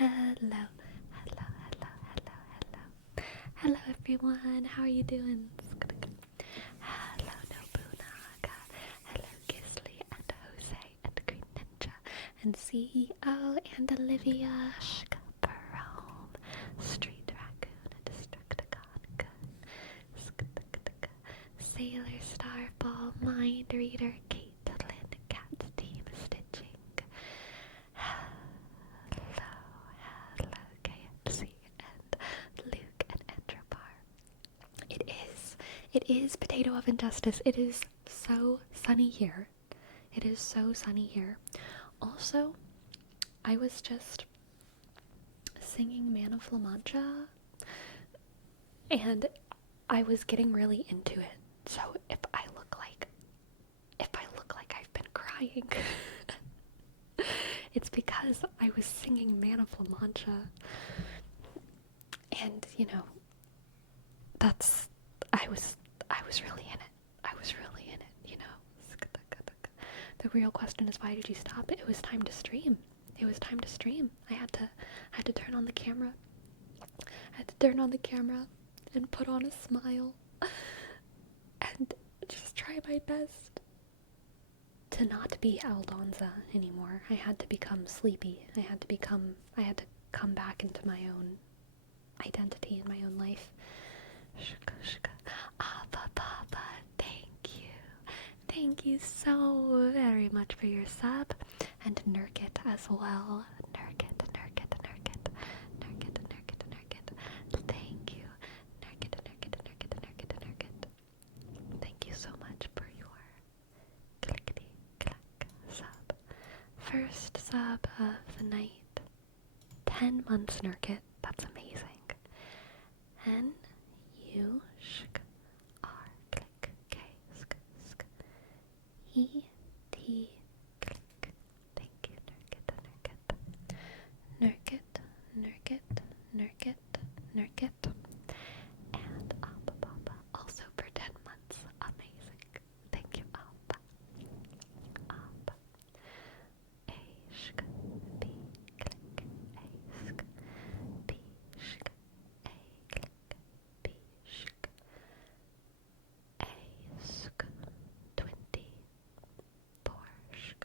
Hello, hello, hello, hello, hello. Hello everyone, how are you doing? Hello Nobunaga, hello Gisley and Jose and Green Ninja and CEO and Olivia Shkaparome, Street Raccoon and Destructicon, Sailor Starball, Mind Reader, Caitlin, Cat Team Stitching. Hello, KFC and Luke and Entropar. It is Potato Oven Justice. It is so sunny here. It is so sunny here. Also, I was just singing Man of La Mancha, and I was getting really into it. So if I look like I've been crying, it's because I was singing Man of La Mancha. And, I was really in it. I was really in it, The real question is, why did you stop? It was time to stream. It was time to stream. I had to turn on the camera. And put on a smile. And just try my best to not be Aldonza anymore. I had to become sleepy. I had to come back into my own identity in my own life. Papa, thank you so very much for your sub, and Nurkit as well. Nurkit. Thank you, Nurkit. Thank you so much for your clickety clack sub. First sub of the night. 10 months, Nurkit. That's amazing. N U shk R click K sk sk E T click. Thank you, Nurkit. And Papa also for 10 months. Amazing. Thank you, Up. A shk B click A sk B shk A click B shk A sk 24 shk.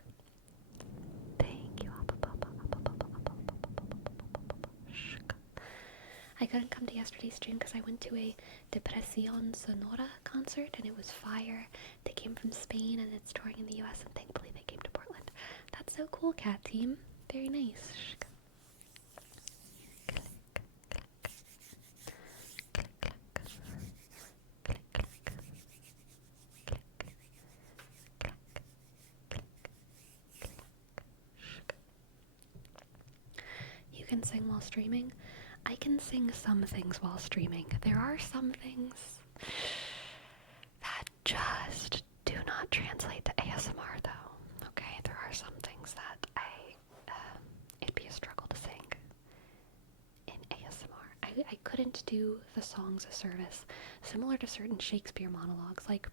Thank you, shk. I couldn't come to yesterday's stream because I went to a Depresión Sonora concert and it was fire. They came from Spain and it's touring in the US, and thankfully they came to Portland. That's so cool, Cat Team. Very nice. Shk. Click, click. Click, click. Click, click. Click, click. Click, click. Shk. You can sing while streaming. I can sing some things while streaming. There are some things that just do not translate to ASMR though. Okay, there are some things that it'd be a struggle to sing in ASMR. I couldn't do the songs a service, similar to certain Shakespeare monologues. Like,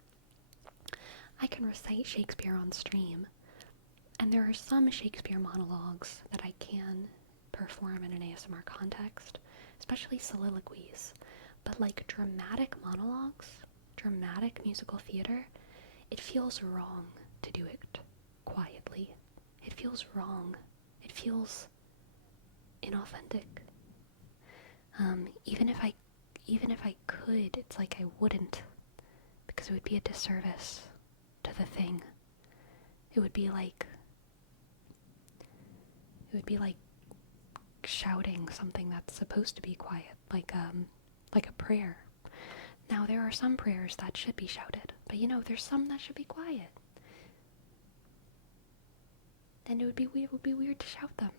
I can recite Shakespeare on stream, and there are some Shakespeare monologues that I can perform in an ASMR context, especially soliloquies. But like dramatic monologues, dramatic musical theater, it feels wrong to do it quietly. It feels wrong. It feels inauthentic. Even if I could, it's like I wouldn't, because it would be a disservice to the thing. It would be like shouting something that's supposed to be quiet, like a prayer. Now, there are some prayers that should be shouted, but there's some that should be quiet. And it would be weird to shout them.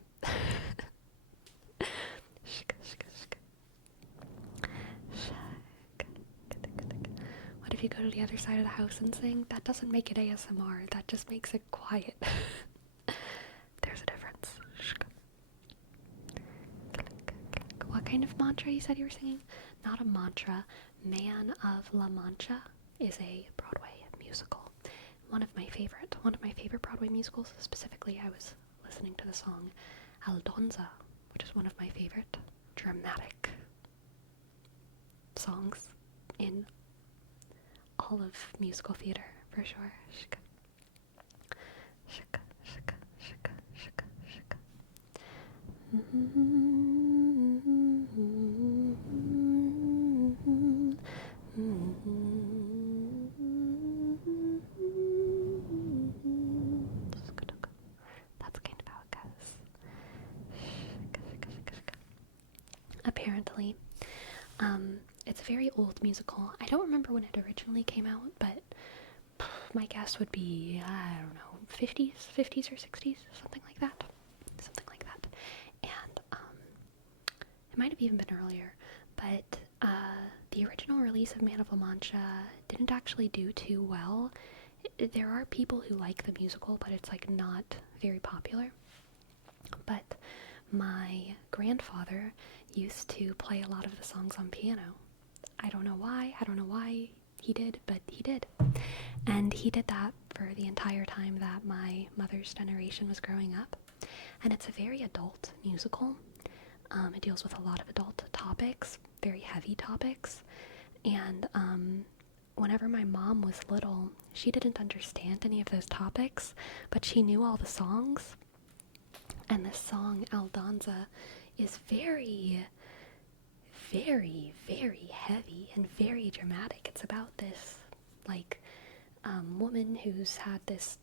What if you go to the other side of the house and sing? That doesn't make it ASMR, that just makes it quiet. There's a difference. What kind of mantra you said you were singing? Not a mantra. Man of La Mancha is a Broadway musical. One of my favorite Broadway musicals. Specifically, I was listening to the song Aldonza which is one of my favorite dramatic songs in all of musical theater, for sure. Shika. Shika, shika, shika, shika, shika. That's kind of how it goes. Apparently, it's a very old musical. I don't remember when it originally came out, but my guess would be, I don't know, 50s or 60s, something like that. And it might have even been earlier, but the original release of Man of La Mancha didn't actually do too well. There are people who like the musical, but it's like not very popular. But my grandfather used to play a lot of the songs on piano. I don't know why he did, but he did. And he did that for the entire time that my mother's generation was growing up. And it's a very adult musical. It deals with a lot of adult topics, very heavy topics. And whenever my mom was little, she didn't understand any of those topics, but she knew all the songs. And this song, Aldonza, is very, very, very heavy and very dramatic. It's about this, like, woman who's had this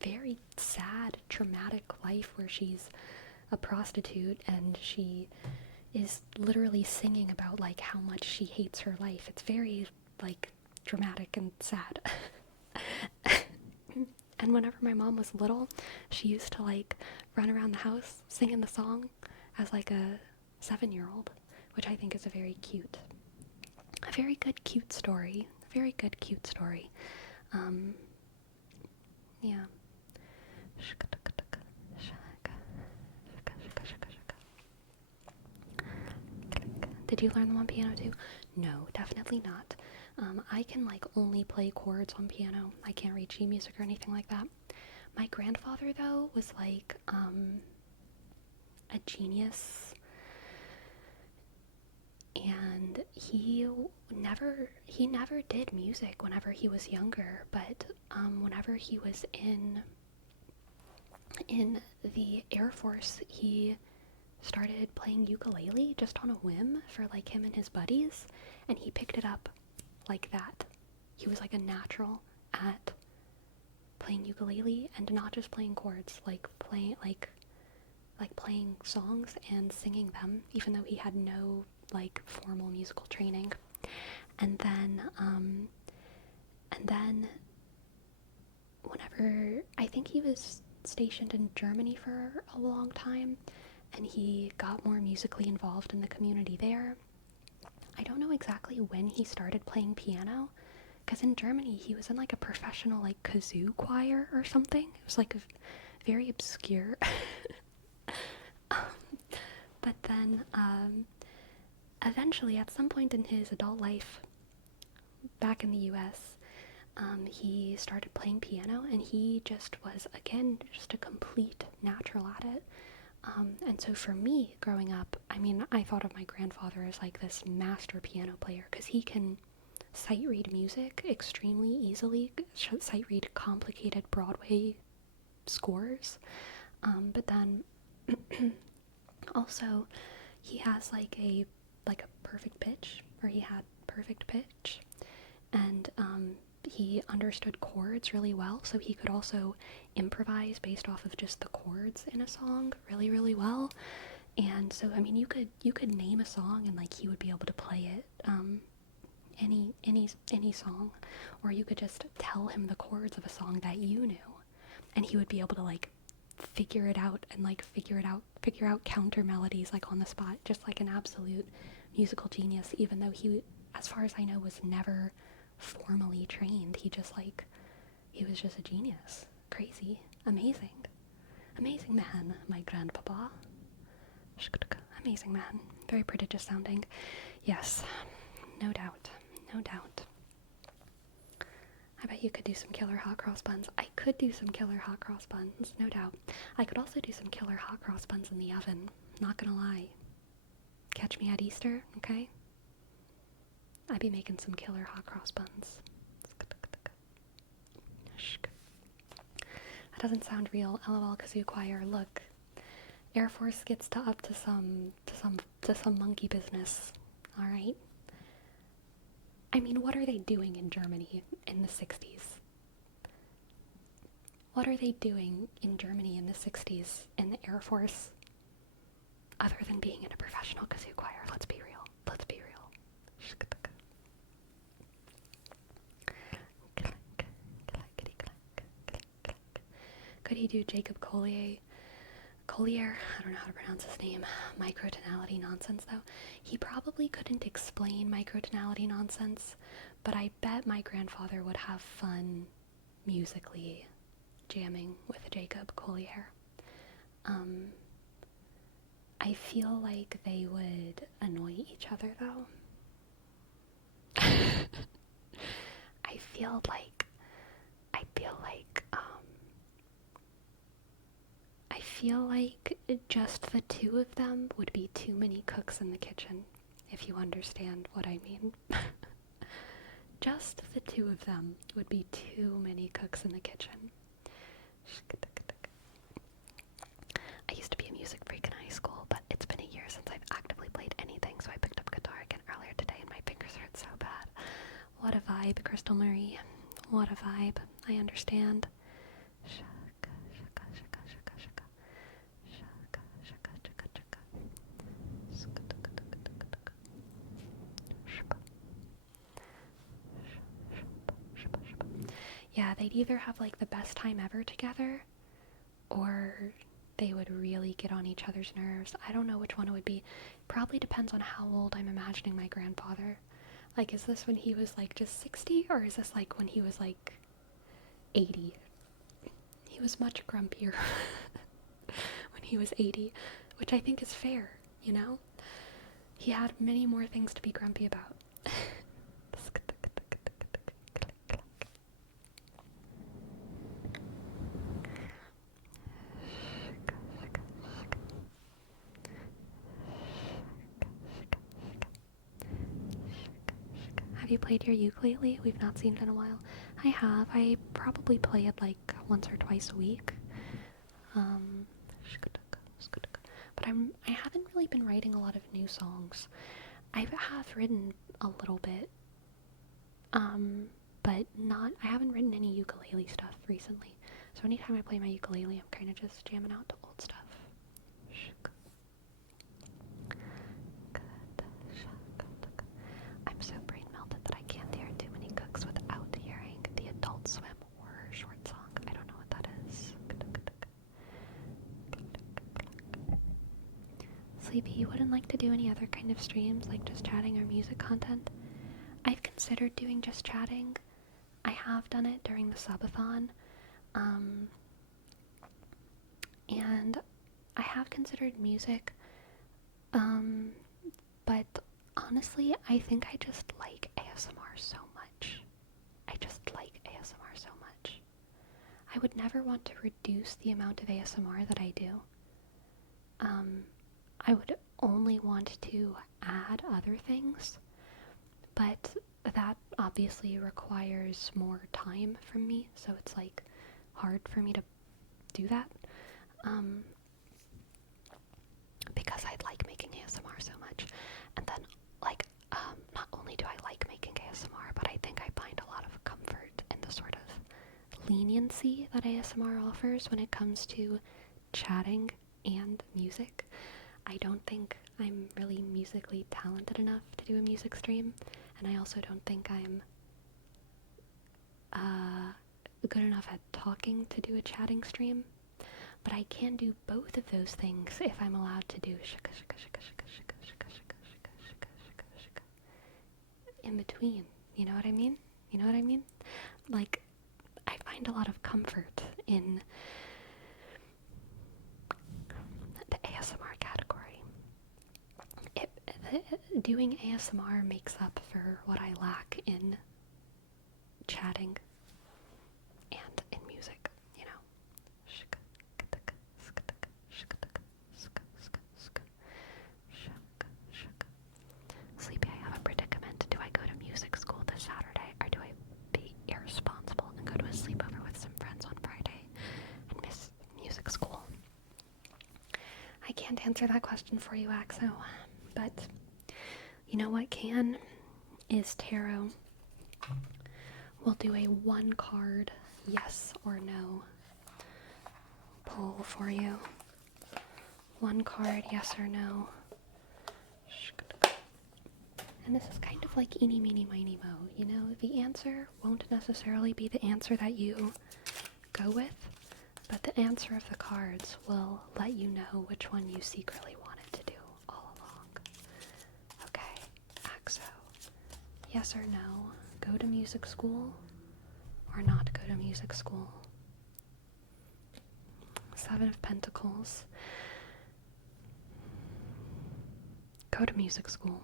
very sad, traumatic life where she's a prostitute and she is literally singing about, like, how much she hates her life. It's very, like, dramatic and sad. And whenever my mom was little, she used to, like, run around the house singing the song as, like, a 7-year-old, which I think is a very good, cute story. A very good, cute story. Yeah. Did you learn them on piano too? No, definitely not. I can, like, only play chords on piano. I can't read sheet music or anything like that. My grandfather, though, was, like, a genius, and he never did music whenever he was younger, but whenever he was in the Air Force, he started playing ukulele just on a whim for, like, him and his buddies, and he picked it up like that. He was, like, a natural at playing ukulele, and not just playing chords, like playing songs and singing them, even though he had no, like, formal musical training. And then whenever, I think he was stationed in Germany for a long time, and he got more musically involved in the community there. I don't know exactly when he started playing piano, because in Germany he was in, like, a professional, like, kazoo choir or something. It was, like, very obscure. But then eventually, at some point in his adult life back in the US, he started playing piano, and he just was, again, just a complete natural at it. And so for me, growing up, I mean, I thought of my grandfather as, like, this master piano player, because he can sight read music extremely easily, sight read complicated Broadway scores, but then also he has, like, a perfect pitch, or he had perfect pitch, and he understood chords really well, so he could also improvise based off of just the chords in a song really, really well. And so, I mean, you could name a song and, like, he would be able to play it, any song, or you could just tell him the chords of a song that you knew, and he would be able to, like, figure it out and, like, figure out counter melodies, like, on the spot, just like an absolute musical genius, even though he, as far as I know, was never formally trained. He was just a genius. Crazy. Amazing man, my grandpapa. Amazing man. Very prodigious sounding. Yes, no doubt. How about you could do some killer hot cross buns. I could do some killer hot cross buns, no doubt. I could also do some killer hot cross buns in the oven. Not gonna lie. Catch me at Easter, okay? I'd be making some killer hot cross buns. That doesn't sound real. LOL, Kazoo Choir. Look, Air Force gets up to some monkey business. All right. I mean, what are they doing in Germany in the 60s? What are they doing in Germany in the 60s in the Air Force? Other than being in a professional kazoo choir. Let's be real. Let's be real. Could he do Jacob Collier? I don't know how to pronounce his name. Microtonality nonsense, though. He probably couldn't explain microtonality nonsense, but I bet my grandfather would have fun musically jamming with Jacob Collier. I feel like they would annoy each other, though. I feel like just the two of them would be too many cooks in the kitchen, if you understand what I mean. Just the two of them would be too many cooks in the kitchen. I used to be a music freak in high school, but it's been a year since I've actively played anything, so I picked up guitar again earlier today and my fingers hurt so bad. What a vibe, Crystal Marie. What a vibe. I understand. Yeah, they'd either have like the best time ever together, or they would really get on each other's nerves. I don't know which one it would be. Probably depends on how old I'm imagining my grandfather. Like, is this when he was like just 60, or is this like when he was like 80? He was much grumpier when he was 80, which I think is fair, you know? He had many more things to be grumpy about. Have you played your ukulele? We've not seen it in a while. I have. I probably play it like once or twice a week. But I haven't really been writing a lot of new songs. I have written a little bit, but I haven't written any ukulele stuff recently. So anytime I play my ukulele, I'm kind of just jamming out to old stuff. I'm so brain melted that I can't hear Too Many Cooks without hearing the Adult Swim horror short song. I don't know what that is. Sleepy, you wouldn't like to do any other kind of streams, like just chatting or music content? I've considered doing just chatting. I have done it during the subathon. And I have considered music. But honestly, I think I just like ASMR so much. I just like ASMR so much. I would never want to reduce the amount of ASMR that I do. I would only want to add other things, but that obviously requires more time from me, so it's like hard for me to do that. Because I like making ASMR so much. And then, like, not only do I like making ASMR, but I think I find a lot of comfort in the sort of leniency that ASMR offers when it comes to chatting and music. I don't think I'm really musically talented enough to do a music stream, and I also don't think I'm good enough at talking to do a chatting stream. But I can do both of those things if I'm allowed to do in between. You know what I mean? You know what I mean? Like, I find a lot of comfort in the ASMR category. Doing ASMR makes up for what I lack in chatting. can't answer that question for you, Axo. But you know what can? Is tarot. We'll do a 1 card yes or no pull for you. 1 card yes or no. And this is kind of like eeny, meeny, miny, mo. You know, the answer won't necessarily be the answer that you go with, but the answer of the cards will let you know which one you secretly wanted to do all along. Okay, Axo. Yes or no? Go to music school or not go to music school? 7 of Pentacles. Go to music school.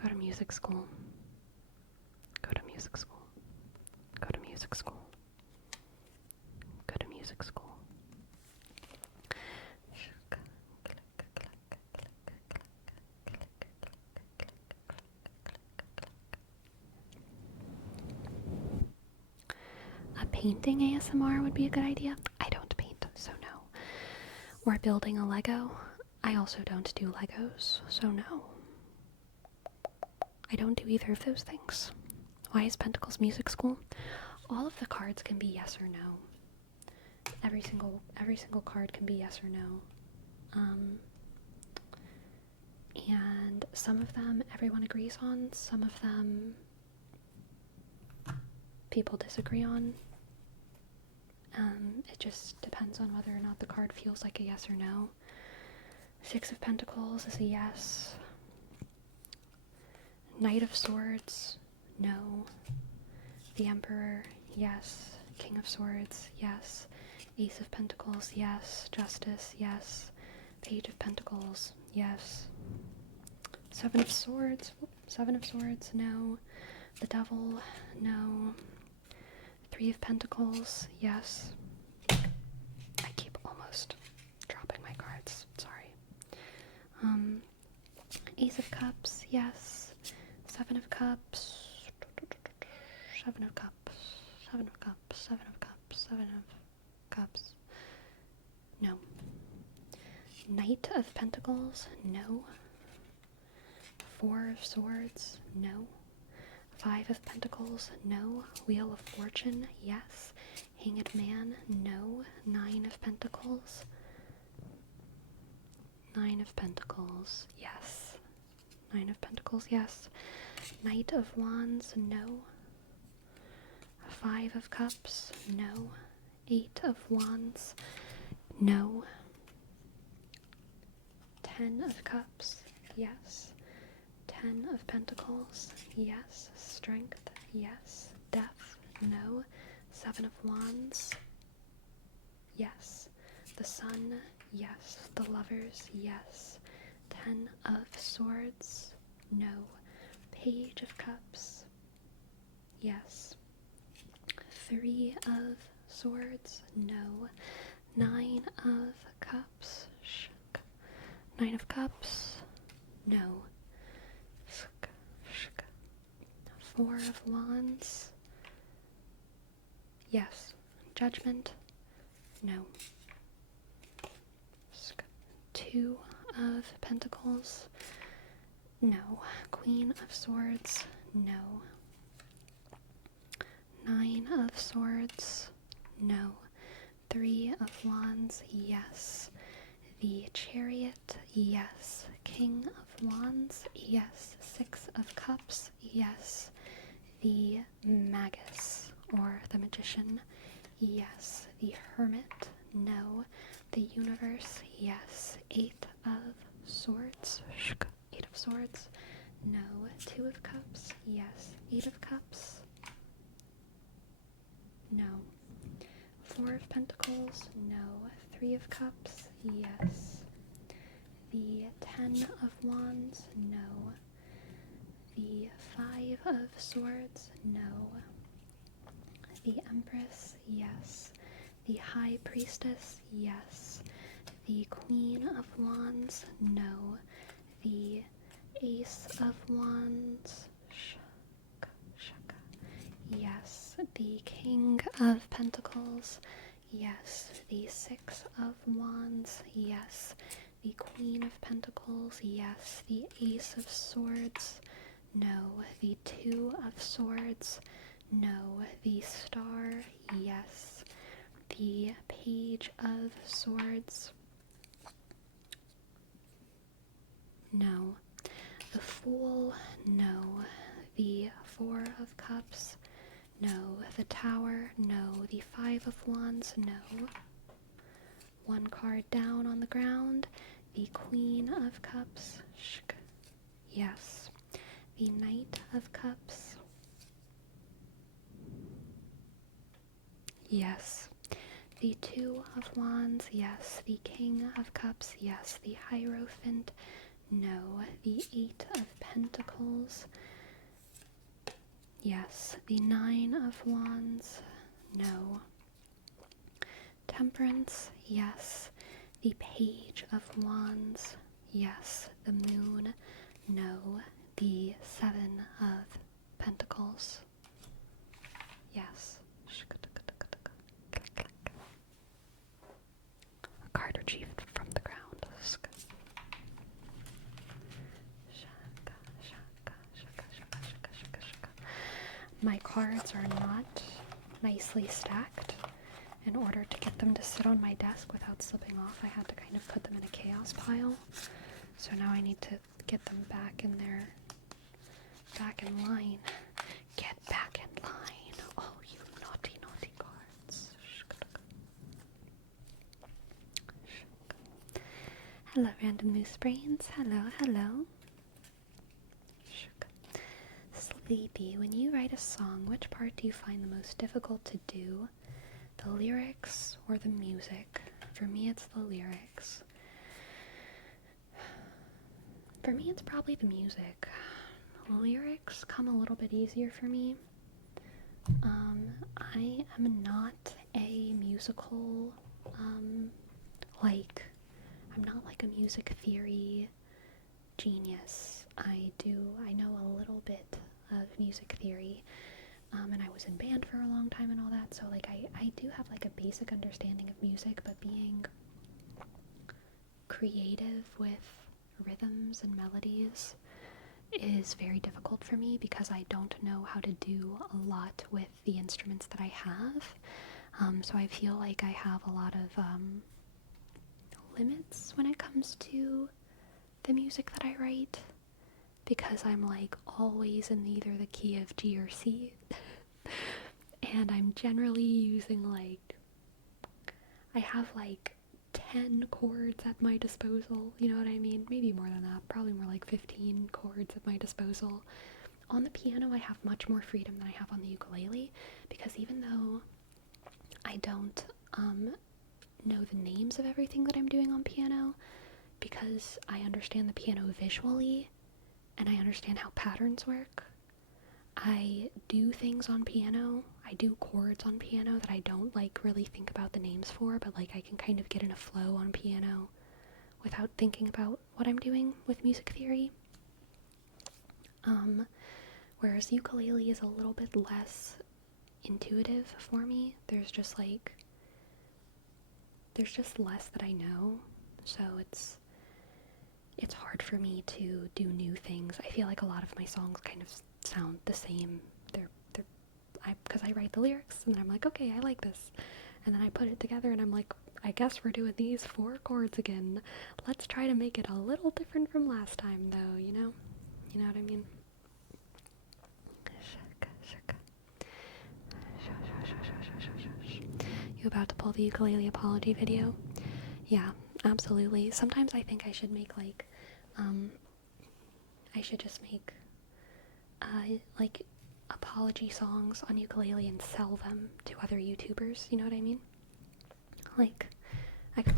Go to music school. Go to music school. Go to music school. Go to music school. A painting ASMR would be a good idea. I don't paint, so no. Or building a Lego. I also don't do Legos, so no. I don't do either of those things. Why is Pentacles music school? All of the cards can be yes or no. Every single card can be yes or no. And some of them everyone agrees on, some of them people disagree on. It just depends on whether or not the card feels like a yes or no. 6 of Pentacles is a yes. Knight of Swords, no. The Emperor, yes. King of Swords, yes. Ace of Pentacles, yes. Justice, yes. Page of Pentacles, yes. 7 of Swords, no. The Devil, no. 3 of Pentacles, yes. I keep almost dropping my cards, sorry. Ace of Cups, yes. 7 of Cups, 7 of Cups, 7 of Cups, 7 of Cups, 7 of Cups, no. Knight of Pentacles, no. 4 of Swords, no. 5 of Pentacles, no. Wheel of Fortune, yes. Hanged Man, no. 9 of Pentacles. 9 of Pentacles, yes. 9 of Pentacles, yes. Knight of Wands, no. 5 of Cups, no. 8 of Wands, no. 10 of Cups, yes. 10 of Pentacles, yes. Strength, yes. Death, no. 7 of Wands, yes. The Sun, yes. The Lovers, yes. 10 of Swords, no. Page of Cups, yes. 3 of Swords, no. 9 of Cups, 9 of Cups, no. 4 of Wands, yes. Judgment, no. 2 of Pentacles, no. Queen of Swords, no. 9 of Swords, no. 3 of Wands, yes. The Chariot, yes. King of Wands, yes. 6 of Cups, yes. The Magus, or the Magician, yes. The Hermit, no. The Universe, yes. 8 of Swords, 8 of Swords, no. 2 of Cups, yes. 8 of Cups, no. 4 of Pentacles, no. 3 of Cups, yes. The 10 of Wands, no. The 5 of Swords, no. The Empress, yes. The High Priestess, yes. The Queen of Wands, no. The Ace of Wands, yes. The King of Pentacles, yes. The 6 of Wands, yes. The Queen of Pentacles, yes. The Ace of Swords, no. The Two of Swords, no. The Star, yes. The Page of Swords, no. The Fool, no. The Four of Cups, no. The Tower, no. The Five of Wands, no. One card down on the ground. The Queen of Cups, yes. The Knight of Cups, yes. The Two of Wands, yes. The King of Cups, yes. The Hierophant, no. The Eight of Pentacles, yes. The Nine of Wands, no. Temperance, yes. The Page of Wands, yes. The Moon, no. The Seven of Pentacles, yes. A card retrieved from the ground. My cards are not nicely stacked. In order to get them to sit on my desk without slipping off, I had to kind of put them in a chaos pile. So now I need to get them back in line. Get back in line. Oh, you naughty, naughty cards. Hello, Random News Brains. Hello, hello. Sleepy, when you write a song, which part do you find the most difficult to do? The lyrics or the music? For me, it's the lyrics. For me, it's probably the music. Lyrics come a little bit easier for me. I am not a musical, I'm not like a music theory genius. I know a little bit of music theory, and I was in band for a long time and all that, so like I do have like a basic understanding of music, but being creative with rhythms and melodies is very difficult for me because I don't know how to do a lot with the instruments that I have. So I feel like I have a lot of limits when it comes to the music that I write, because I'm like always in either the key of G or C, and I'm generally using I have 10 chords at my disposal, you know what I mean? Maybe more than that, probably more like 15 chords at my disposal. On the piano, I have much more freedom than I have on the ukulele, because even though I don't know the names of everything that I'm doing on piano, because I understand the piano visually, and I understand how patterns work, I do things on piano, I do chords on piano that I don't really think about the names for, but I can kind of get in a flow on piano without thinking about what I'm doing with music theory. Whereas ukulele is a little bit less intuitive for me. There's just less that I know, so it's hard for me to do new things. I feel like a lot of my songs kind of sound the same. Because I write the lyrics and then I'm like, okay, I like this, and then I put it together and I'm like, I guess we're doing these 4 chords again. Let's try to make it a little different from last time, though, you know what I mean? You about to pull the ukulele apology video? Yeah, absolutely. Sometimes I think I should make I should just make apology songs on ukulele and sell them to other YouTubers, you know what I mean? I could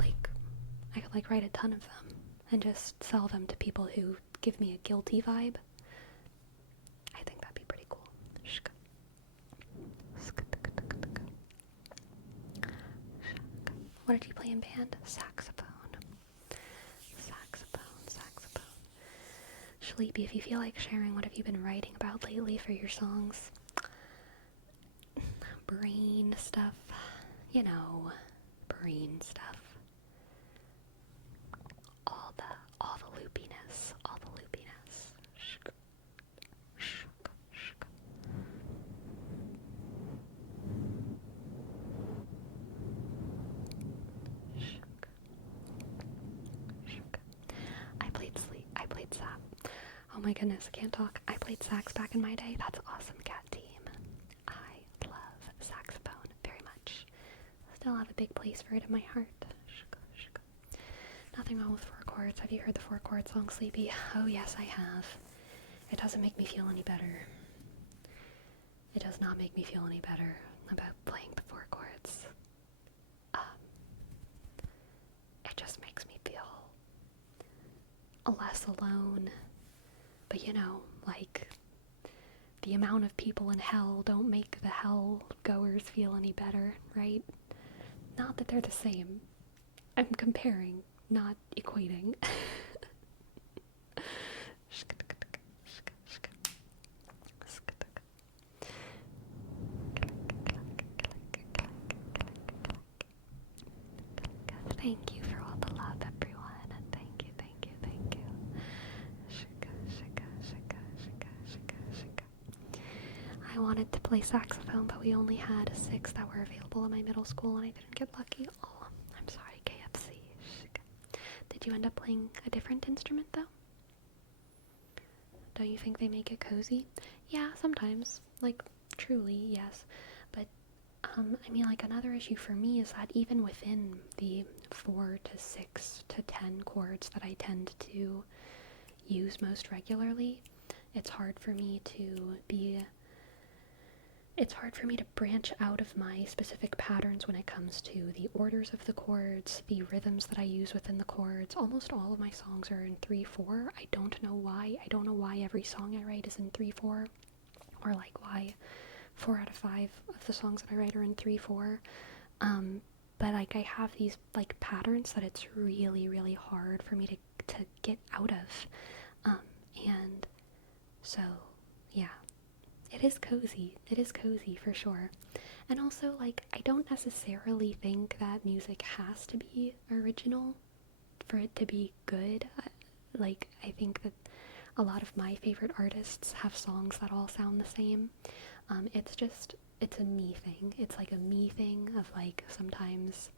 write a ton of them and just sell them to people who give me a guilty vibe. I think that'd be pretty cool. What did you play in band? Saxophone. Sleepy, if you feel like sharing, what have you been writing about lately for your songs? Brain stuff. Brain stuff. Oh my goodness, I can't talk. I played sax back in my day. That's awesome, cat team. I love saxophone very much. Still have a big place for it in my heart. Nothing wrong with four chords. Have you heard the four chord song Sleepy? Oh yes, I have. It doesn't make me feel any better. It does not make me feel any better about playing the four chords. It just makes me feel less alone. But you know, like, the amount of people in hell don't make the hell goers feel any better, right? Not that they're the same. I'm comparing, not equating. Thank you for all the love, everyone. Thank you, thank you, thank you. I wanted to play saxophone, but we only had 6 that were available in my middle school, and I didn't get lucky. Oh, I'm sorry, KFC. Did you end up playing a different instrument, though? Don't you think they make it cozy? Yeah, sometimes. Like, truly, yes. But I mean, like, another issue for me is that even within the 4 to 6 to 10 chords that I tend to use most regularly, it's hard for me to branch out of my specific patterns when it comes to the orders of the chords, the rhythms that I use within the chords. Almost all of my songs are in 3/4. I don't know why. I don't know why every song I write is in 3/4, or like why 4 out of 5 of the songs that I write are in 3/4. But like I have these like patterns that it's really, really hard for me to get out of. And so yeah. It is cozy. It is cozy for sure. And also, like, I don't necessarily think that music has to be original for it to be good. Like, I think that a lot of my favorite artists have songs that all sound the same. It's a me thing. It's like a me thing of, like, sometimes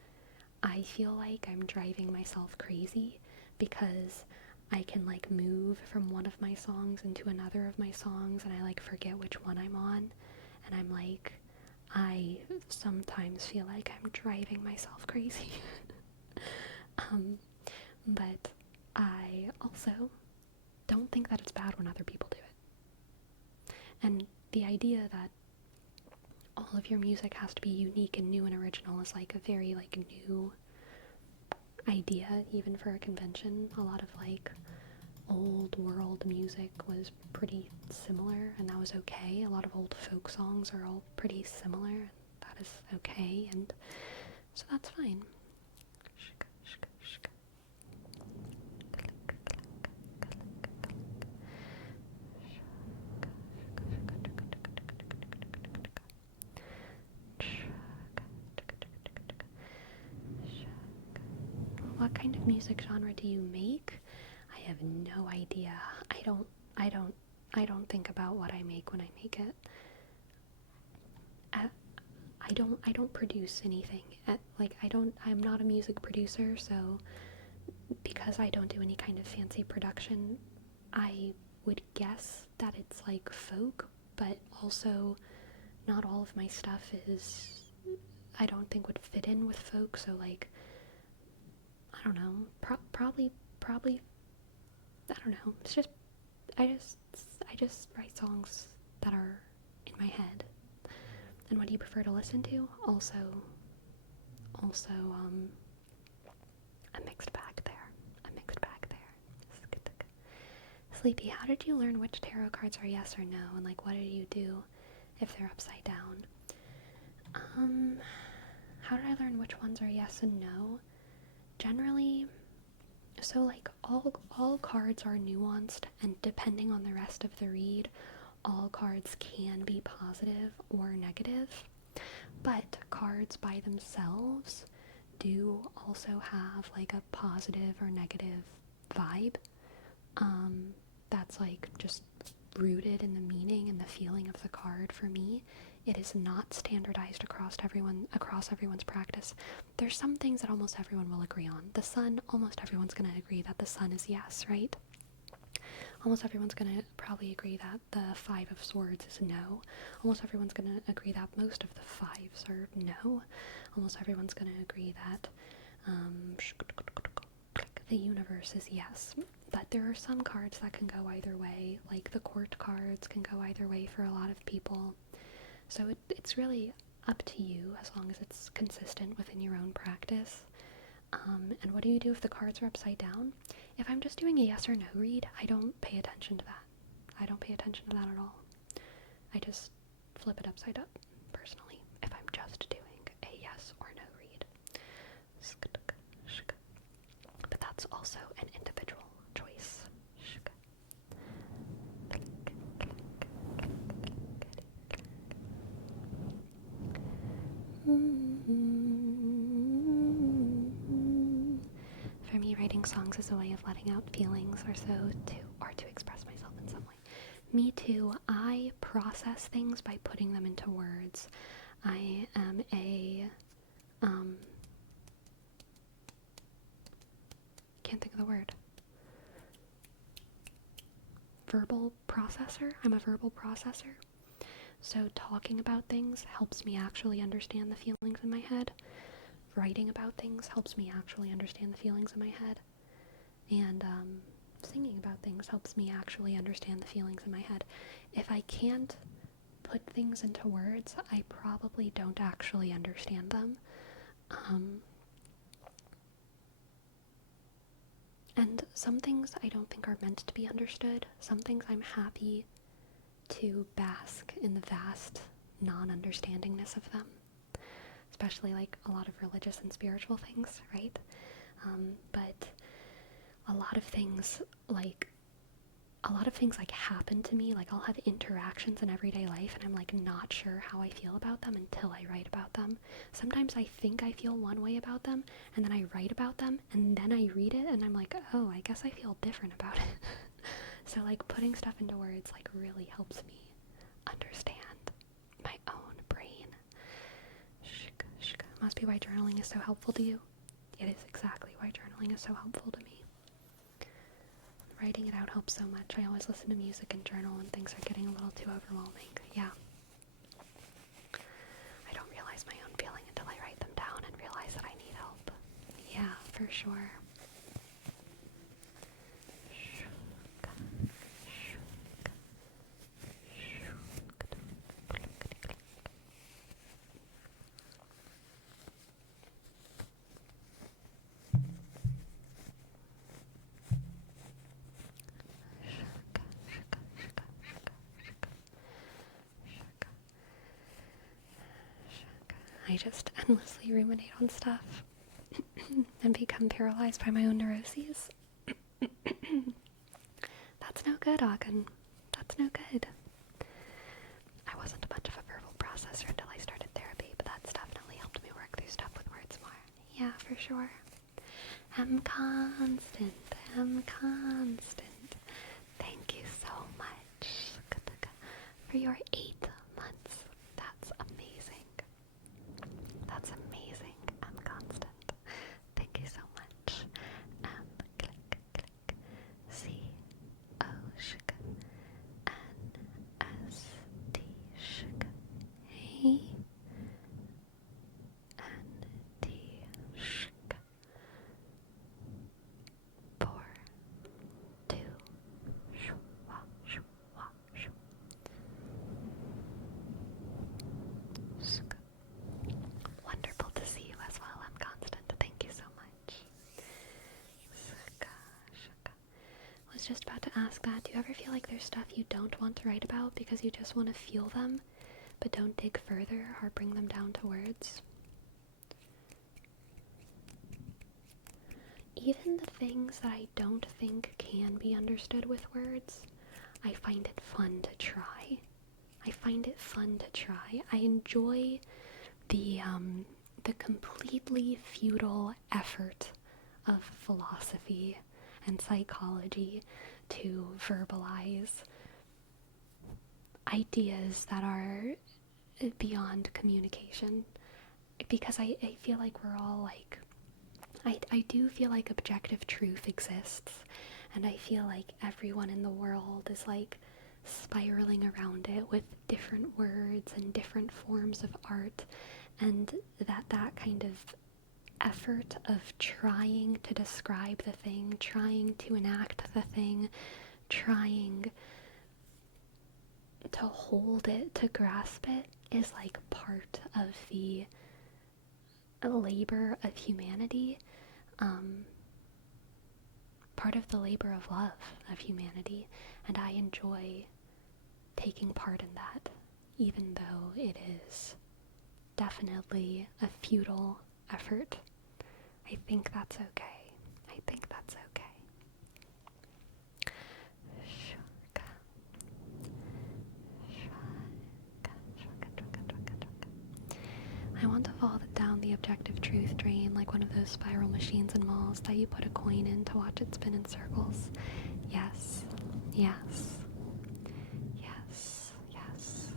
I feel like I'm driving myself crazy because I can like move from one of my songs into another of my songs, and I like forget which one I'm on, and I'm like, I sometimes feel like I'm driving myself crazy. But I also don't think that it's bad when other people do it. And the idea that all of your music has to be unique and new and original is like a very like new idea, even for a convention. A lot of like old world music was pretty similar, and that was okay. A lot of old folk songs are all pretty similar, and that is okay, and so that's fine. What kind of music genre do you make? I have no idea. I don't think about what I make when I make it. I don't produce anything. I'm not a music producer, so because I don't do any kind of fancy production, I would guess that it's like folk, but also not all of my stuff is, I don't think would fit in with folk, so like, I don't know, probably, I don't know, it's just, I just write songs that are in my head. And what do you prefer to listen to? Also, a mixed bag there. Sleepy, how did you learn which tarot cards are yes or no? And like, what did you do if they're upside down? How did I learn which ones are yes and no? Generally, so like all cards are nuanced, and depending on the rest of the read, all cards can be positive or negative. But cards by themselves do also have like a positive or negative vibe. That's like just rooted in the meaning and the feeling of the card for me. It is not standardized across everyone's practice. There's some things that almost everyone will agree on. The sun, almost everyone's going to agree that the sun is yes, right? Almost everyone's going to probably agree that the Five of Swords is no. Almost everyone's going to agree that most of the fives are no. Almost everyone's going to agree that the universe is yes. But there are some cards that can go either way, like the court cards can go either way for a lot of people. So it's really up to you, as long as it's consistent within your own practice. And what do you do if the cards are upside down? If I'm just doing a yes or no read, I don't pay attention to that. I don't pay attention to that at all. I just flip it upside up, personally, if I'm just doing a yes or no read. But that's also an individual choice. For me, writing songs is a way of letting out feelings or to express myself in some way. Me too. I process things by putting them into words. I am a can't think of the word. Verbal processor. I'm a verbal processor. So talking about things helps me actually understand the feelings in my head. Writing about things helps me actually understand the feelings in my head. And singing about things helps me actually understand the feelings in my head. If I can't put things into words, I probably don't actually understand them. And some things I don't think are meant to be understood. Some things I'm happy to bask in the vast non-understandingness of them. Especially like a lot of religious and spiritual things, right? But a lot of things like happen to me. Like I'll have interactions in everyday life and I'm like not sure how I feel about them until I write about them. Sometimes I think I feel one way about them and then I write about them and then I read it and I'm like, oh, I guess I feel different about it. So like putting stuff into words like really helps me understand my own brain. Must be why journaling is so helpful to you. It is exactly why journaling is so helpful to me. Writing it out helps so much. I always listen to music and journal when things are getting a little too overwhelming. Yeah. I don't realize my own feeling until I write them down and realize that I need help. Yeah, for sure. I just endlessly ruminate on stuff and become paralyzed by my own neuroses. That's no good, Ogden. That's no good. I wasn't much of a verbal processor until I started therapy, but that's definitely helped me work through stuff with words more. Yeah, for sure. I'm constant. Thank you so much for your 8 months. That's amazing. I'm constant. Thank you so much. Click. C-O sugar. N-S-T sugar. Hey. N-T sugar. 4, 2, shwa, shwa, shwa. Wonderful to see you as well. I'm constant. Thank you so much. I was just about to ask that. Do you ever feel like there's stuff you don't want to write about because you just want to feel them, but don't dig further or bring them down to words? Even the things that I don't think can be understood with words, I find it fun to try. I enjoy the completely futile effort of philosophy and psychology to verbalize ideas that are beyond communication, because I feel like we're all like, I do feel like objective truth exists, and I feel like everyone in the world is like spiraling around it with different words and different forms of art, and that kind of effort of trying to describe the thing, trying to enact the thing, trying to hold it, to grasp it, is like part of the labor of humanity, part of the labor of love of humanity, and I enjoy taking part in that, even though it is definitely a futile effort. I think that's okay. I think that's okay. I want to fall down the objective truth drain like one of those spiral machines in malls that you put a coin in to watch it spin in circles. Yes, yes, yes, yes.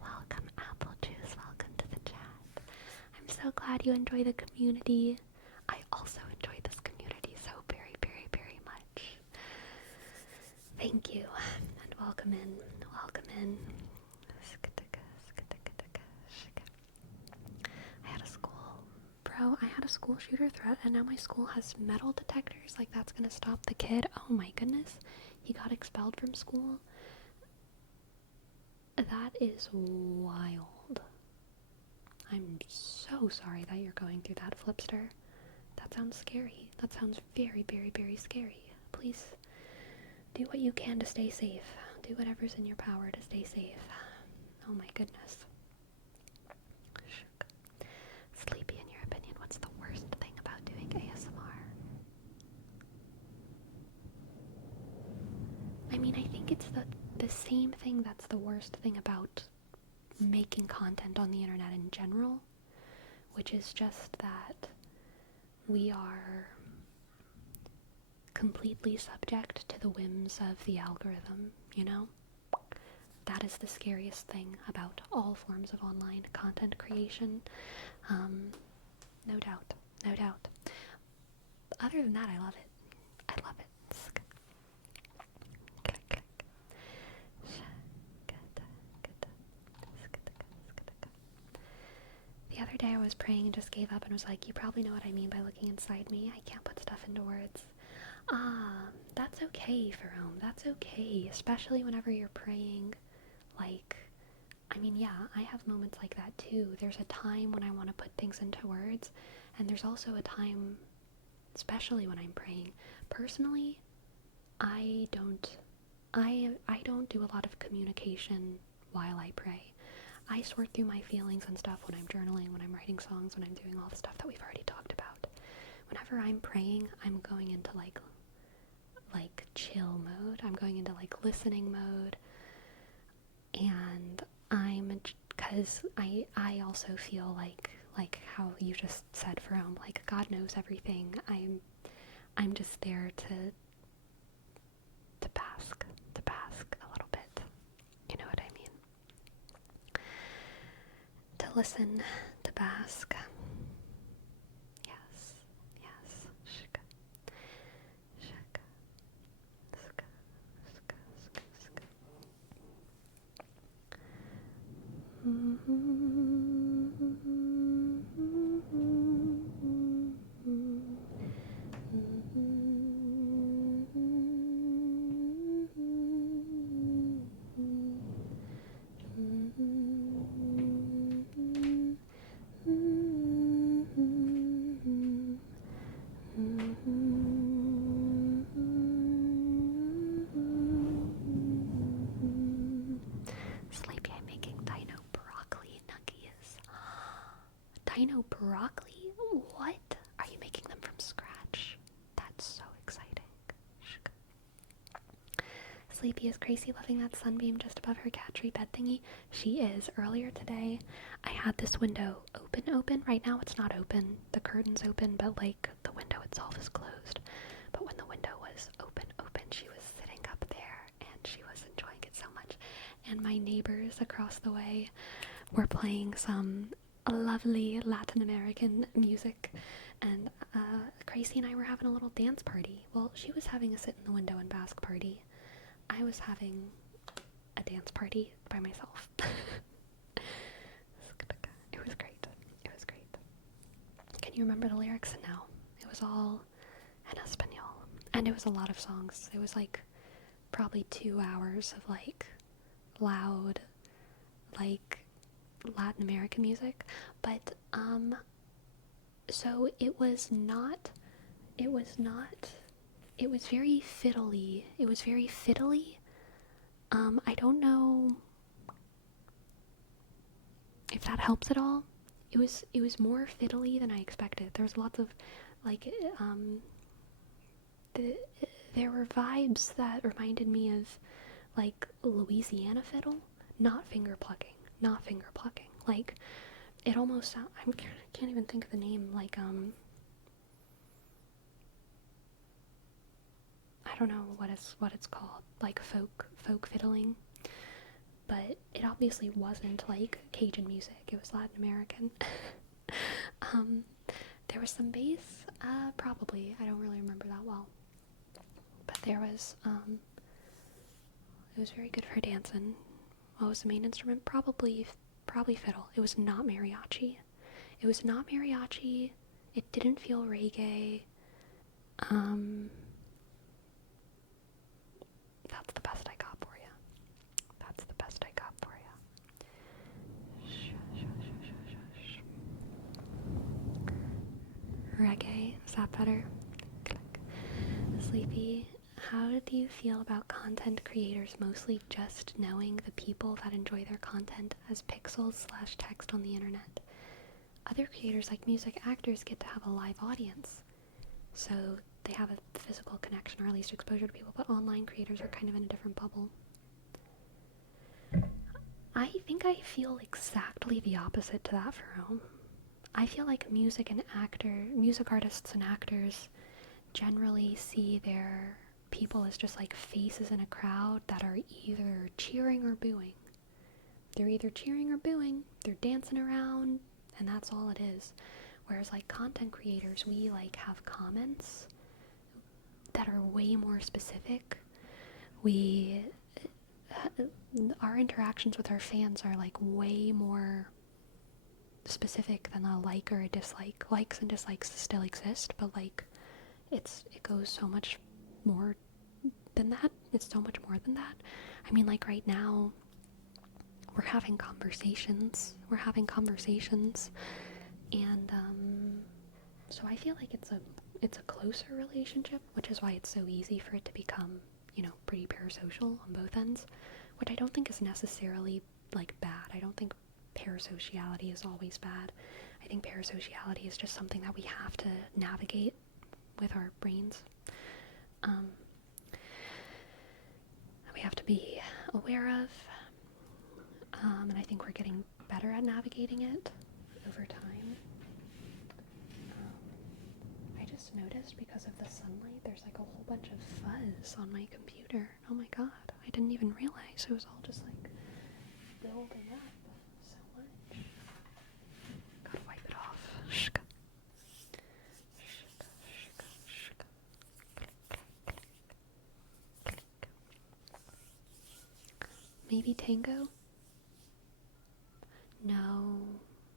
Welcome, Apple Juice. Welcome to the chat. I'm so glad you enjoy the community. I also enjoy this community so very, very, very much. Thank you, and welcome in. Welcome in. I had a school shooter threat, and now my school has metal detectors. Like, that's gonna stop the kid. Oh my goodness. He got expelled from school. That is wild. I'm so sorry that you're going through that, Flipster. That sounds scary. That sounds very, very, very scary. Please do what you can to stay safe. Do whatever's in your power to stay safe. Oh my goodness. Sleepy, in your opinion, what's the worst thing about doing ASMR? I mean, I think it's the same thing that's the worst thing about making content on the internet in general, which is just that we are completely subject to the whims of the algorithm, you know? That is the scariest thing about all forms of online content creation. No doubt, no doubt. Other than that, I love it. I love it. The other day I was praying and just gave up and was like, you probably know what I mean by looking inside me. I can't put stuff into words. That's okay, Jerome. That's okay. Especially whenever you're praying, like, I mean, yeah, I have moments like that too. There's a time when I want to put things into words, and there's also a time, especially when I'm praying. Personally, I don't do a lot of communication while I pray. I sort through my feelings and stuff when I'm journaling, when I'm writing songs, when I'm doing all the stuff that we've already talked about. Whenever I'm praying, I'm going into like like chill mode. I'm going into like listening mode, and because I also feel like how you just said, Jerome, like God knows everything. I'm just there to bask a little bit. You know what I mean? To listen, to bask. Yes, yes. Shka, shka, ska, ska, ska, ska. Sleepy, I'm making dino broccoli nuggies. Dino broccoli? What? Are you making them from scratch? That's so exciting. Sleepy, is Gracie loving that sunbeam just above her cat tree bed thingy? She is. Earlier today, I had this window open. Right now it's not open. The curtain's open, but like the window itself is closed. But when the window was open, she was sitting up there and she was enjoying it so much. And my neighbors across the way were playing some lovely Latin American music, and Gracie and I were having a little dance party. Well, she was having a sit in the window and bask party. I was having a dance party by myself. It was great. It was great. Can you remember the lyrics? No. It was all in Espanol. And it was a lot of songs. It was like probably 2 hours of like loud, like Latin American music. But so it was very fiddly. I don't know if that helps at all. It was more fiddly than I expected. There was lots of like there were vibes that reminded me of like Louisiana fiddle, not finger plucking. Like it almost sound, I can't even think of the name, like I don't know what it's called, like folk fiddling, but it obviously wasn't like Cajun music. It was Latin American. There was some bass, probably. I don't really remember that well, but there was it was very good for dancing. What was the main instrument? Probably fiddle. It was not mariachi. It didn't feel reggae. That's the best I got for you. Reggae, is that better? Sleepy, how do you feel about content creators mostly just knowing the people that enjoy their content as pixels/text on the internet? Other creators like music actors get to have a live audience, so they have a physical connection or at least exposure to people, but online creators are kind of in a different bubble. I think I feel exactly the opposite to that, Jerome. I feel like music artists and actors generally see their people as just like faces in a crowd that are either cheering or booing. They're either cheering or booing, they're dancing around, and that's all it is. Whereas like content creators, we like have comments that are way more specific. Our interactions with our fans are like way more specific than a like or a dislike. Likes and dislikes still exist, but like it goes so much more than that. It's so much more than that. I mean, like right now we're having conversations, and so I feel like it's a closer relationship, which is why it's so easy for it to become, pretty parasocial on both ends, which I don't think is necessarily like bad. I don't think parasociality is always bad. I think parasociality is just something that we have to navigate with our brains. we have to be aware of, and I think we're getting better at navigating it over time. I just noticed because of the sunlight, there's like a whole bunch of fuzz on my computer. Oh my god, I didn't even realize it was all just like building up so much. Gotta wipe it off. Shka. Maybe tango? No,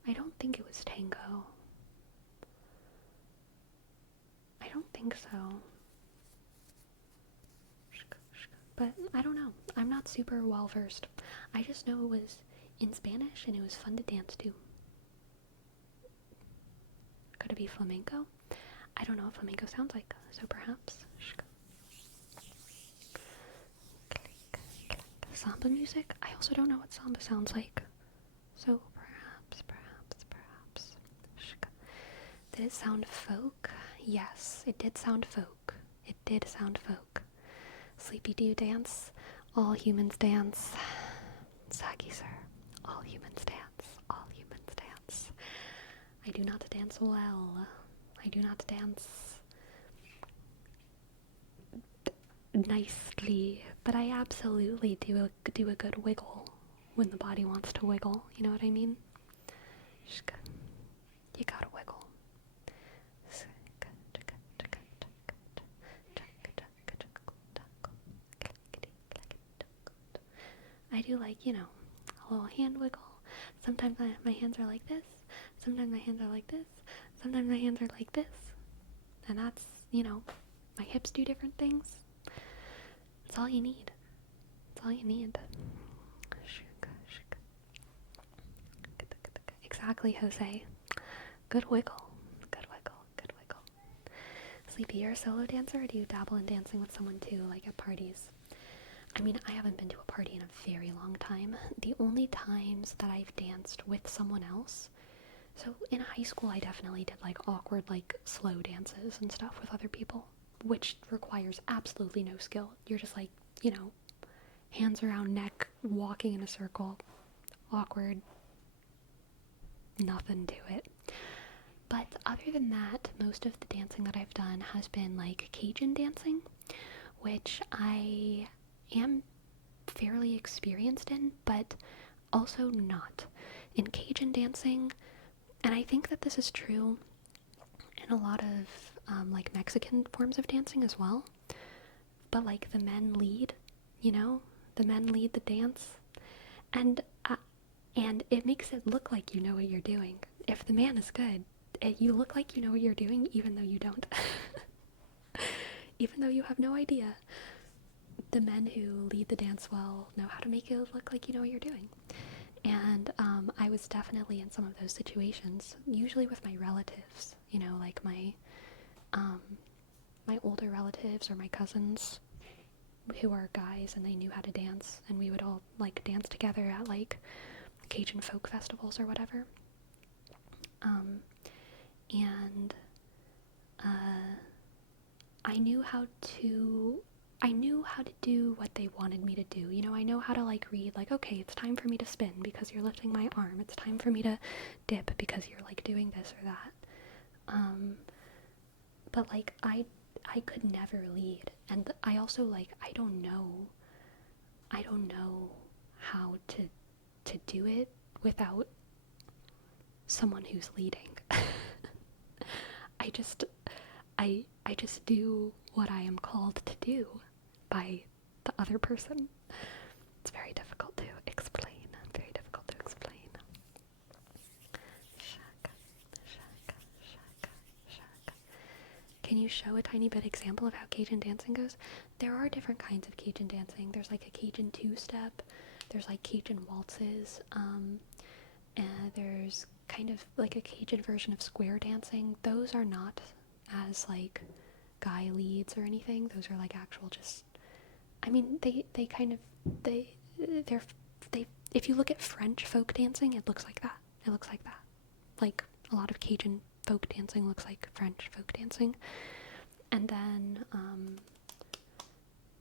I don't think it was tango. I don't think so. But I don't know. I'm not super well versed. I just know it was in Spanish and it was fun to dance to. Could it be flamenco? I don't know what flamenco sounds like, so perhaps. Samba music? I also don't know what samba sounds like. So perhaps. Did it sound folk? Yes, it did sound folk. It did sound folk. Sleepy, do you dance? All humans dance. Saki, sir. All humans dance. All humans dance. I do not dance well. I do not dance nicely, but I absolutely do a good wiggle when the body wants to wiggle. You know what I mean? You gotta wiggle. I do like, you know, a little hand wiggle. Sometimes my hands are like this. Sometimes my hands are like this. Sometimes my hands are like this. And that's, you know, my hips do different things. That's all you need. That's all you need. Exactly, Jose. Good wiggle. Good wiggle. Good wiggle. Sleepy, you're a solo dancer, or do you dabble in dancing with someone too, like at parties? I mean, I haven't been to a party in a very long time. The only times that I've danced with someone else, so in high school I definitely did like awkward, like slow dances and stuff with other people, which requires absolutely no skill. You're just like, you know, hands around neck, walking in a circle, awkward, nothing to it. But other than that, most of the dancing that I've done has been like Cajun dancing, which I am fairly experienced in, but also not. In Cajun dancing, and I think that this is true in a lot of like Mexican forms of dancing as well, but like the men lead, you know, the men lead the dance, and it makes it look like you know what you're doing. If the man is good, you look like you know what you're doing, even though you don't. Even though you have no idea. The men who lead the dance well know how to make it look like you know what you're doing. And I was definitely in some of those situations, usually with my relatives, you know, like my older relatives or my cousins who are guys and they knew how to dance, and we would all like dance together at like Cajun folk festivals or whatever. And I knew how to do what they wanted me to do. You know, I know how to like read, like, okay, it's time for me to spin because you're lifting my arm. It's time for me to dip because you're like doing this or that. But like I could never lead, and I also like I don't know how to do it without someone who's leading. I just do what I am called to do by the other person. It's very difficult to explain. Shaka, shaka, shaka, shaka. Can you show a tiny bit example of how Cajun dancing goes? There are different kinds of Cajun dancing. There's like a Cajun two-step. There's like Cajun waltzes. And there's kind of like a Cajun version of square dancing. Those are not as like guy leads or anything. Those are like actual just, I mean, they if you look at French folk dancing, it looks like that. Like a lot of Cajun folk dancing looks like French folk dancing. And then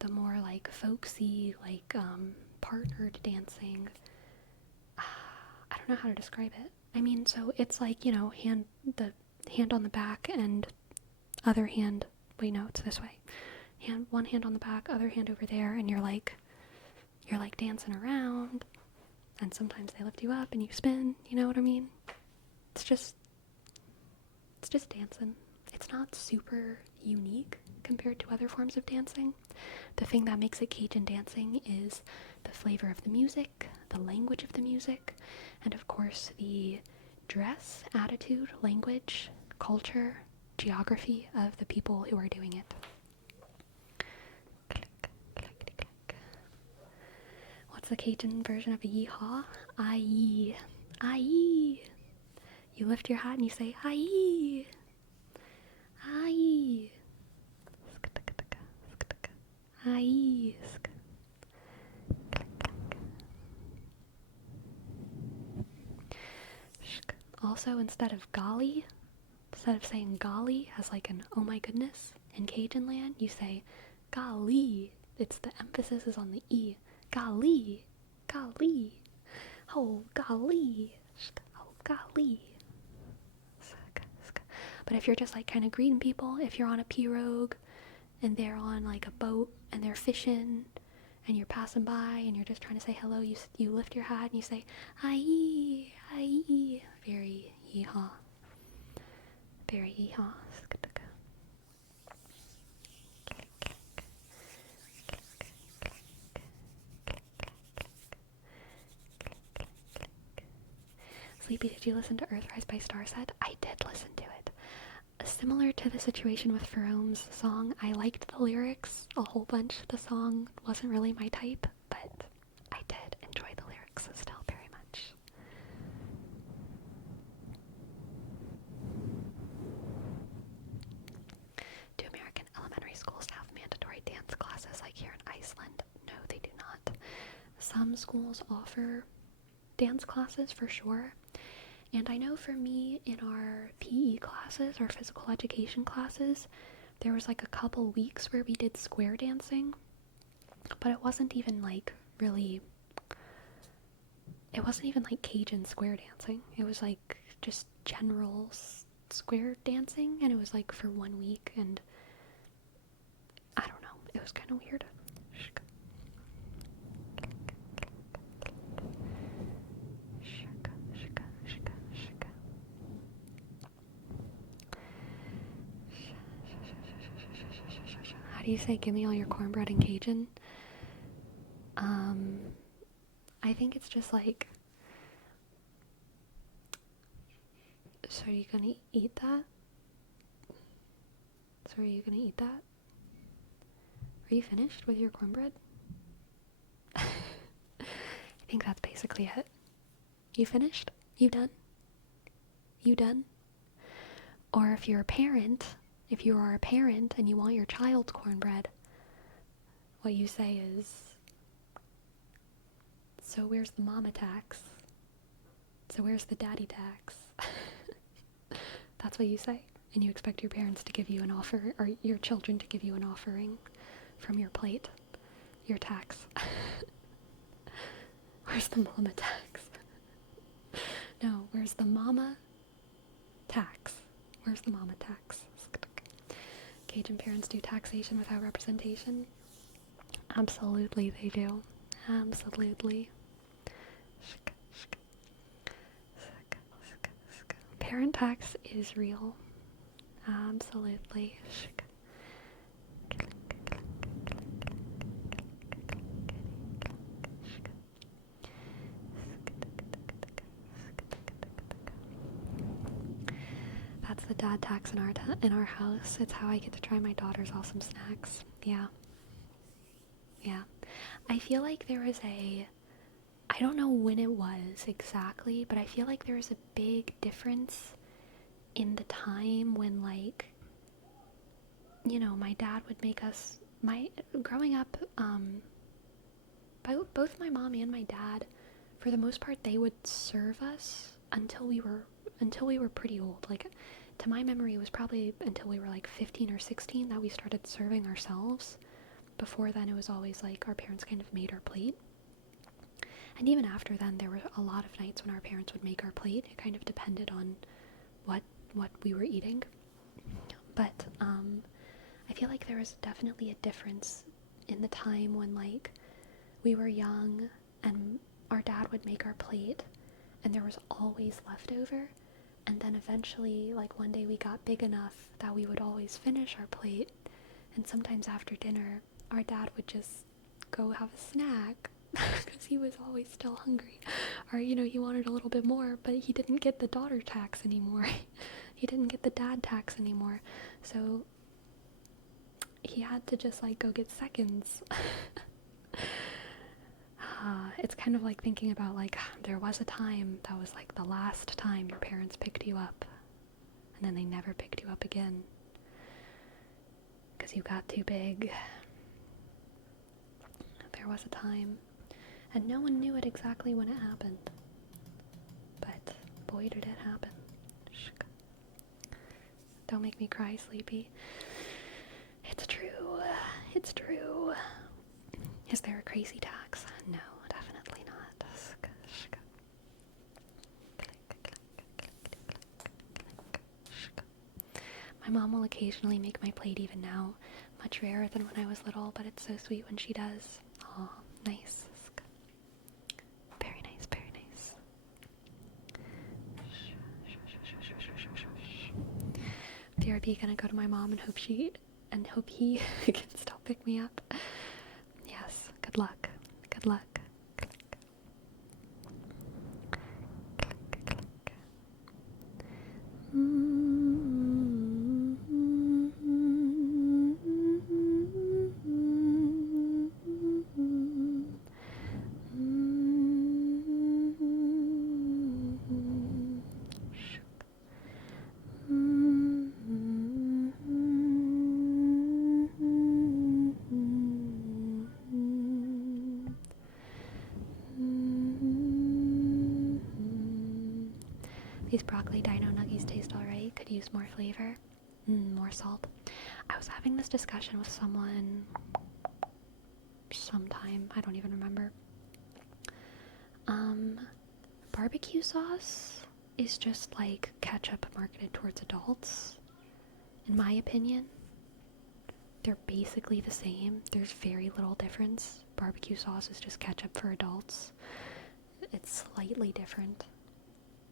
the more like folksy, like partnered dancing, I don't know how to describe it. I mean, so it's like, the hand on the back and other hand, wait, no, it's this way. One hand on the back, other hand over there, and you're like dancing around, and sometimes they lift you up and you spin, you know what I mean? It's just dancing. It's not super unique compared to other forms of dancing. The thing that makes it Cajun dancing is the flavor of the music, the language of the music, and of course the dress, attitude, language, culture, geography of the people who are doing it. What's the Cajun version of a yeehaw? Aye. Aye. You lift your hat and you say, aye. Aye. Aye. Also, instead of saying golly as like an oh my goodness, in Cajun land, you say golly. It's the emphasis is on the E. Golly. Golly. Oh, golly. Oh, golly. But if you're just like kind of greeting people, if you're on a pirogue and they're on like a boat and they're fishing and you're passing by and you're just trying to say hello, you lift your hat and you say aye, aye. Very yeehaw. Very yeehaw. Sleepy, did you listen to Earthrise by Starset? I did listen to it. Similar to the situation with Ferome's song, I liked the lyrics a whole bunch. The song wasn't really my type, but I did enjoy the lyrics still very much. Do American elementary schools have mandatory dance classes like here in Iceland? No, they do not. Some schools offer dance classes for sure. And I know for me, in our PE classes, our physical education classes, there was like a couple weeks where we did square dancing, but it wasn't even like Cajun square dancing. It was like just general square dancing, and it was like for 1 week, and I don't know, it was kind of weird. How do you say give me all your cornbread in Cajun? I think it's just like, so are you gonna eat that? So are you gonna eat that? Are you finished with your cornbread? I think that's basically it. You finished? You done? You done? Or if you are a parent and you want your child's cornbread, what you say is, so where's the mama tax? So where's the daddy tax? That's what you say. And you expect your parents to give you an offer, or your children to give you an offering from your plate, your tax. Where's the mama tax? No, where's the mama tax? Where's the mama tax? Cajun parents do taxation without representation? Absolutely they do. Absolutely. Parent tax is real. Absolutely. That's the dad tax in our house. It's how I get to try my daughter's awesome snacks. Yeah. Yeah. I feel like there was I don't know when it was exactly, but I feel like there was a big difference in the time when, like, my dad would make us, growing up, both my mom and my dad, for the most part, they would serve us until we were pretty old. Like, to my memory, it was probably until we were like 15 or 16 that we started serving ourselves. before then it was always like our parents kind of made our plate. And even after then, there were a lot of nights when our parents would make our plate. It kind of depended on what we were eating. But I feel like there was definitely a difference in the time when like we were young and our dad would make our plate and there was always leftover, and then eventually like one day we got big enough that we would always finish our plate, and sometimes after dinner our dad would just go have a snack because he was always still hungry, or he wanted a little bit more, but he didn't get the daughter tax anymore. He didn't get the dad tax anymore, so he had to just like go get seconds. It's kind of like thinking about like there was a time that was like the last time your parents picked you up, and then they never picked you up again because you got too big. There was a time, and no one knew it exactly when it happened, but boy did it happen. Don't make me cry, Sleepy. It's true. It's true. Is there a crazy tax? No, definitely not. My mom will occasionally make my plate even now. Much rarer than when I was little, but it's so sweet when she does. Aw, nice. Very nice, very nice. BRB gonna go to my mom and hope he can still pick me up. Yes, good luck. Good luck. These broccoli dino nuggies taste alright. Could use more flavor. More salt. I was having this discussion with someone sometime. I don't even remember. Barbecue sauce is just like ketchup marketed towards adults. In my opinion, they're basically the same. There's very little difference. Barbecue sauce is just ketchup for adults. It's slightly different,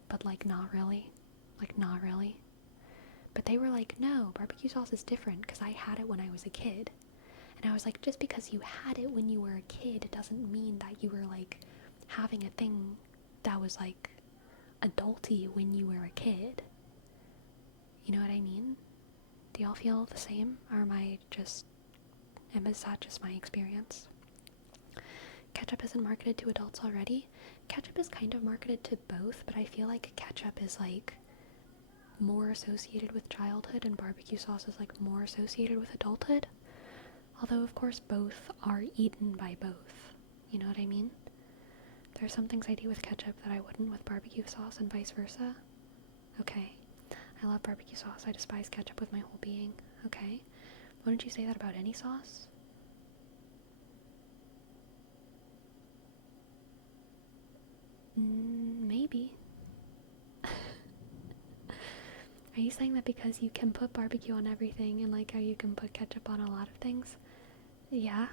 but like not really. But they were like, no, barbecue sauce is different because I had it when I was a kid. And I was like, just because you had it when you were a kid, it doesn't mean that you were like having a thing that was like adulty when you were a kid. You know what I mean? Do y'all feel the same? Or is that just my experience? Ketchup isn't marketed to adults already. Ketchup is kind of marketed to both, but I feel like ketchup is like more associated with childhood and barbecue sauce is like more associated with adulthood. Although of course both are eaten by both. You know what I mean? There are some things I do with ketchup that I wouldn't with barbecue sauce and vice versa. Okay. I love barbecue sauce. I despise ketchup with my whole being. Okay. Wouldn't you say that about any sauce? Maybe. Are you saying that because you can put barbecue on everything and like how you can put ketchup on a lot of things? Yeah.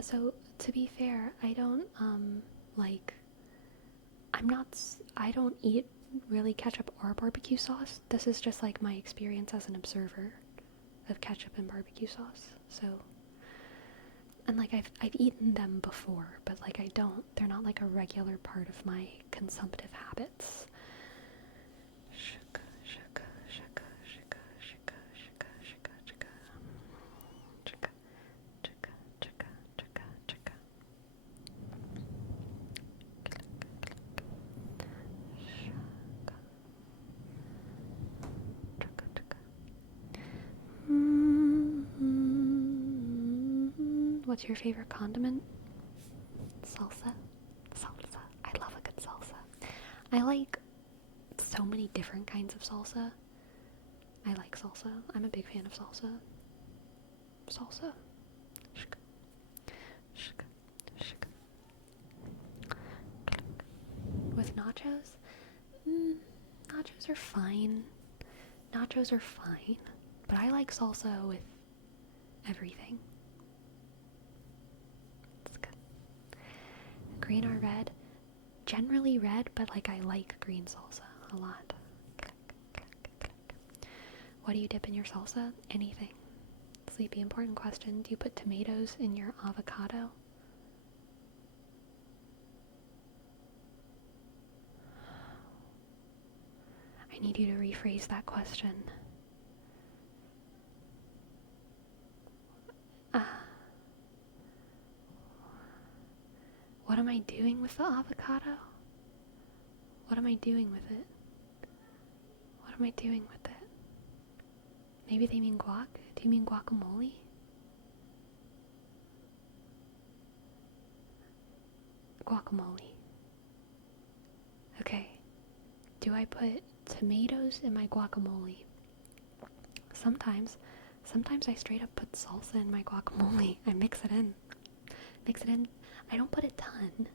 So, to be fair, I don't eat really ketchup or barbecue sauce. This is just like my experience as an observer of ketchup and barbecue sauce. So, and like I've eaten them before, but like they're not like a regular part of my consumptive habits. What's your favorite condiment? Salsa. I love a good salsa. I like so many different kinds of salsa. I like salsa. I'm a big fan of salsa. Salsa. With nachos? Nachos are fine. Nachos are fine. But I like salsa with everything. It's good. Green or red? Generally red, but like I like green salsa a lot. What do you dip in your salsa? Anything. Sleepy, important question. Do you put tomatoes in your avocado? I need you to rephrase that question. What am I doing with the avocado? What am I doing with it? What am I doing with it? Maybe they mean guac? Do you mean guacamole? Guacamole. Okay. Do I put tomatoes in my guacamole? Sometimes I straight up put salsa in my guacamole. I mix it in. I don't put a ton.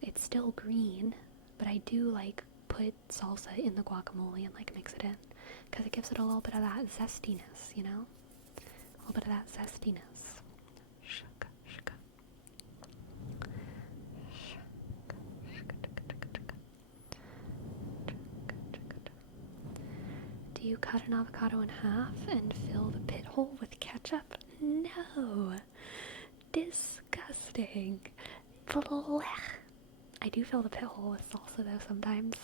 It's still green, but I do like put salsa in the guacamole and like mix it in, because it gives it a little bit of that zestiness, you know? A little bit of that zestiness. Do you cut an avocado in half and fill the pit hole with ketchup? No. Disgusting. Blech. I do fill the pit hole with salsa though sometimes.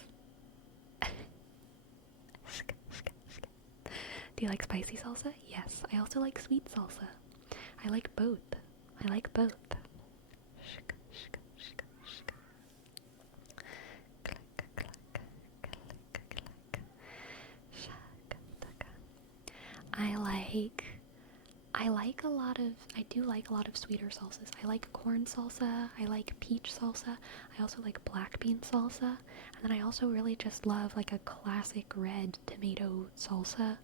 Do you like spicy salsa? Yes. I also like sweet salsa. I like both. I do like a lot of sweeter salsas. I like corn salsa, I like peach salsa, I also like black bean salsa, and then I also really just love like a classic red tomato salsa.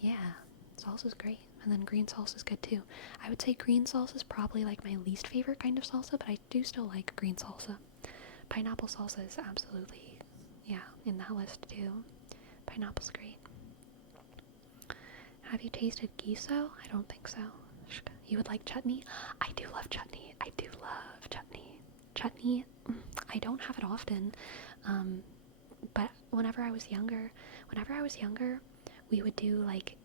Yeah, salsa's great. And then green salsa's good too. I would say green salsa is probably like my least favorite kind of salsa, but I do still like green salsa. Pineapple salsa is absolutely, yeah, in that list too. Pineapple's great. Have you tasted giso? I don't think so. You would like chutney? I do love chutney. Chutney, I don't have it often, but whenever I was younger, we would do like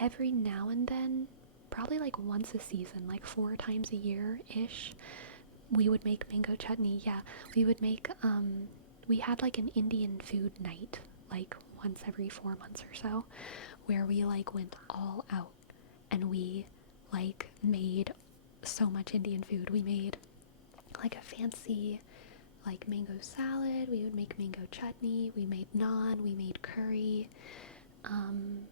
every now and then, probably like once a season, like 4 times a year-ish, we would make mango chutney. Yeah, we would make, we had like an Indian food night, like once every 4 months or so, where we like went all out and we like made so much Indian food. We made like a fancy like mango salad, we would make mango chutney, we made naan, we made curry, and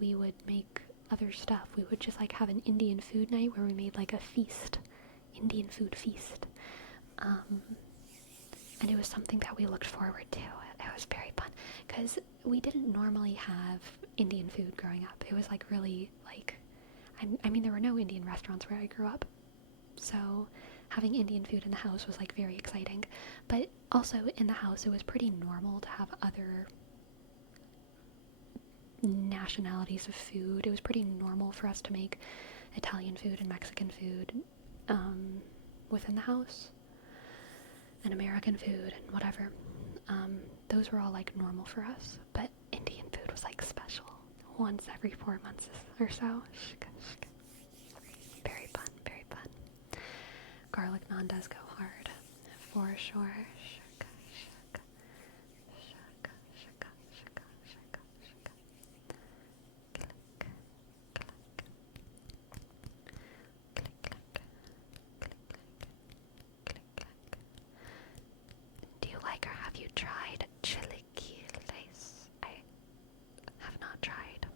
we would make other stuff. We would just like have an Indian food night where we made like a feast, Indian food feast, and it was something that we looked forward to. It was very fun because we didn't normally have Indian food growing up. It was like really like, I mean there were no Indian restaurants where I grew up, so having Indian food in the house was like very exciting. But also in the house it was pretty normal to have other nationalities of food. It was pretty normal for us to make Italian food and Mexican food within the house, and American food and whatever. Those were all like normal for us, but Indian food was like special once every 4 months or so. Very fun. Garlic naan does go hard, for sure. Do you like or have you tried chilaquiles? I have not tried.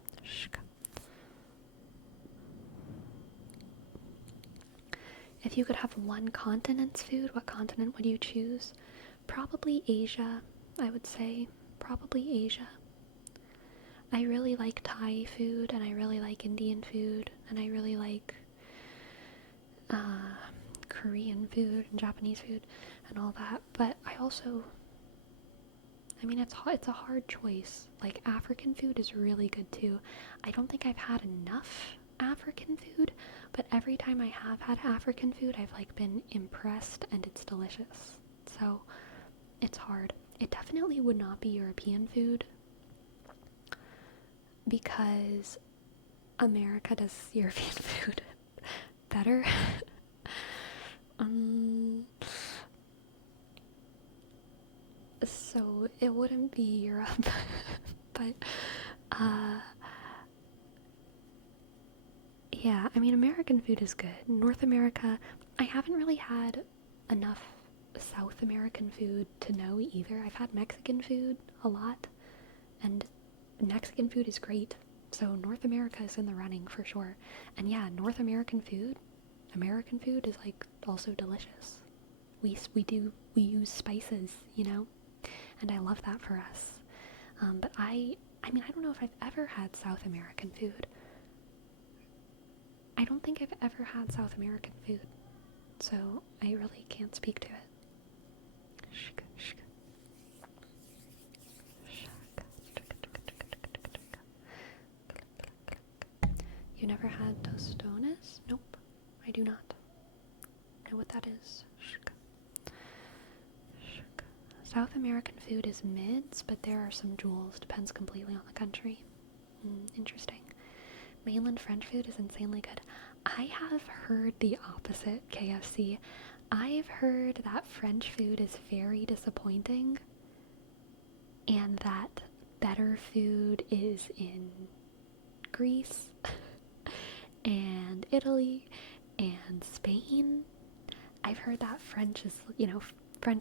If you could have one continent's food, what continent would you choose? Probably Asia, I would say. Probably Asia. I really like Thai food, and I really like Indian food, and I really like Korean food and Japanese food and all that. But I also, I mean, it's a hard choice. Like, African food is really good too. I don't think I've had enough African food, but every time I have had African food, I've like been impressed, and it's delicious. So it's hard. It definitely would not be European food, because America does European food better. So it wouldn't be Europe, but yeah, I mean, American food is good. North America, I haven't really had enough South American food to know either. I've had Mexican food a lot, and Mexican food is great. So North America is in the running for sure. And yeah, American food is like also delicious. We use spices, and I love that for us. But I mean, I don't know if I've ever had South American food. I don't think I've ever had South American food, so I really can't speak to it. You never had tostones? Nope, I do not know what that is. South American food is mids, but there are some jewels. Depends completely on the country. Interesting. Mainland French food is insanely good. I have heard the opposite, KFC. I've heard that French food is very disappointing, and that better food is in Greece and Italy and Spain. I've heard that French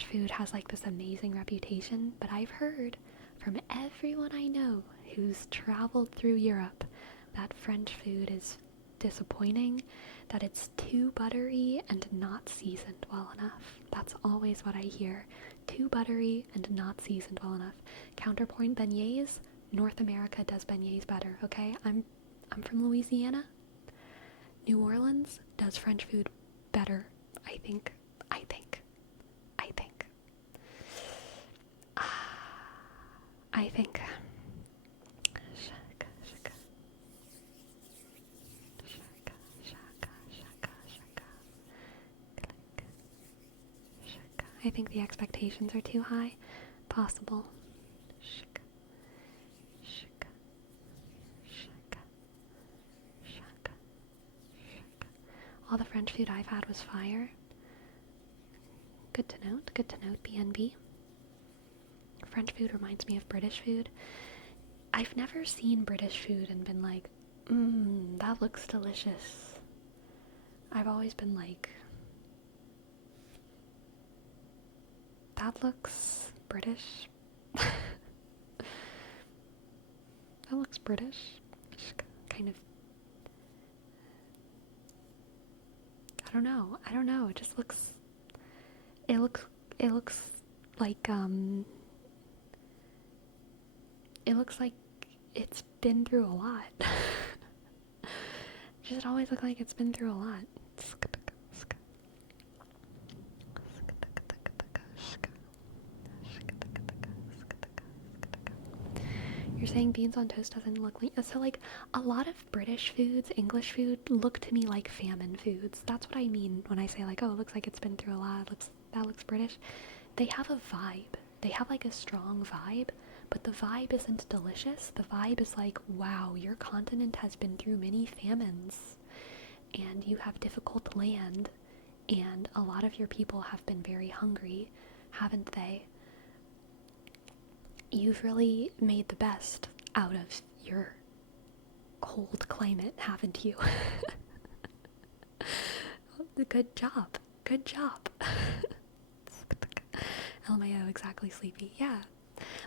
food has like this amazing reputation, but I've heard from everyone I know who's traveled through Europe that French food is disappointing, that it's too buttery and not seasoned well enough. That's always what I hear. Too buttery and not seasoned well enough. Counterpoint, beignets, North America does beignets better, okay? I'm from Louisiana. New Orleans does French food better, I think. I think the expectations are too high. Possible. All the French food I've had was fire. Good to note, BNB. French food reminds me of British food. I've never seen British food and been like, that looks delicious. I've always been like, that looks British. That looks British. Just kind of, I don't know. It just looks, it looks like, it looks like it's been through a lot. Just always look like it's been through a lot. You're saying beans on toast doesn't look like... So, like, a lot of British foods, English food, look to me like famine foods. That's what I mean when I say, like, oh, it looks like it's been through a lot. That looks British. They have a vibe. They have, like, a strong vibe. But the vibe isn't delicious. The vibe is like, wow, your continent has been through many famines. And you have difficult land. And a lot of your people have been very hungry, haven't they? You've really made the best out of your cold climate, haven't you? Good job. LMAO, exactly, sleepy. Yeah.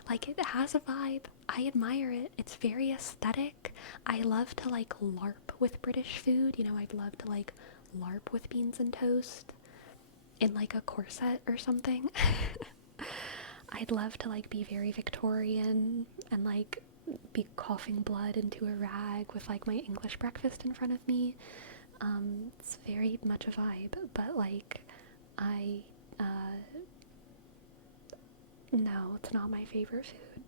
Like, it has a vibe. I admire it. It's very aesthetic. I love to, like, LARP with British food. I'd love to, like, LARP with beans and toast in, like, a corset or something. I'd love to like be very Victorian and like be coughing blood into a rag with like my English breakfast in front of me. It's very much a vibe, but like no, it's not my favorite food.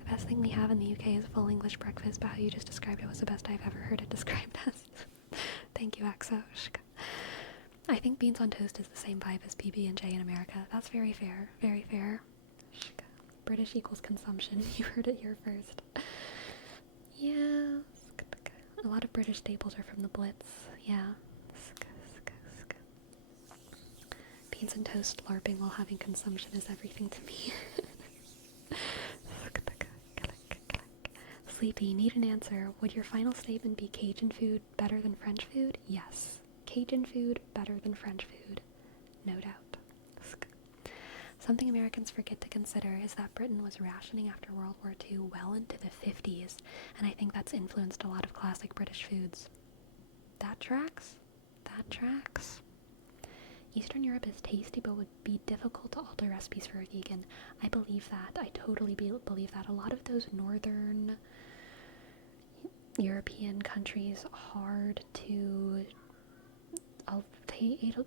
The best thing we have in the UK is a full English breakfast, but how you just described it was the best I've ever heard it described as. Thank you, Axo. I think beans on toast is the same vibe as PB&J in America. That's very fair. Very fair. British equals consumption. You heard it here first. Yeah. A lot of British staples are from the Blitz. Yeah. Beans and toast LARPing while having consumption is everything to me. Sleepy, need an answer. Would your final statement be Cajun food better than French food? Yes. Cajun food better than French food. No doubt. Something Americans forget to consider is that Britain was rationing after World War II well into the 50s, and I think that's influenced a lot of classic British foods. That tracks. That tracks. Eastern Europe is tasty but would be difficult to alter recipes for a vegan. I believe that. I totally believe that. A lot of those northern European countries hard to...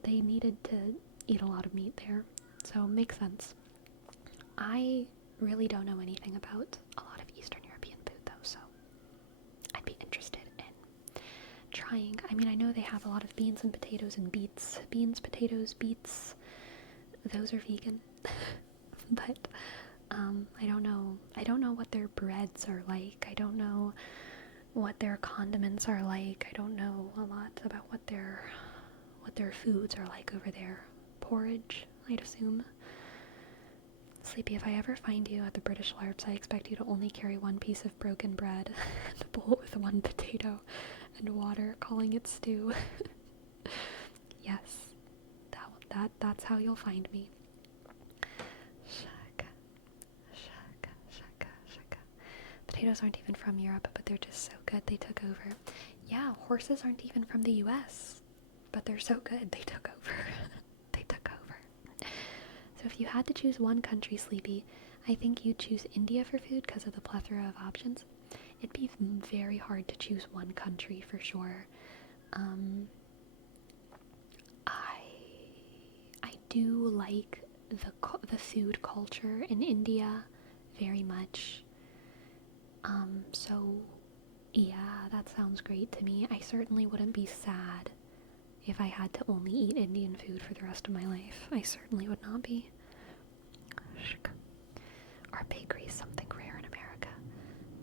they needed to eat a lot of meat there. So, makes sense. I really don't know anything about a lot of Eastern European food, though, so I'd be interested in trying. I mean, I know they have a lot of beans and potatoes and beets. Beans, potatoes, beets, those are vegan. But, I don't know. I don't know what their breads are like. I don't know what their condiments are like. I don't know a lot about what their foods are like over there. Porridge, I'd assume. Sleepy, if I ever find you at the British LARPs, I expect you to only carry one piece of broken bread and a bowl with one potato and water, calling it stew. Yes, that's how you'll find me. Shaka. Potatoes aren't even from Europe, but they're just so good they took over. Yeah, horses aren't even from the US, but they're so good they took over. So if you had to choose one country, Sleepy, I think you'd choose India for food because of the plethora of options. It'd be very hard to choose one country for sure. I do like the food culture in India very much. So yeah, that sounds great to me. I certainly wouldn't be sad if I had to only eat Indian food for the rest of my life. I certainly would not be. Are bakeries something rare in America?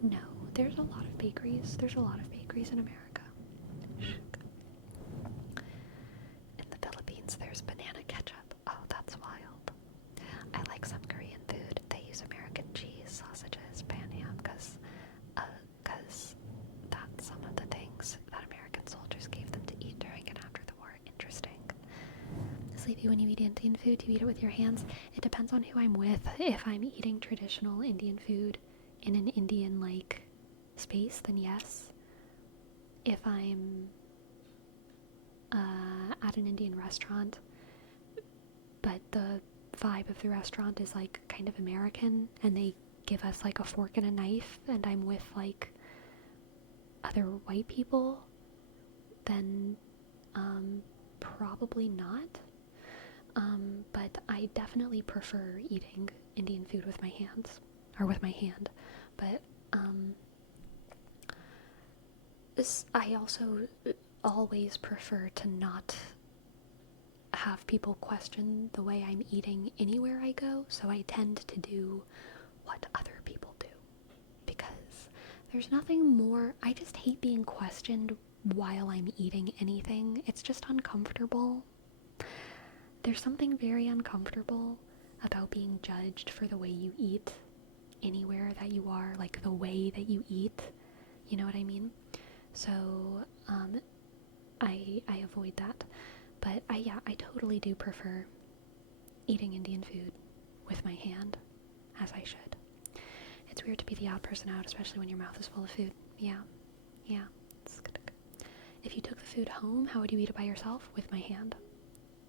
No, there's a lot of bakeries. There's a lot of bakeries in America. In the Philippines, there's banana ketchup. Oh, that's wild. I like some Korean food. They use American cheese, sausages, pan ham, because that's some of the things that American soldiers gave them to eat during and after the war. Interesting. Sleepy, when you eat Indian food, do you eat it with your hands? It depends on who I'm with. If I'm eating traditional Indian food in an Indian-like space, then yes. If I'm at an Indian restaurant, but the vibe of the restaurant is like kind of American, and they give us like a fork and a knife, and I'm with like other white people, then probably not. But I definitely prefer eating Indian food with my hands, or with my hand. But I also always prefer to not have people question the way I'm eating anywhere I go, so I tend to do what other people do. Because there's nothing more, I just hate being questioned while I'm eating anything. It's just uncomfortable. There's something very uncomfortable about being judged for the way you eat anywhere that you are, like the way that you eat, you know what I mean? So, I avoid that. But I totally do prefer eating Indian food with my hand, as I should. It's weird to be the odd person out, especially when your mouth is full of food. Yeah. It's good. If you took the food home, how would you eat it by yourself? With my hand.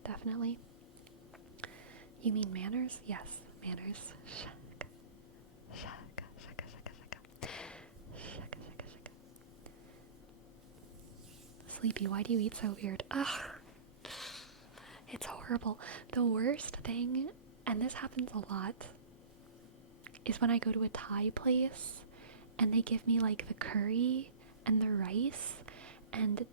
Definitely. You mean manners? Yes, manners. Shaka. Sleepy, why do you eat so weird? Ugh. It's horrible. The worst thing, and this happens a lot, is when I go to a Thai place and they give me like the curry and the rice, and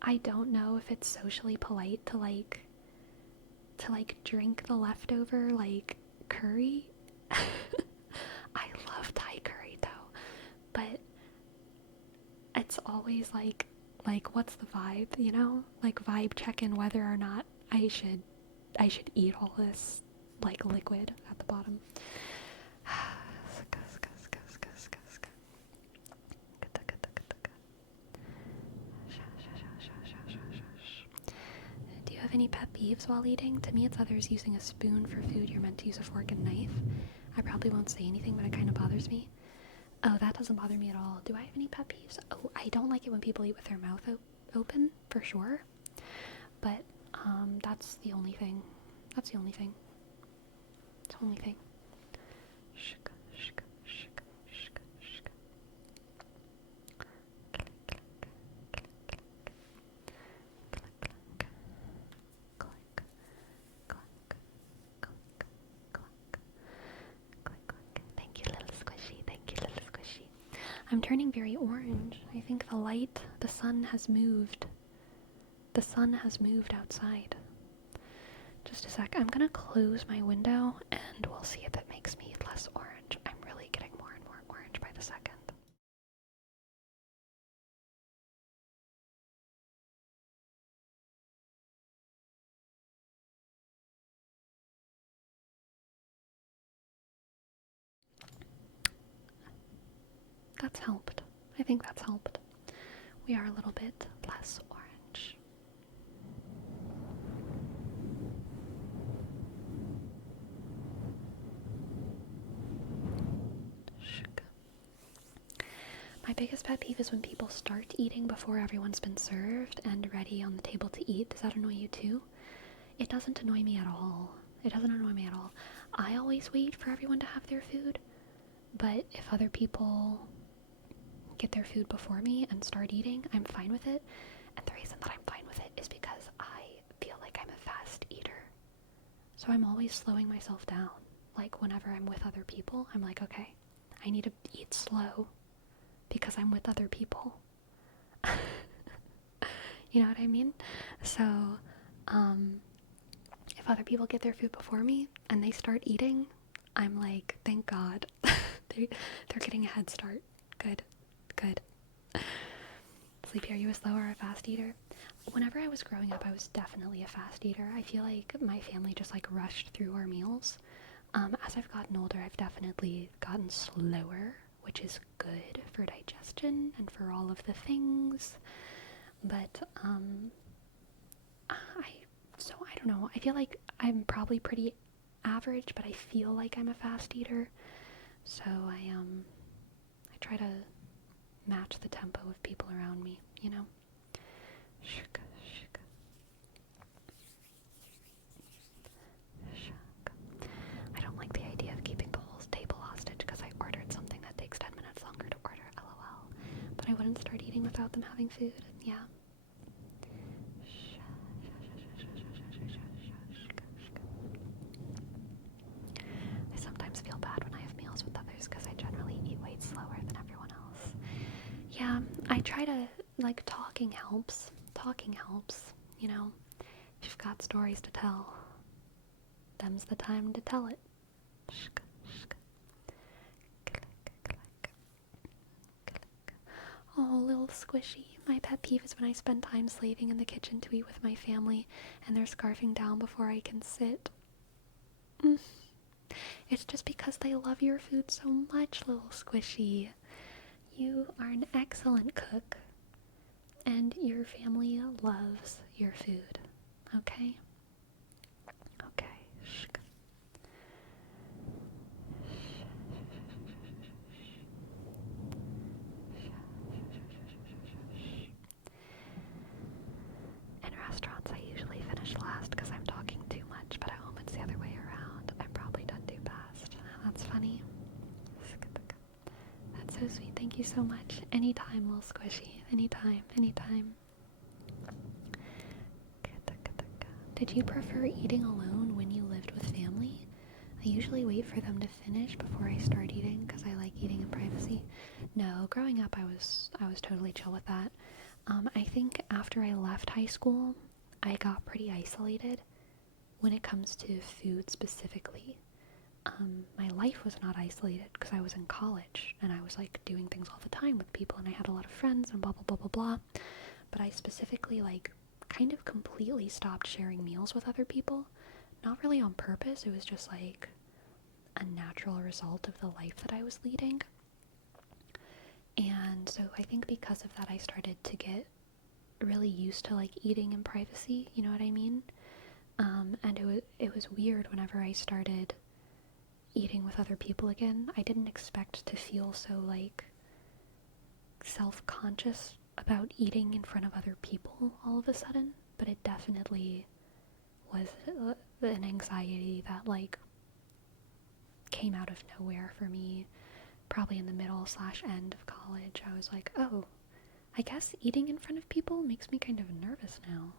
I don't know if it's socially polite to drink the leftover like curry. I love Thai curry though, but it's always like what's the vibe, you know? Like vibe check in whether or not I should eat all this like liquid at the bottom. Do you have any pet peeves while eating? To me, it's others using a spoon for food. You're meant to use a fork and knife. I probably won't say anything, but it kind of bothers me. Oh, that doesn't bother me at all. Do I have any pet peeves? Oh, I don't like it when people eat with their mouth open, for sure. But, that's the only thing. It's the only thing. Thank you, little squishy. I'm turning very orange. I think the sun has moved. The sun has moved outside. Just a sec. I'm gonna close my window and we'll see if it makes me less orange. I'm really getting more and more orange by the second. That's helped. I think that's helped. We are a little bit less orange. My biggest pet peeve is when people start eating before everyone's been served and ready on the table to eat. Does that annoy you too? It doesn't annoy me at all. I always wait for everyone to have their food, but if other people get their food before me and start eating, I'm fine with it. And the reason that I'm fine with it is because I feel like I'm a fast eater. So I'm always slowing myself down. Like whenever I'm with other people, I'm like, okay, I need to eat slow because I'm with other people. You know what I mean? So, if other people get their food before me and they start eating, I'm like, thank God. They're getting a head start. Good. Sleepy, are you a slow or a fast eater? Whenever I was growing up, I was definitely a fast eater. I feel like my family just like rushed through our meals. As I've gotten older, I've definitely gotten slower, which is good for digestion and for all of the things. But, I don't know. I feel like I'm probably pretty average, but I feel like I'm a fast eater. So I try to match the tempo of people around me, you know? I don't like the idea of keeping the whole table hostage because I ordered something that takes 10 minutes longer to order, lol. But I wouldn't start eating without them having food, yeah. I sometimes feel bad when I have meals with others because I generally eat way slower than everyone else. Yeah, I try to, like, talking helps, you know? If you've got stories to tell, them's the time to tell it. Oh, little squishy. My pet peeve is when I spend time slaving in the kitchen to eat with my family and they're scarfing down before I can sit. It's just because they love your food so much, little squishy. You are an excellent cook and your family loves your food. Okay? Okay. so much. Anytime, little squishy. Anytime, anytime. Did you prefer eating alone when you lived with family? I usually wait for them to finish before I start eating because I like eating in privacy. No, growing up I was totally chill with that. I think after I left high school, I got pretty isolated when it comes to food specifically. My life was not isolated because I was in college and I was like doing things all the time with people and I had a lot of friends and blah blah blah blah blah. But I specifically like kind of completely stopped sharing meals with other people. Not really on purpose, it was just like a natural result of the life that I was leading. And so I think because of that I started to get really used to like eating in privacy, you know what I mean? And it was weird whenever I started eating with other people again. I didn't expect to feel so like self-conscious about eating in front of other people all of a sudden, but it definitely was an anxiety that like came out of nowhere for me, probably in the middle/end of college. I was like, oh, I guess eating in front of people makes me kind of nervous now.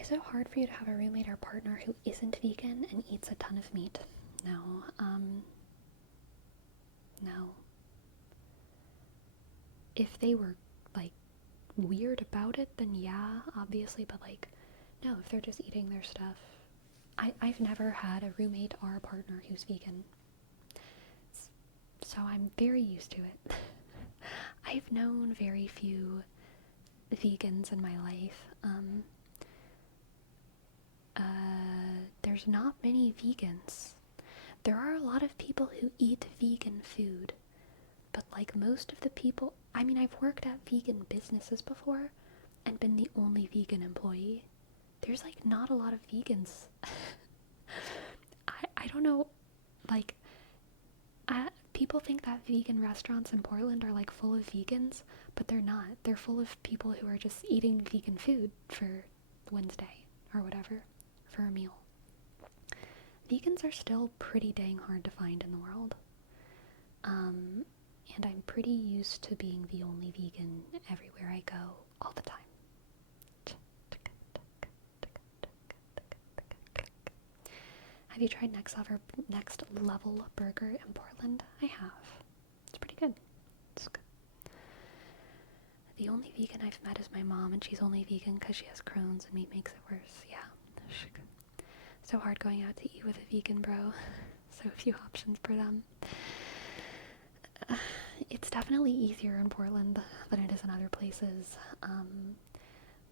Is it hard for you to have a roommate or partner who isn't vegan and eats a ton of meat? No. No. If they were, like, weird about it, then yeah, obviously, but, like, no, if they're just eating their stuff. I've never had a roommate or a partner who's vegan, so I'm very used to it. I've known very few vegans in my life. There's not many vegans. There are a lot of people who eat vegan food, but like most of the people, I mean, I've worked at vegan businesses before and been the only vegan employee. There's like not a lot of vegans. I don't know, like, people think that vegan restaurants in Portland are like full of vegans, but they're not. They're full of people who are just eating vegan food for Wednesday or whatever, for a meal. Vegans are still pretty dang hard to find in the world. And I'm pretty used to being the only vegan everywhere I go all the time. Have you tried Next Level Burger in Portland? I have. It's pretty good. It's good. The only vegan I've met is my mom, and she's only vegan because she has Crohn's and meat makes it worse. Yeah. So hard going out to eat with a vegan bro. So few options for them. It's definitely easier in Portland than it is in other places.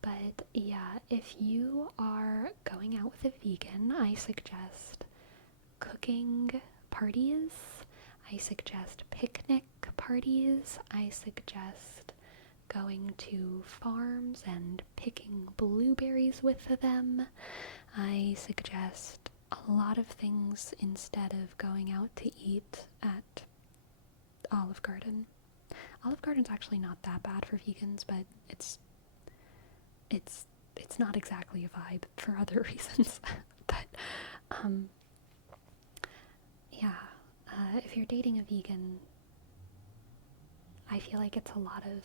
But yeah, if you are going out with a vegan, I suggest cooking parties. I suggest picnic parties. I suggest going to farms and picking blueberries with them. I suggest a lot of things instead of going out to eat at Olive Garden. Olive Garden's actually not that bad for vegans, but it's not exactly a vibe for other reasons. But if you're dating a vegan, I feel like it's a lot of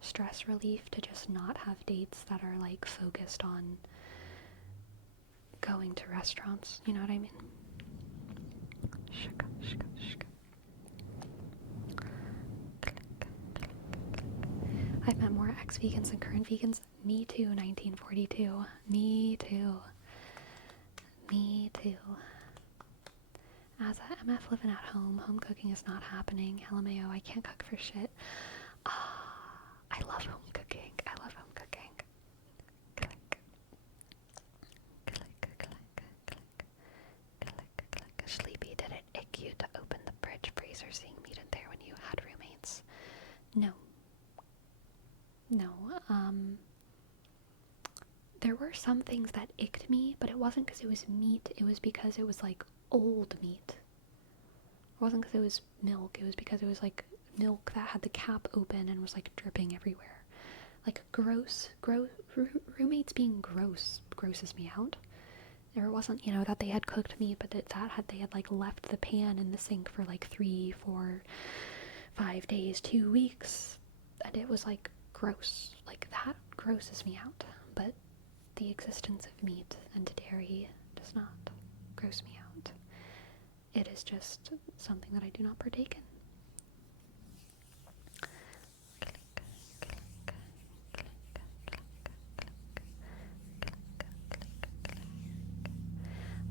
stress relief to just not have dates that are like focused on going to restaurants, you know what I mean? I've met more ex-vegans than current vegans. Me too, 1942. Me too. As a MF living at home cooking is not happening. LMAO, I can't cook for shit. I love home cooking. Click. Sleepy, did it ick you to open the fridge freezer seeing meat in there when you had roommates? No. There were some things that icked me, but it wasn't because it was meat, it was because it was like old meat. It wasn't because it was milk, it was because it was like milk that had the cap open and was like dripping everywhere. Like roommates being gross grosses me out. Or it wasn't, that they had cooked meat, but they had like left the pan in the sink for like 3, 4, 5 days, 2 weeks, and it was like gross. Like that grosses me out. But the existence of meat and dairy does not gross me out. It is just something that I do not partake in.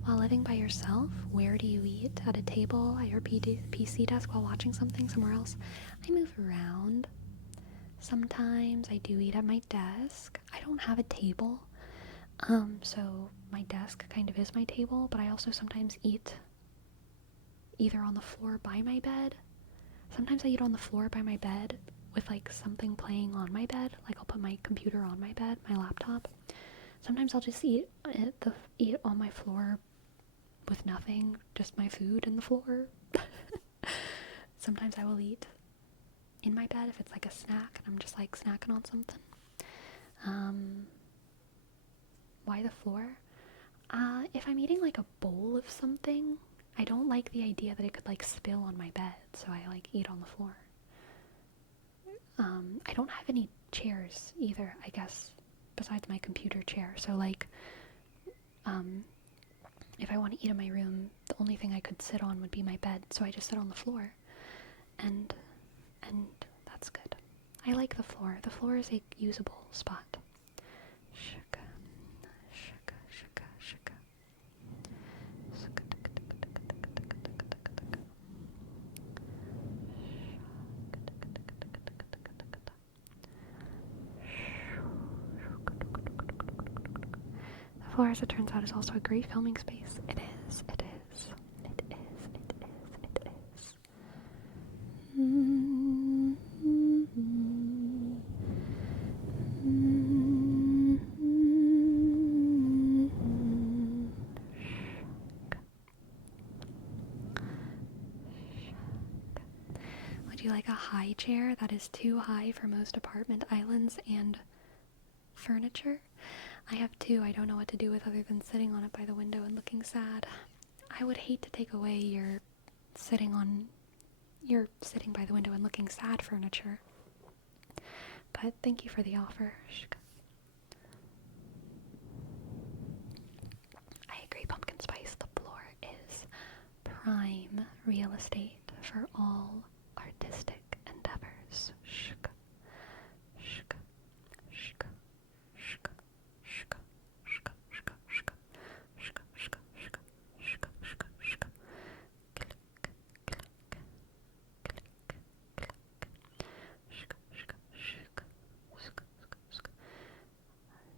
While living by yourself, where do you eat? At a table, at your PC desk while watching something somewhere else? I move around. Sometimes I do eat at my desk. I don't have a table, so my desk kind of is my table, but I also sometimes eat either on the floor by my bed. Sometimes I eat on the floor by my bed with like something playing on my bed. Like I'll put my computer on my bed, my laptop. Sometimes I'll just eat on my floor with nothing, just my food and the floor. Sometimes I will eat in my bed if it's like a snack and I'm just like snacking on something. Why the floor? If I'm eating like a bowl of something, I don't like the idea that it could like spill on my bed, so I like eat on the floor. I don't have any chairs either, I guess, besides my computer chair, so like if I want to eat in my room, the only thing I could sit on would be my bed, so I just sit on the floor, and that's good. I like the floor. The floor is a usable spot. Shuka, shuka, shuka, shuka. The floor, as it turns out, is also a great filming space. It is, it is, it is, it is, it is. Would you like a high chair that is too high for most apartment islands and furniture? I have two. I don't know what to do with other than sitting on it by the window and looking sad. I would hate to take away your sitting by the window and looking sad furniture. But thank you for the offer. I agree, pumpkin spice. The floor is prime real estate for all artistic endeavors.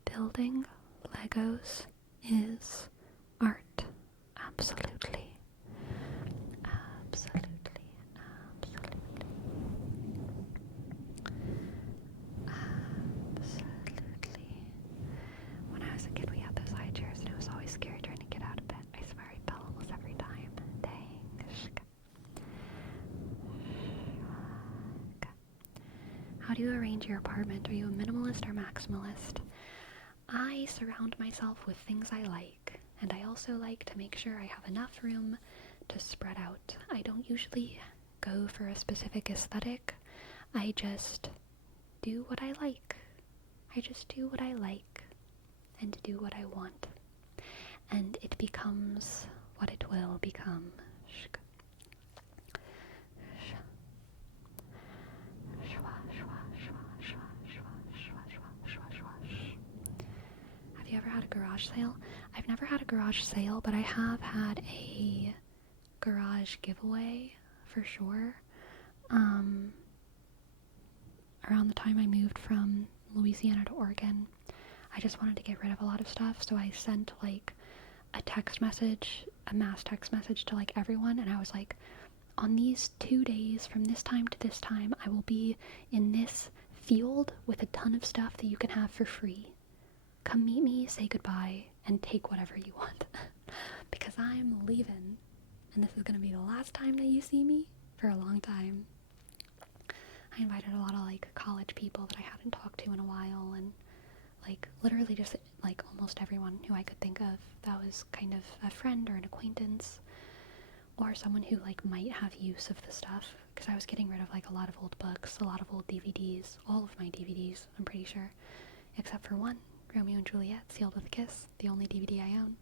Building Legos is art. Absolutely. Absolutely. Absolutely. Absolutely. When I was a kid, we had those high chairs, and it was always scary trying to get out of bed. I swear I fell almost every time. Dang. How do you arrange your apartment? Are you a minimalist or maximalist? I surround myself with things I like, and I also like to make sure I have enough room to spread out. I don't usually go for a specific aesthetic. I just do what I like. I just do what I like and do what I want. And it becomes what it will become. Have you ever had a garage sale? I've never had a garage sale, but I have had a garage giveaway for sure. Around the time I moved from Louisiana to Oregon, I just wanted to get rid of a lot of stuff, so I sent like a mass text message to like everyone, and I was like, on these 2 days from this time to this time, I will be in this field with a ton of stuff that you can have for free. Come meet me, say goodbye, and take whatever you want. Because I'm leaving, and this is going to be the last time that you see me for a long time. I invited a lot of like college people that I hadn't talked to in a while, and like literally just like almost everyone who I could think of that was kind of a friend or an acquaintance or someone who like might have use of the stuff, because I was getting rid of like a lot of old books, a lot of old DVDs, all of my DVDs, I'm pretty sure, except for one, Romeo and Juliet, Sealed with a Kiss, the only DVD I own.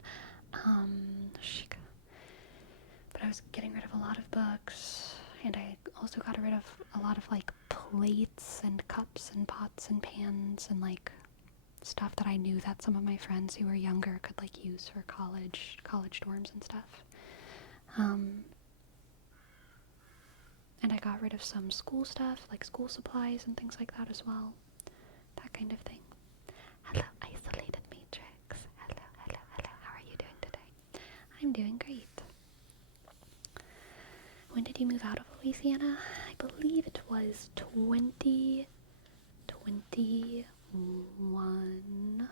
But I was getting rid of a lot of books, and I also got rid of a lot of like plates and cups and pots and pans and like stuff that I knew that some of my friends who were younger could like use for college dorms and stuff. And I got rid of some school stuff, like school supplies and things like that as well. That kind of thing. Hello, Isolated Matrix. Hello. How are you doing today? I'm doing great. When did you move out of Louisiana? I believe it was 2021.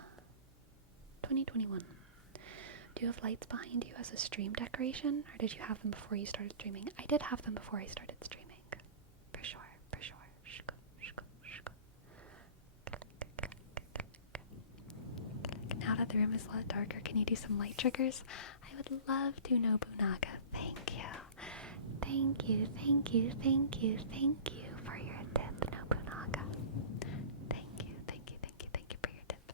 2021. Do you have lights behind you as a stream decoration, or did you have them before you started streaming? I did have them before I started streaming. For sure. Now that the room is a lot darker, can you do some light triggers? I would love to, Nobunaga. Thank you for your tip, Nobunaga. Thank you for your tip.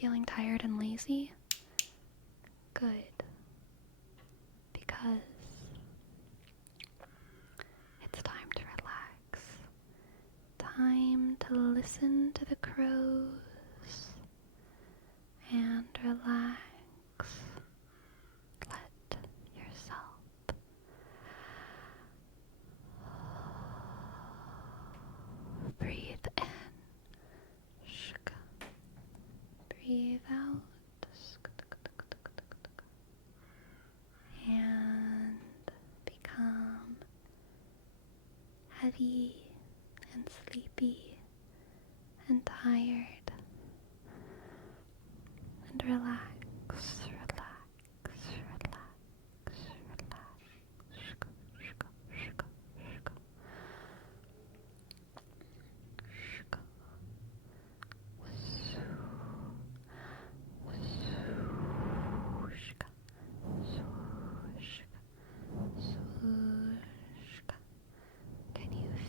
Feeling tired and lazy? Good. Because it's time to relax. Time to listen to the crows and relax. Let yourself breathe in. Breathe out. And become heavy and sleepy and tired. And relax. Can you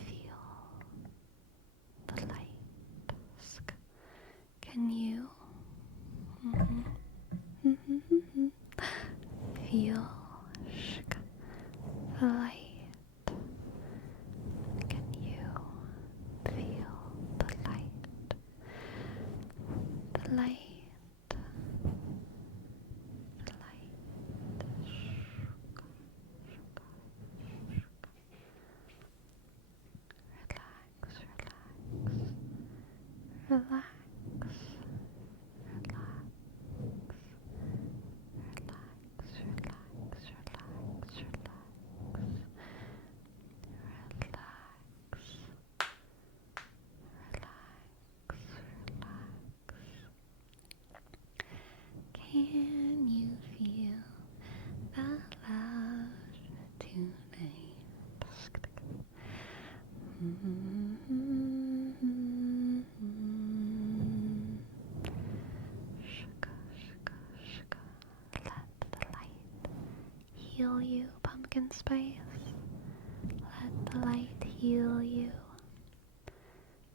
feel the light? Can you feel the light? Can you feel the light? The light. Relax. Can you feel the love tonight? Let the light heal you, pumpkin spice. Let the light heal you.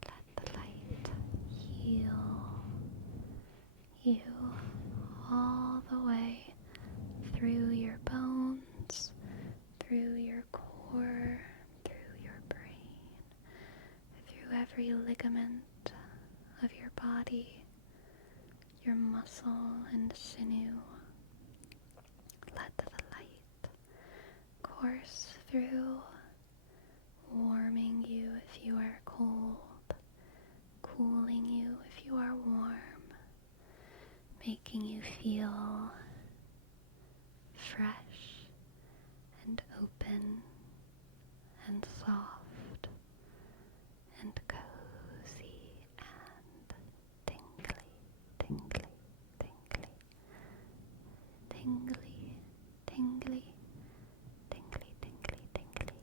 Let the light heal you all the way through your bones, through your core, through your brain, through every ligament of your body, your muscle and sinew. Let the light course through, warming you if you are cold, cooling you if you are warm, making you feel fresh and open and soft and cozy and tingly, tingly, tingly, tingly, tingly, tingly, tingly, tingly.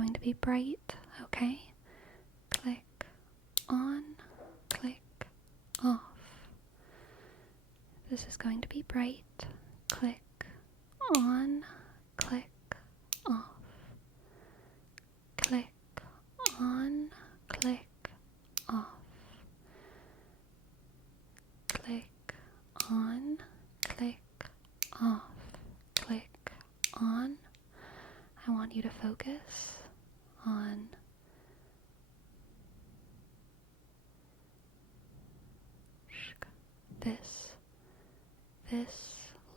going to be bright, okay? Click on, click off. This is going to be bright. Click on, click off. Click on, click off. Click on, click off. Click on. I want you to focus on this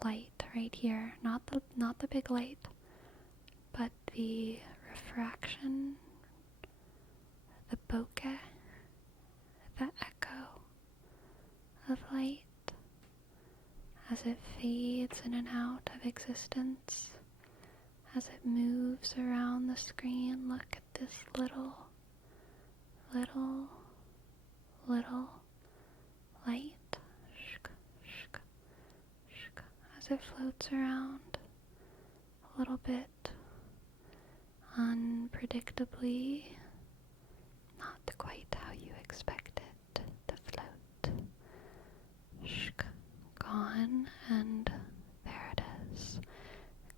light right here, not the big light, but the refraction, the bokeh, the echo of light as it fades in and out of existence, as it moves around the screen. Look at this little light as it floats around a little bit unpredictably, not quite how you expect it to float. Gone, and there it is.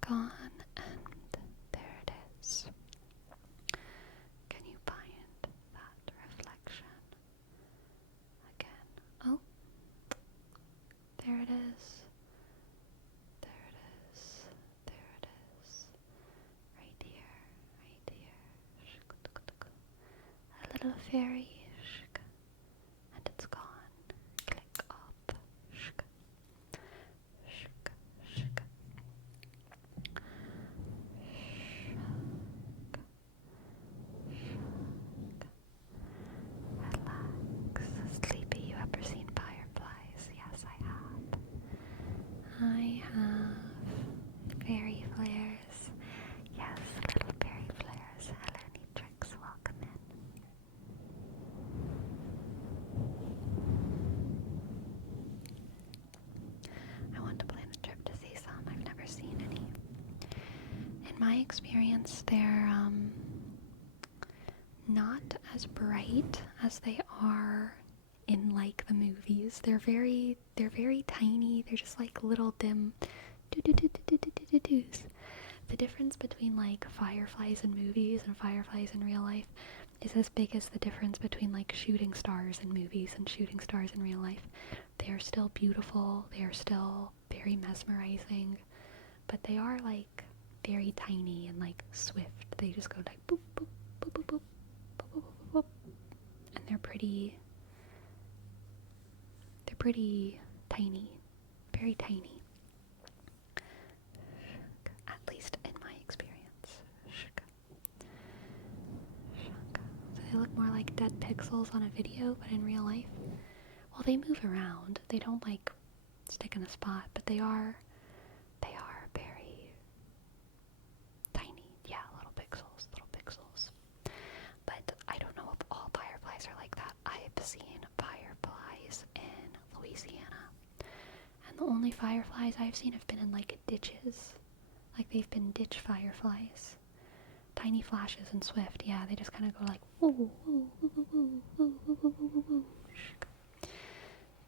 Gone, and there it is. Can you find that reflection again? Oh, there it is. There it is. There it is. Right here. Right here. A little fairy. And it's gone. Click up. Relax. Sleepy, you ever seen Fireflies? Yes, I have. I have fairy flares. Yes, little fairy flares. Hello, Neatrix. Welcome in. I want to plan a trip to see some. I've never seen any. In my experience, they're not as bright as they are in like the movies. They're very tiny. They're just like little dim doos. The difference between like fireflies in movies and fireflies in real life is as big as the difference between like shooting stars in movies and shooting stars in real life. They are still beautiful. They are still very mesmerizing, but they are like very tiny and like swift. They just go like boop boop boop boop boop boop boop boop boop, and they're pretty tiny, very tiny. At least in my experience. So they look more like dead pixels on a video, but in real life, well, they move around. They don't like stick in a spot, but they are very tiny. Yeah, little pixels. But I don't know if all fireflies are like that. I've seen fireflies in Louisiana, and the only fireflies I've seen have been in like ditches. Like they've been ditch fireflies. Tiny flashes and swift, yeah, they just kind of go like woo, woo, woo, woo, woo, woo, woo, woo, woo, woo.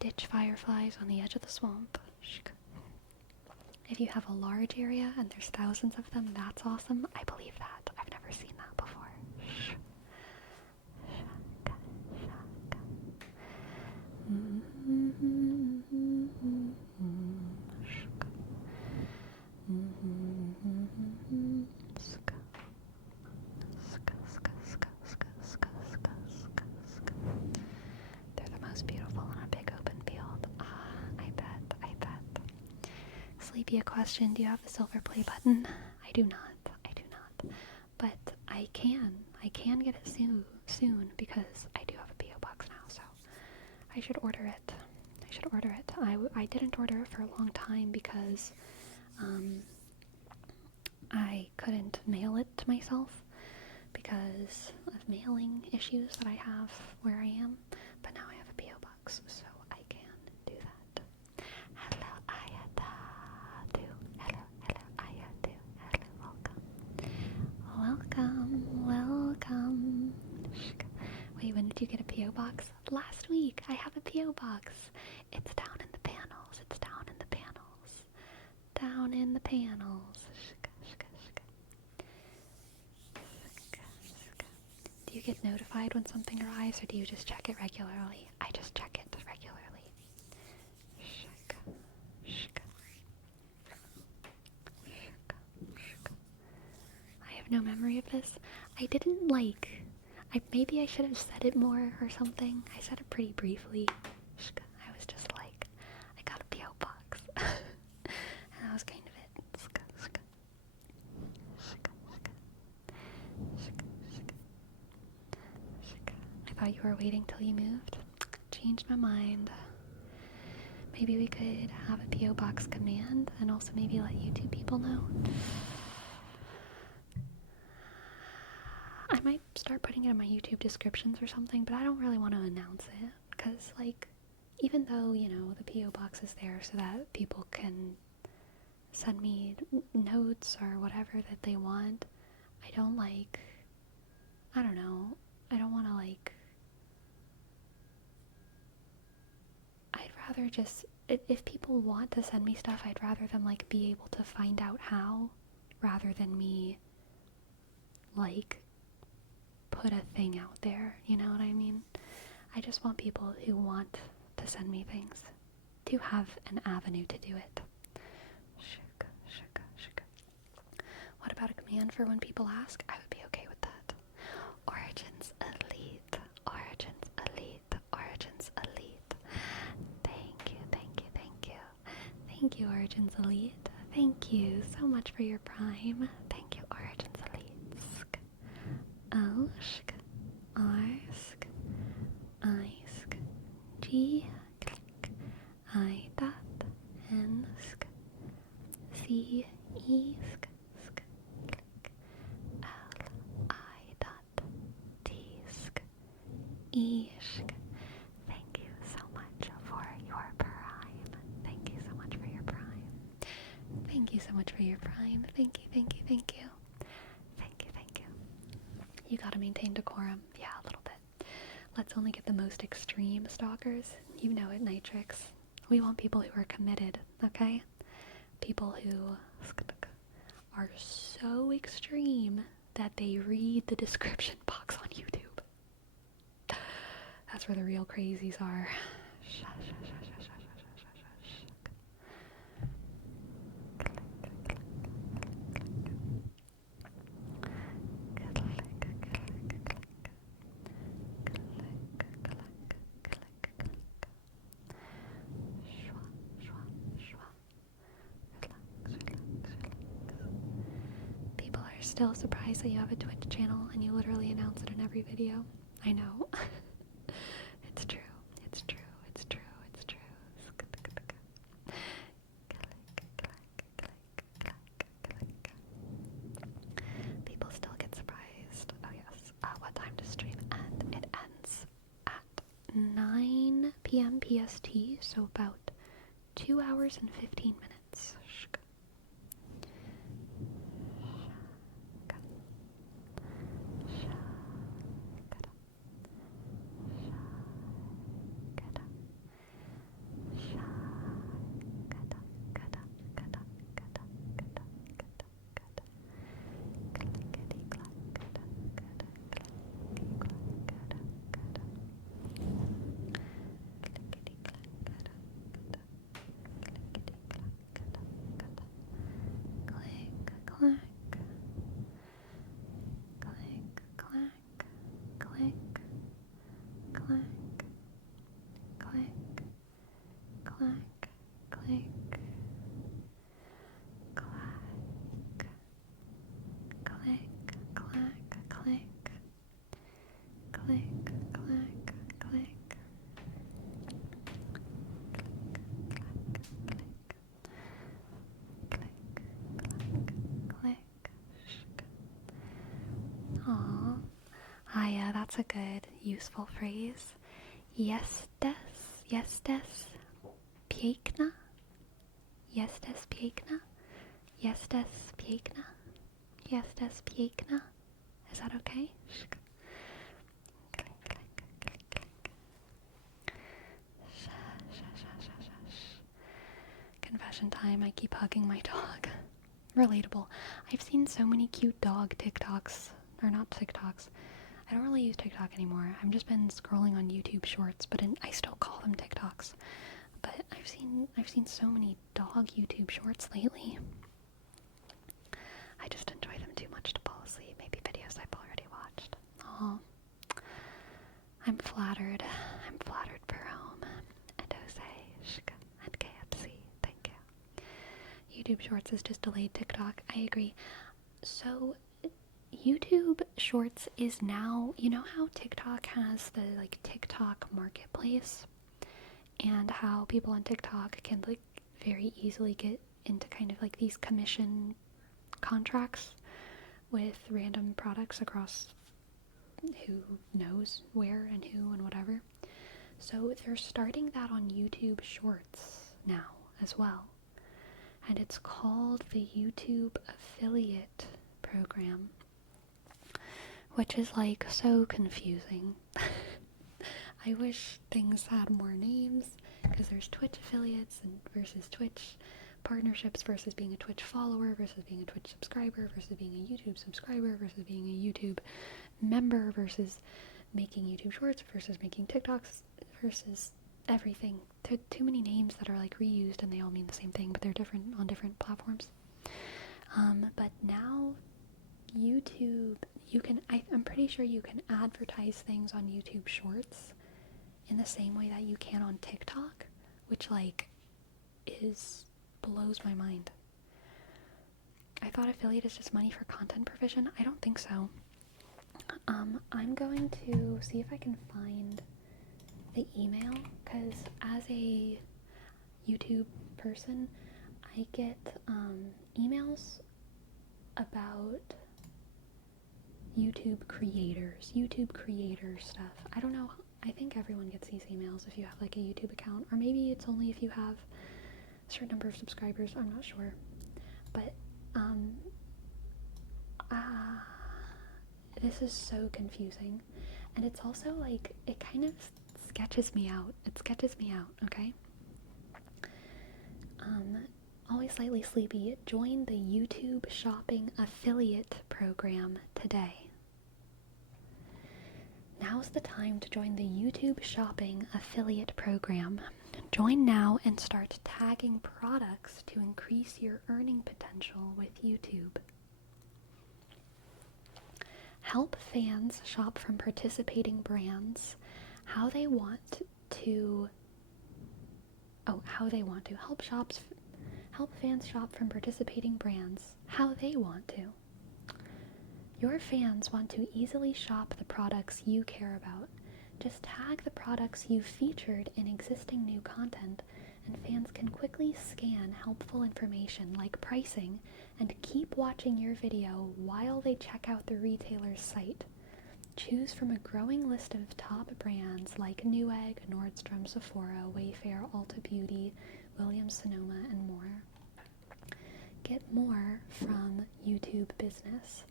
Ditch fireflies on the edge of the swamp. If you have a large area and there's thousands of them, that's awesome. I believe that. I've never seen that before. They're the most beautiful on a big open field. I bet. Sleepy, a question. Do you have a silver play button? I do not. But I can get it soon because I do have a PO box now, so I should order it. I didn't order it for a long time because I couldn't mail it to myself because of mailing issues that I have where I am, but now I have a PO box, so I can do that. Hello, Ayatu. Hello, Ayatu. Hello, welcome. P.O. box? Last week, I have a P.O. box. It's down in the panels. It's down in the panels. Down in the panels. Do you get notified when something arrives, or do you just check it regularly? I just check it regularly. I have no memory of this. I didn't maybe I should have said it more or something. I said it pretty briefly. I was just like, I got a P.O. box. And that was kind of it. I thought you were waiting till you moved. Changed my mind. Maybe we could have a P.O. box command and also maybe let YouTube people know. I might start putting it in my YouTube descriptions or something, but I don't really want to announce it, because, even though, the P.O. box is there so that people can send me notes or whatever that they want, I don't want to, I'd rather just, if people want to send me stuff, I'd rather them, be able to find out how, rather than me, put a thing out there, you know what I mean? I just want people who want to send me things to have an avenue to do it. What about a command for when people ask? I would be okay with that. Origins elite, origins elite, origins elite. Thank you, thank you, thank you. Thank you, Origins Elite. Thank you so much for your prime. Thank you, Origins Elite. Oshk, Arsk, Isk, G, click, I dot, Nsk, C, Esk, sk, click, L, I dot, Tsk, Ishk. Thank you so much for your prime. Thank you so much for your prime. Thank you so much for your prime. Thank you, thank you, thank you. Thank you, thank you. You gotta maintain decorum. Yeah, a little bit. Let's only get the most extreme stalkers. You know it, Nitrix. We want people who are committed, okay? People who are so extreme that they read the description box on YouTube. That's where the real crazies are. People are still surprised that you have a Twitch channel and you literally announce it in every video. I know. It's true. It's true. It's true. It's true. People still get surprised. Oh yes. What time does stream end? It ends at 9 p.m. PST, so about 2 hours and 15 minutes. That's a good, useful phrase. Jestes piękna? Jestes piękna? Jestes piękna? Jestes piękna? Is that okay? confession time. I keep hugging my dog. Relatable. I've seen so many cute dog TikToks. Or not TikToks. I don't really use TikTok anymore. I've just been scrolling on YouTube Shorts, but I still call them TikToks. But I've seen so many dog YouTube Shorts lately. I just enjoy them too much to fall asleep. Maybe videos I've already watched. Oh, I'm flattered. I'm flattered, Perome and Jose and KFC. Thank you. YouTube Shorts is just delayed TikTok. I agree. So YouTube Shorts is now, you know how TikTok has the like TikTok marketplace and how people on TikTok can like very easily get into kind of like these commission contracts with random products across who knows where and who and whatever. So they're starting that on YouTube Shorts now as well. And it's called the YouTube Affiliate Program, which is like so confusing. I wish things had more names, because there's Twitch affiliates and versus Twitch partnerships versus being a Twitch follower versus being a Twitch subscriber versus being a YouTube subscriber versus being a YouTube member versus making YouTube Shorts versus making TikToks versus everything. There are too many names that are like reused and they all mean the same thing, but they're different on different platforms. But now YouTube, I'm pretty sure you can advertise things on YouTube Shorts in the same way that you can on TikTok, which like blows my mind. I thought affiliate is just money for content provision. I don't think so. I'm going to see if I can find the email, because as a YouTube person, I get emails about YouTube creator stuff. I don't know. I think everyone gets these emails if you have like a YouTube account, or maybe it's only if you have a certain number of subscribers. I'm not sure. But this is so confusing, and it's also like it kind of sketches me out. Okay. Always slightly sleepy. Join the YouTube Shopping Affiliate Program today. Now's the time to join the YouTube Shopping Affiliate Program. Join now and start tagging products to increase your earning potential with YouTube. Help fans shop from participating brands how they want to. Help fans shop from participating brands how they want to. Your fans want to easily shop the products you care about. Just tag the products you've featured in existing new content, and fans can quickly scan helpful information like pricing and keep watching your video while they check out the retailer's site. Choose from a growing list of top brands like Newegg, Nordstrom, Sephora, Wayfair, Ulta Beauty, Williams-Sonoma, and more. Get more from YouTube Business.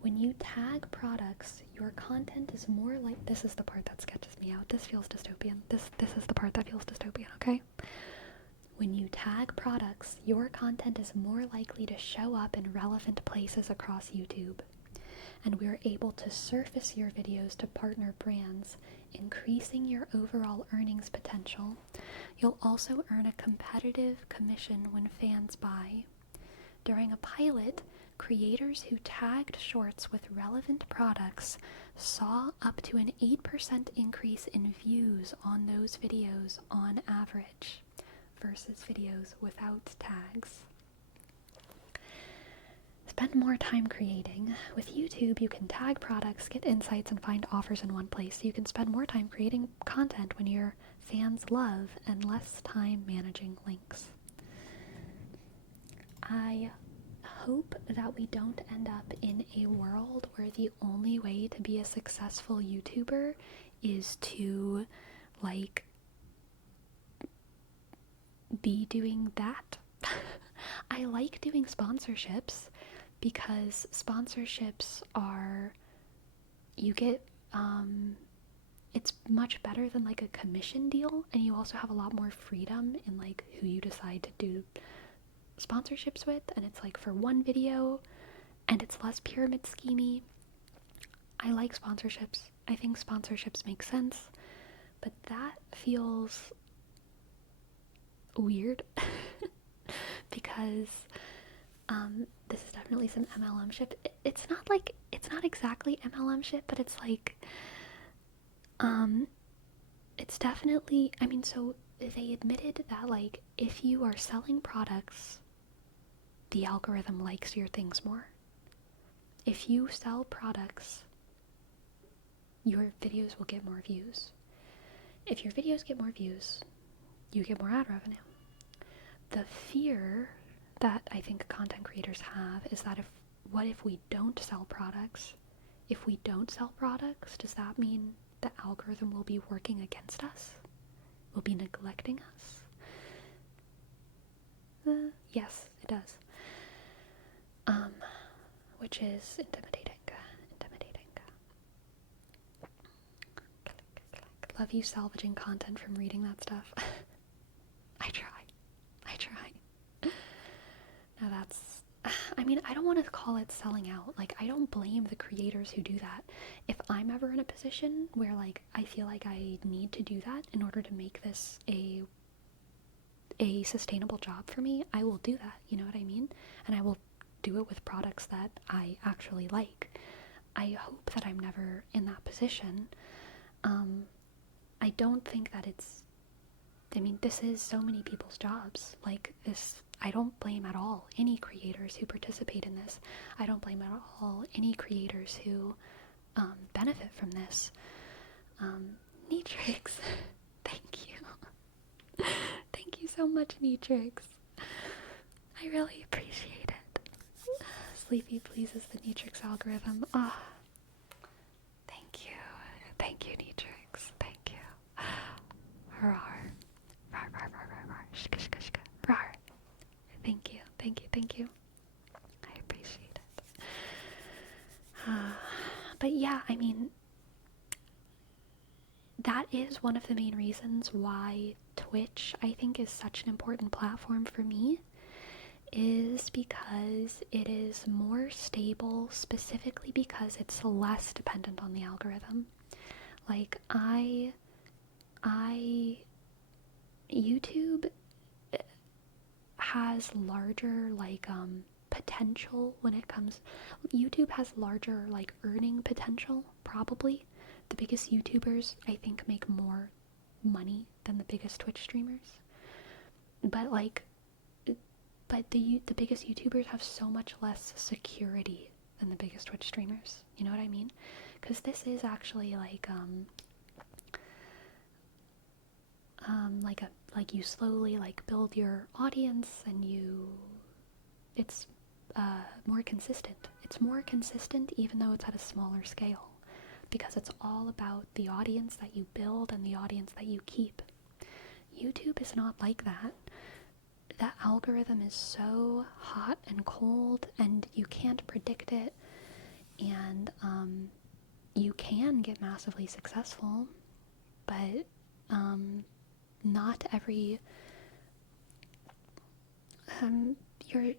When you tag products, your content is more like... This is the part that sketches me out. This feels dystopian. This is the part that feels dystopian, okay? When you tag products, your content is more likely to show up in relevant places across YouTube. And we're able to surface your videos to partner brands, increasing your overall earnings potential. You'll also earn a competitive commission when fans buy. During a pilot, creators who tagged shorts with relevant products saw up to an 8% increase in views on those videos on average versus videos without tags. Spend more time creating. With YouTube, you can tag products, get insights, and find offers in one place. You can spend more time creating content when your fans love and less time managing links. I hope that we don't end up in a world where the only way to be a successful YouTuber is to, like, be doing that. I like doing sponsorships because sponsorships are, you get, it's much better than like a commission deal, and you also have a lot more freedom in like who you decide to do sponsorships with, and it's like for one video, and it's less pyramid schemey. I like sponsorships. I think sponsorships make sense, but that feels weird because this is definitely some MLM shit. It's not exactly MLM shit, but it's like it's definitely, I mean, so they admitted that like if you are selling products, the algorithm likes your things more. If you sell products, your videos will get more views. If your videos get more views, you get more ad revenue. The fear that I think content creators have is that what if we don't sell products? If we don't sell products, does that mean the algorithm will be working against us? Will be neglecting us? Yes, it does. Which is intimidating. Love you salvaging content from reading that stuff. I try. Now that's, I mean, I don't want to call it selling out. Like, I don't blame the creators who do that. If I'm ever in a position where, like, I feel like I need to do that in order to make this a sustainable job for me, I will do that, you know what I mean? And I will do it with products that I actually like. I hope that I'm never in that position. I don't think that this is so many people's jobs. Like, this, I don't blame at all any creators who participate in this. I don't blame at all any creators who benefit from this. Neatrix, thank you. Thank you so much, Neatrix. I really appreciate it. Sleepy pleases the Neatrix algorithm. Ah, thank you. Thank you, Neatrix. Thank you. Rawr. Rawr, rawr, rawr, rawr, rawr. Shka, shka, shka. Rawr. Thank you. I appreciate it. But yeah, I mean, that is one of the main reasons why Twitch, I think, is such an important platform for me, is because it is more stable, specifically because it's less dependent on the algorithm. Like, YouTube has larger, like, potential when it comes, YouTube has larger, like, earning potential, probably. The biggest YouTubers, I think, make more money than the biggest Twitch streamers. But, like, the biggest YouTubers have so much less security than the biggest Twitch streamers. You know what I mean? Because this is actually, like you slowly, like, build your audience, and it's more consistent. It's more consistent even though it's at a smaller scale, because it's all about the audience that you build and the audience that you keep. YouTube is not like that. That algorithm is so hot and cold, and you can't predict it, and you can get massively successful, but not every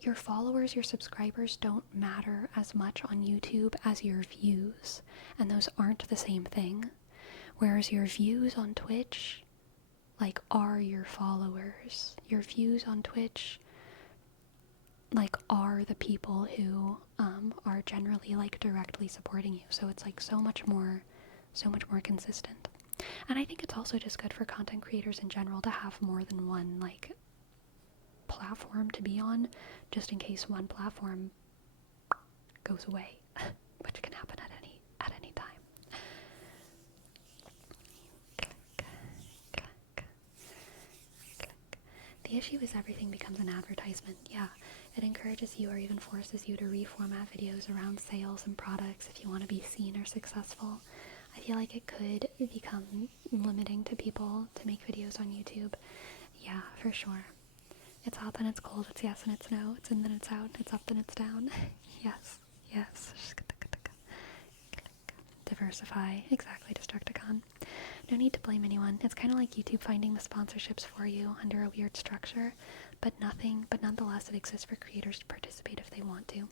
your followers, your subscribers don't matter as much on YouTube as your views, and those aren't the same thing. Whereas your views on Twitch, like, are your followers. Your views on Twitch, like, are the people who are generally, like, directly supporting you. So it's, like, so much more consistent. And I think it's also just good for content creators in general to have more than one, like, platform to be on, just in case one platform goes away, which can happen at any time. The issue is everything becomes an advertisement. Yeah, it encourages you or even forces you to reformat videos around sales and products if you want to be seen or successful. I feel like it could become limiting to people to make videos on YouTube. Yeah, for sure. It's hot, then it's cold, it's yes and it's no, it's in, then it's out, it's up, then it's down. Yes. Diversify. Exactly, Destructicon. No need to blame anyone. It's kind of like YouTube finding the sponsorships for you under a weird structure, but nonetheless it exists for creators to participate if they want to.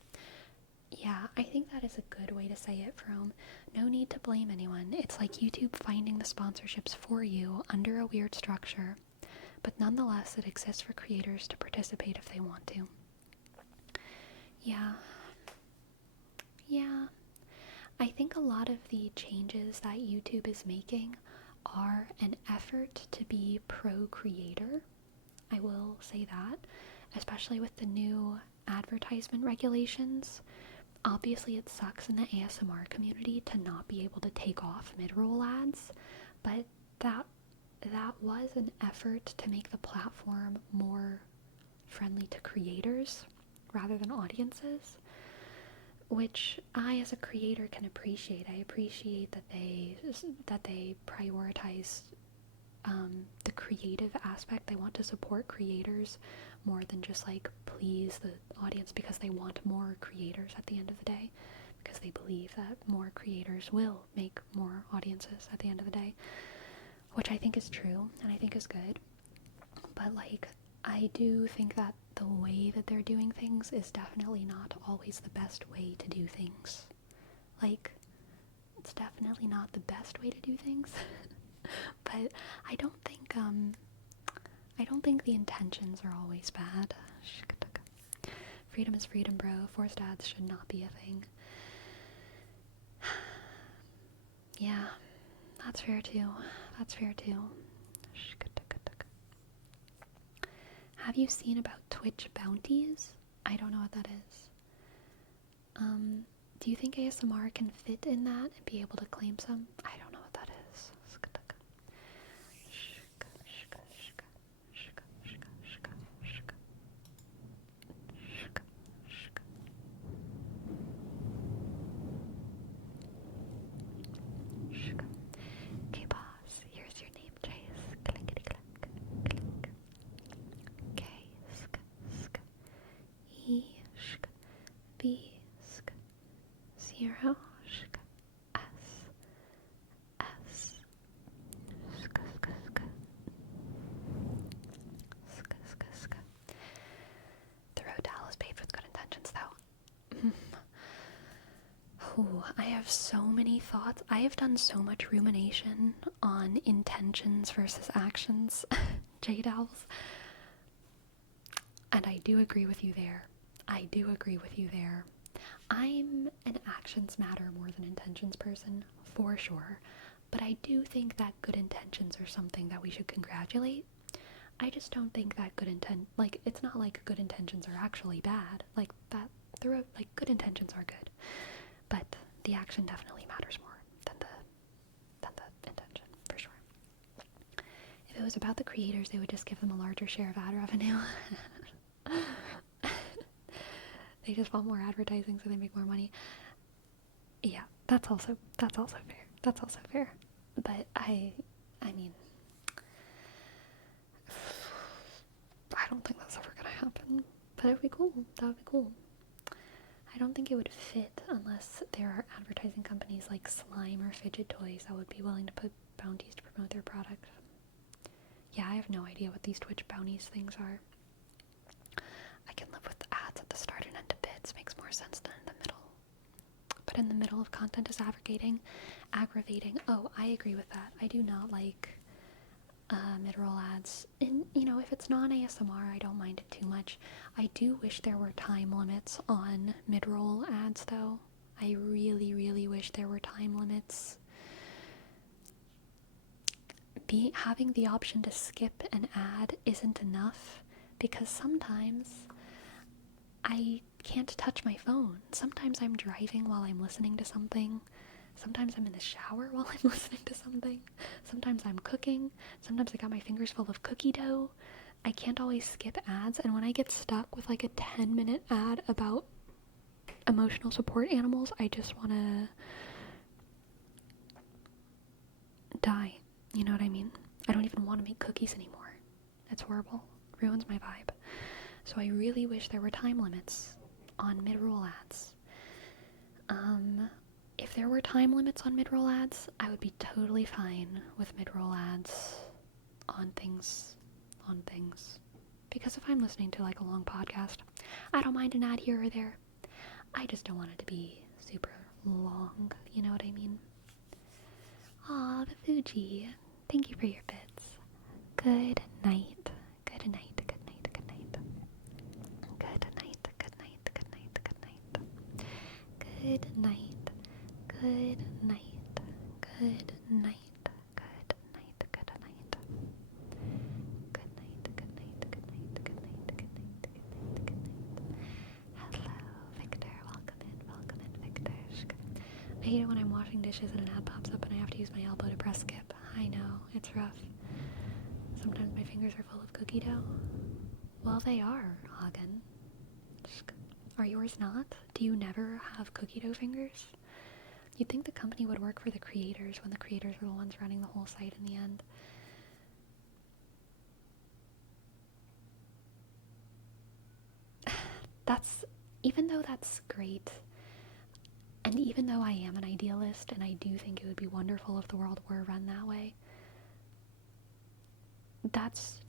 Yeah, I think that is a good way to say it, From. No need to blame anyone. It's like YouTube finding the sponsorships for you under a weird structure, but nonetheless it exists for creators to participate if they want to. Yeah. I think a lot of the changes that YouTube is making are an effort to be pro-creator. I will say that, especially with the new advertisement regulations. Obviously, it sucks in the ASMR community to not be able to take off mid-roll ads, but that was an effort to make the platform more friendly to creators rather than audiences, which I, as a creator, can appreciate. I appreciate that they prioritize the creative aspect. They want to support creators more than just like please the audience, because they want more creators at the end of the day, because they believe that more creators will make more audiences at the end of the day, which I think is true and I think is good. But like, I do think that the way that they're doing things is definitely not always the best way to do things. Like, it's definitely not the best way to do things. But I don't think the intentions are always bad. Freedom is freedom, bro. Forced ads should not be a thing. Yeah, that's fair too. Have you seen about Twitch bounties? I don't know what that is. Do you think ASMR can fit in that and be able to claim some? I don't know what that is. Okay, boss, here's your name, Chase. Clickety click, click. K, sk, sk. E, sk. B, sk. 0, sk. S, S. Sk, sk, sk. Sk, sk, sk. The road to hell is paved with good intentions, though. Ooh, I have so many thoughts. I have done so much rumination on intentions versus actions, Jade Owls. And I do agree with you there. I'm an actions matter more than intentions person, for sure. But I do think that good intentions are something that we should congratulate. I just don't think that it's not like good intentions are actually bad. Like, that, good intentions are good. But the action definitely matters more than the intention, for sure. If it was about the creators, they would just give them a larger share of ad revenue. They just want more advertising so they make more money. Yeah, that's also fair. But I mean, I don't think that's ever gonna happen. But that would be cool. I don't think it would fit unless there are advertising companies like Slime or Fidget Toys that would be willing to put bounties to promote their product. Yeah, I have no idea what these Twitch bounties things are. I can live with the ads at the start and end of bits. Makes more sense than in the middle. But in the middle of content is aggravating. Oh, I agree with that. I do not like mid-roll ads. And, if it's non-ASMR, I don't mind it too much. I do wish there were time limits on mid-roll ads, though. I really, really wish there were time limits. Having the option to skip an ad isn't enough, because sometimes I can't touch my phone. Sometimes I'm driving while I'm listening to something. Sometimes I'm in the shower while I'm listening to something. Sometimes I'm cooking. Sometimes I got my fingers full of cookie dough. I can't always skip ads, and when I get stuck with like a 10-minute ad about emotional support animals, I just want to die. You know what I mean? I don't even want to make cookies anymore. It's horrible. Ruins my vibe. So I really wish there were time limits on mid-roll ads. if there were time limits on mid-roll ads, I would be totally fine with mid-roll ads on things. Because if I'm listening to like a long podcast, I don't mind an ad here or there. I just don't want it to be super long, you know what I mean? Aw, the Fuji. Thank you for your bits. Good night. Good night. Good night. Good night. Good night. Good night. Good night. Good night. Good night. Good night. Good night. Good night. Good night. Good night. Good night. Good night. Good night. Good night. Good night. Hello, Victor. Welcome in, Victor. I hate it when I'm washing dishes and an ad pops up and I have to use my elbow to press skip. I know, it's rough. Sometimes my fingers are full of cookie dough. Well, they are, Hagen. Are yours not? Do you never have cookie dough fingers? You'd think the company would work for the creators when the creators are the ones running the whole site in the end. Even though that's great, and even though I am an idealist and I do think it would be wonderful if the world were run that way, it's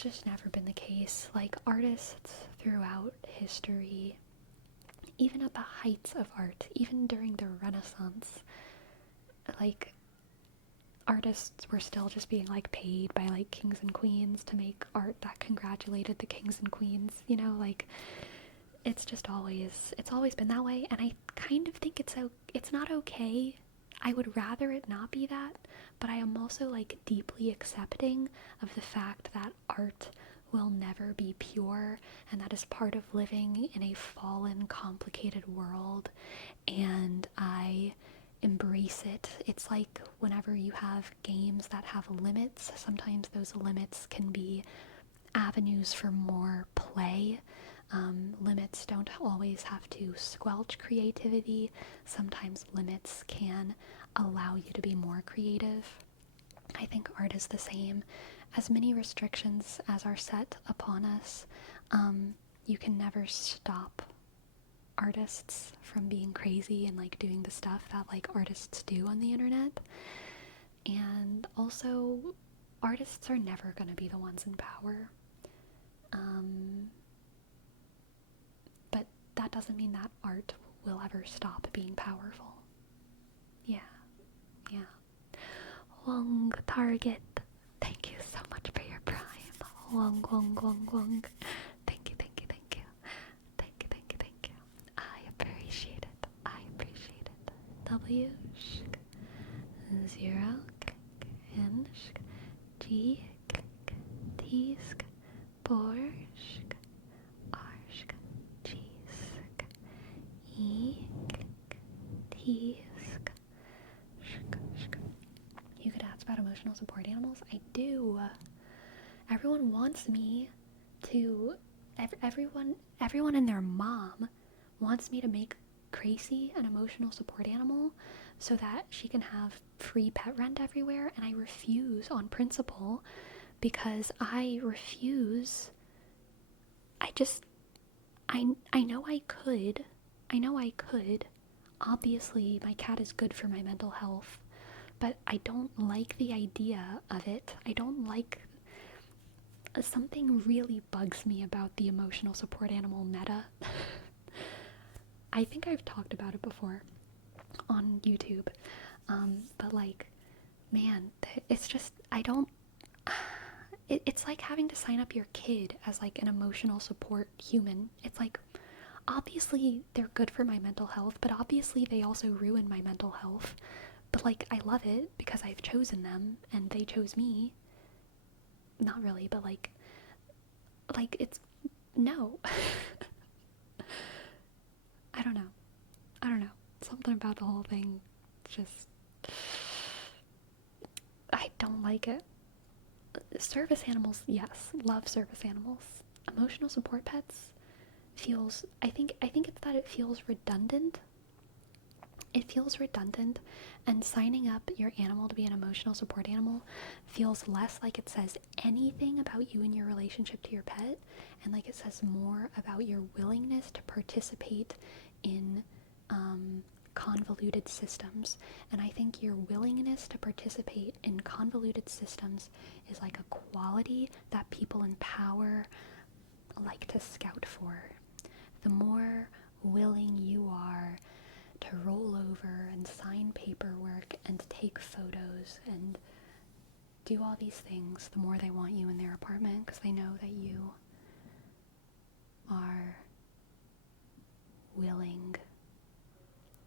just never been the case. Like, artists throughout history, even at the heights of art, even during the Renaissance, like, artists were still just being like paid by like kings and queens to make art that congratulated the kings and queens, you know, like it's always been that way. And I kind of think it's not okay. I would rather it not be that, but I am also like deeply accepting of the fact that art will never be pure, and that is part of living in a fallen, complicated world, and I embrace it. It's like whenever you have games that have limits, sometimes those limits can be avenues for more play. Limits don't always have to squelch creativity. Sometimes limits can allow you to be more creative. I think art is the same. As many restrictions as are set upon us, you can never stop artists from being crazy and like doing the stuff that like artists do on the internet. And also, artists are never going to be the ones in power. But that doesn't mean that art will ever stop being powerful. Yeah. Wong Target, thank you so much for your prime. Wong. Thank you. I appreciate it. W, shk, 0, click, N, shk, G, click, T, shk, 4, shk, R, shk, G, shk, E, click, T, shk, shk. You could ask about emotional support animals? I do. Everyone wants me to... Everyone and their mom wants me to make Gracie an emotional support animal so that she can have free pet rent everywhere, and I refuse on principle because I refuse. I know I could. Obviously, my cat is good for my mental health, but I don't like the idea of it. I don't like... Something really bugs me about the emotional support animal meta. I think I've talked about it before on YouTube, but like, man, it's just, it's like having to sign up your kid as like an emotional support human. It's like, obviously they're good for my mental health, but obviously they also ruin my mental health. But like, I love it because I've chosen them and they chose me. Not really, but like it's, no. I don't know. Something about the whole thing, just, I don't like it. Service animals, yes, love service animals. Emotional support pets feels, I think it's that it feels redundant. And signing up your animal to be an emotional support animal feels less like it says anything about you and your relationship to your pet, and like it says more about your willingness to participate in convoluted systems, and I think your willingness to participate in convoluted systems is like a quality that people in power like to scout for. The more willing you are to roll over and sign paperwork and take photos and do all these things, the more they want you in their apartment, because they know that you are willing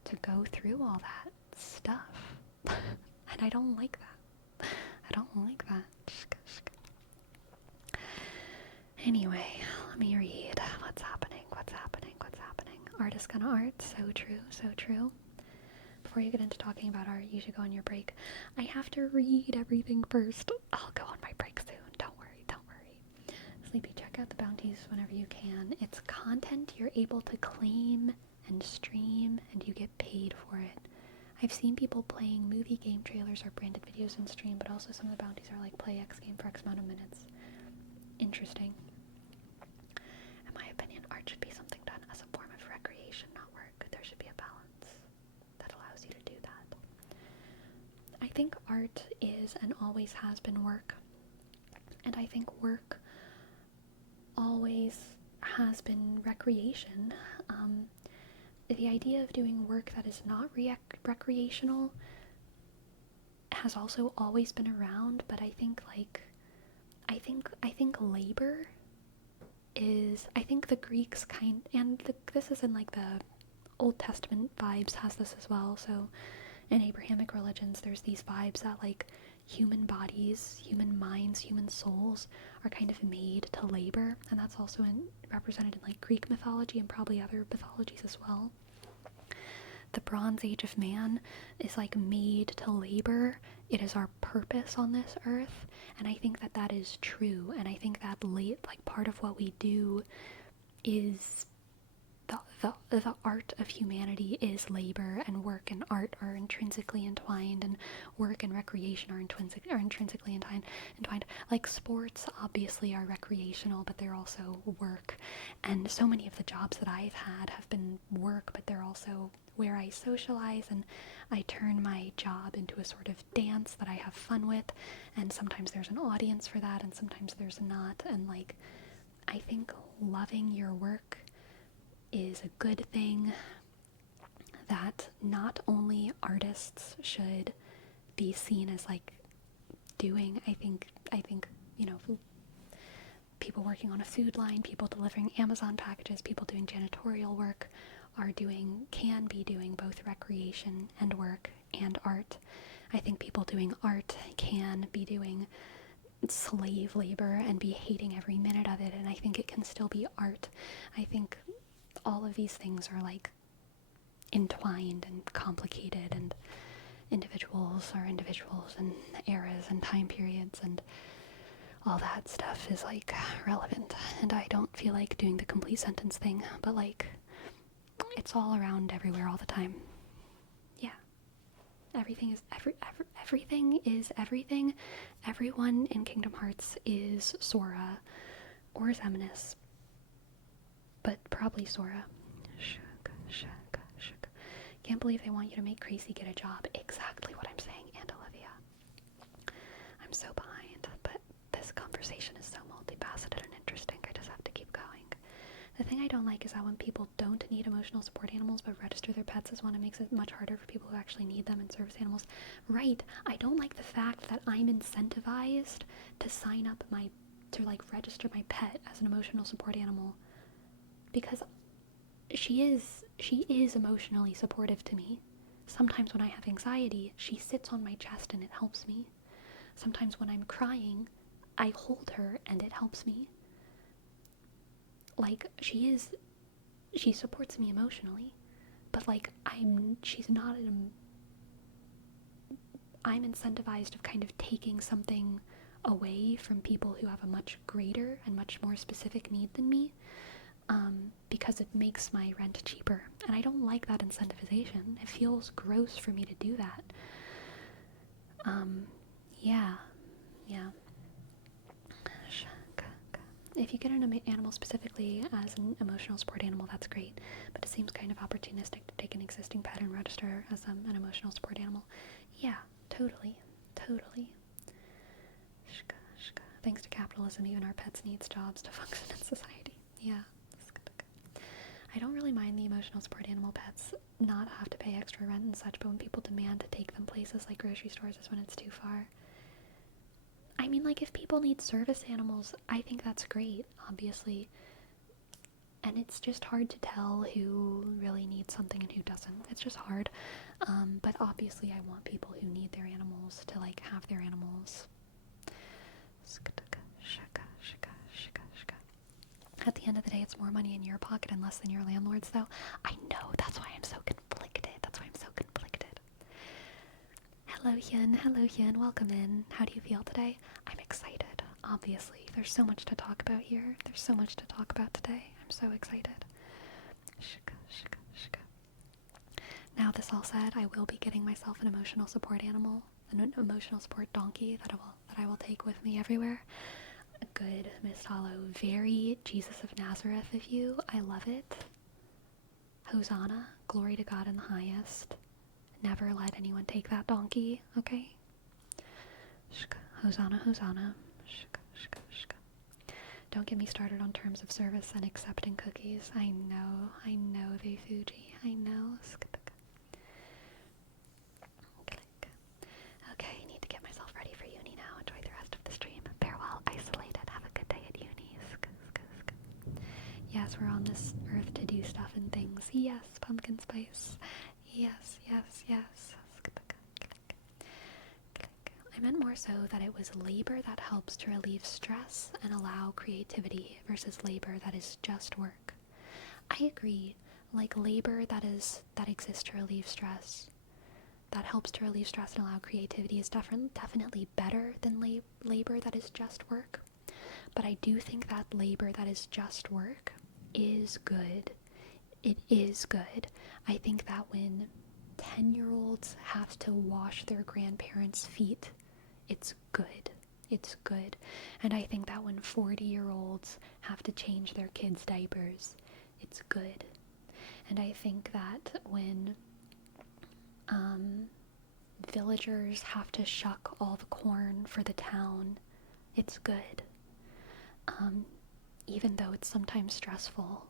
to go through all that stuff. And I don't like that. I don't like that. Anyway, let me read. What's happening? Artist gonna art. So true. Before you get into talking about art, you should go on your break. I have to read everything first. I'll go on my break soon. Don't worry. Sleepy, check out the bounties whenever you can. It's content you're able to claim and stream, and you get paid for it. I've seen people playing movie game trailers or branded videos in stream, but also some of the bounties are like play X game for X amount of minutes. Interesting. In my opinion, art should be something done as a form of recreation, not work. There should be a balance that allows you to do that. I think art is and always has been work. And I think work always has been recreation. The idea of doing work that is not recreational has also always been around, but I think labor is, I think the Greeks this is in like the Old Testament vibes, has this as well. So in Abrahamic religions, there's these vibes that like human bodies, human minds, human souls are kind of made to labor, and that's also represented in like Greek mythology and probably other mythologies as well. The Bronze Age of man is like made to labor. It is our purpose on this earth, and I think that that is true, and I think that like part of what we do is the art of humanity is labor, and work and art are intrinsically entwined, and work and recreation are intrinsically entwined. Like sports obviously are recreational, but they're also work, and so many of the jobs that I've had have been work, but they're also where I socialize, and I turn my job into a sort of dance that I have fun with, and sometimes there's an audience for that, and sometimes there's not, and like I think loving your work is a good thing that not only artists should be seen as like doing. I think people working on a food line, people delivering Amazon packages, people doing janitorial work can be doing both recreation and work and art. I think people doing art can be doing slave labor and be hating every minute of it, and I think it can still be art. I think all of these things are like entwined and complicated, and individuals and eras and time periods and all that stuff is like relevant, and I don't feel like doing the complete sentence thing, but like it's all around everywhere all the time. Yeah. Everything is everything. Everyone in Kingdom Hearts is Sora or Xemnas, but probably Sora. Can't believe they want you to make Crazy get a job. Exactly what I'm saying, and Olivia. I'm so behind, but this conversation is so multifaceted and interesting. I just have to keep going. The thing I don't like is that when people don't need emotional support animals but register their pets as one, it makes it much harder for people who actually need them and service animals. Right. I don't like the fact that I'm incentivized to sign up to register my pet as an emotional support animal, because she is emotionally supportive to me. Sometimes when I have anxiety, she sits on my chest and it helps me. Sometimes when I'm crying, I hold her and it helps me. Like, she supports me emotionally, but like I'm incentivized of kind of taking something away from people who have a much greater and much more specific need than me, because it makes my rent cheaper, and I don't like that incentivization. It feels gross for me to do that. Yeah. if you get an animal specifically as an emotional support animal, that's great. But it seems kind of opportunistic to take an existing pet and register as an emotional support animal. Yeah, totally. Thanks to capitalism, even our pets need jobs to function in society. Yeah. I don't really mind the emotional support animal pets not have to pay extra rent and such, but when people demand to take them places like grocery stores is when it's too far. I mean, like, if people need service animals, I think that's great, obviously. And it's just hard to tell who really needs something and who doesn't. It's just hard. But obviously I want people who need their animals to, like, have their animals. At the end of the day, it's more money in your pocket and less than your landlord's, though. I know, that's why I'm so conflicted. Hello, Hyun, welcome in. How do you feel today? I'm excited, obviously. There's so much to talk about here. There's so much to talk about today. I'm so excited. Now, this all said, I will be getting myself an emotional support animal, an emotional support donkey that I will take with me everywhere. Good, Miss Hollow. Very Jesus of Nazareth of you. I love it. Hosanna, glory to God in the highest. Never let anyone take that donkey, okay? Hosanna, Hosanna. Don't get me started on terms of service and accepting cookies. I know, they Fuji. I know. Okay, I need to get myself ready for uni now. Enjoy the rest of the stream. Farewell, isolated. Have a good day at uni. Yes, we're on this earth to do stuff and things. Yes, pumpkin spice. Yes. I meant more so that it was labor that helps to relieve stress and allow creativity versus labor that is just work. I agree. Like, labor that exists to relieve stress, that helps to relieve stress and allow creativity is definitely better than labor that is just work. But I do think that labor that is just work is good. It is good. I think that when 10-year-olds have to wash their grandparents' feet, it's good. It's good. And I think that when 40-year-olds have to change their kids' diapers, it's good. And I think that when villagers have to shuck all the corn for the town, it's good. Even though it's sometimes stressful,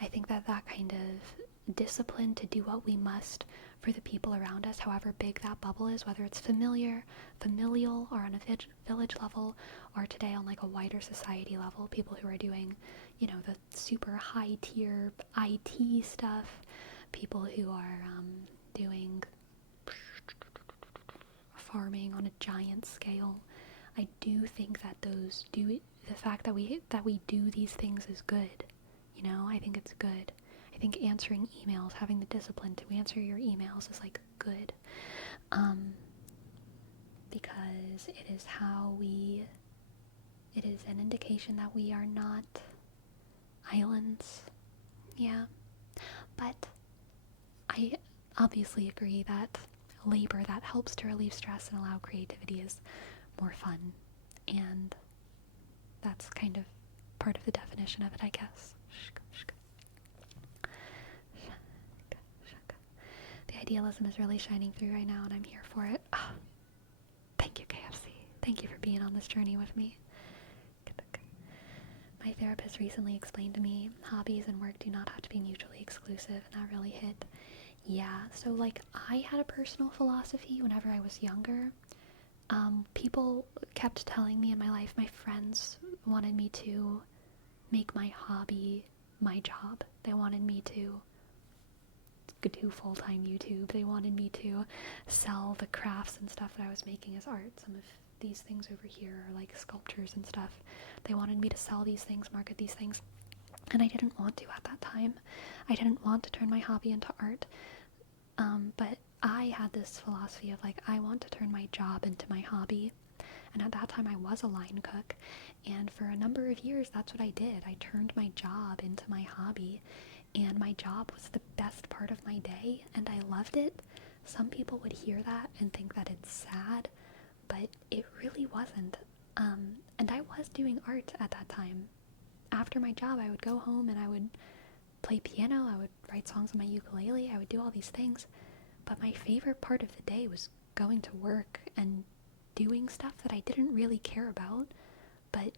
I think that kind of discipline to do what we must for the people around us, however big that bubble is, whether it's familial or on a village level, or today on like a wider society level, people who are doing, the super high tier IT stuff, people who are doing farming on a giant scale. I do think that the fact that we do these things is good. I think it's good. I think answering emails, having the discipline to answer your emails is like good. Because it is an indication that we are not islands. Yeah. But I obviously agree that labor that helps to relieve stress and allow creativity is more fun. And that's kind of part of the definition of it, I guess. The idealism is really shining through right now, and I'm here for it. Oh, thank you, KFC. Thank you for being on this journey with me. My therapist recently explained to me hobbies and work do not have to be mutually exclusive, and that really hit. Yeah, so like I had a personal philosophy whenever I was younger. People kept telling me in my life, my friends wanted me to make my hobby my job. They wanted me to do full-time YouTube. They wanted me to sell the crafts and stuff that I was making as art. Some of these things over here are like sculptures and stuff. They wanted me to sell these things, market these things, and I didn't want to at that time. I didn't want to turn my hobby into art, but I had this philosophy of like, I want to turn my job into my hobby. And at that time I was a line cook, and for a number of years that's what I did. I turned my job into my hobby, and my job was the best part of my day, and I loved it. Some people would hear that and think that it's sad, but it really wasn't. And I was doing art at that time. after my job, I would go home and I would play piano, I would write songs on my ukulele, I would do all these things. But my favorite part of the day was going to work and doing stuff that I didn't really care about, but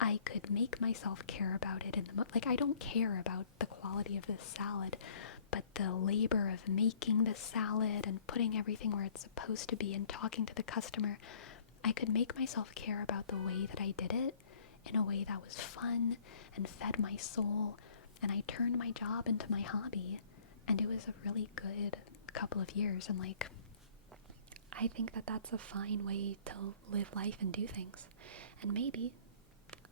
I could make myself care about it like, I don't care about the quality of this salad, but the labor of making the salad and putting everything where it's supposed to be and talking to the customer, I could make myself care about the way that I did it in a way that was fun and fed my soul, and I turned my job into my hobby, and it was a really good couple of years. And like, I think that that's a fine way to live life and do things, and maybe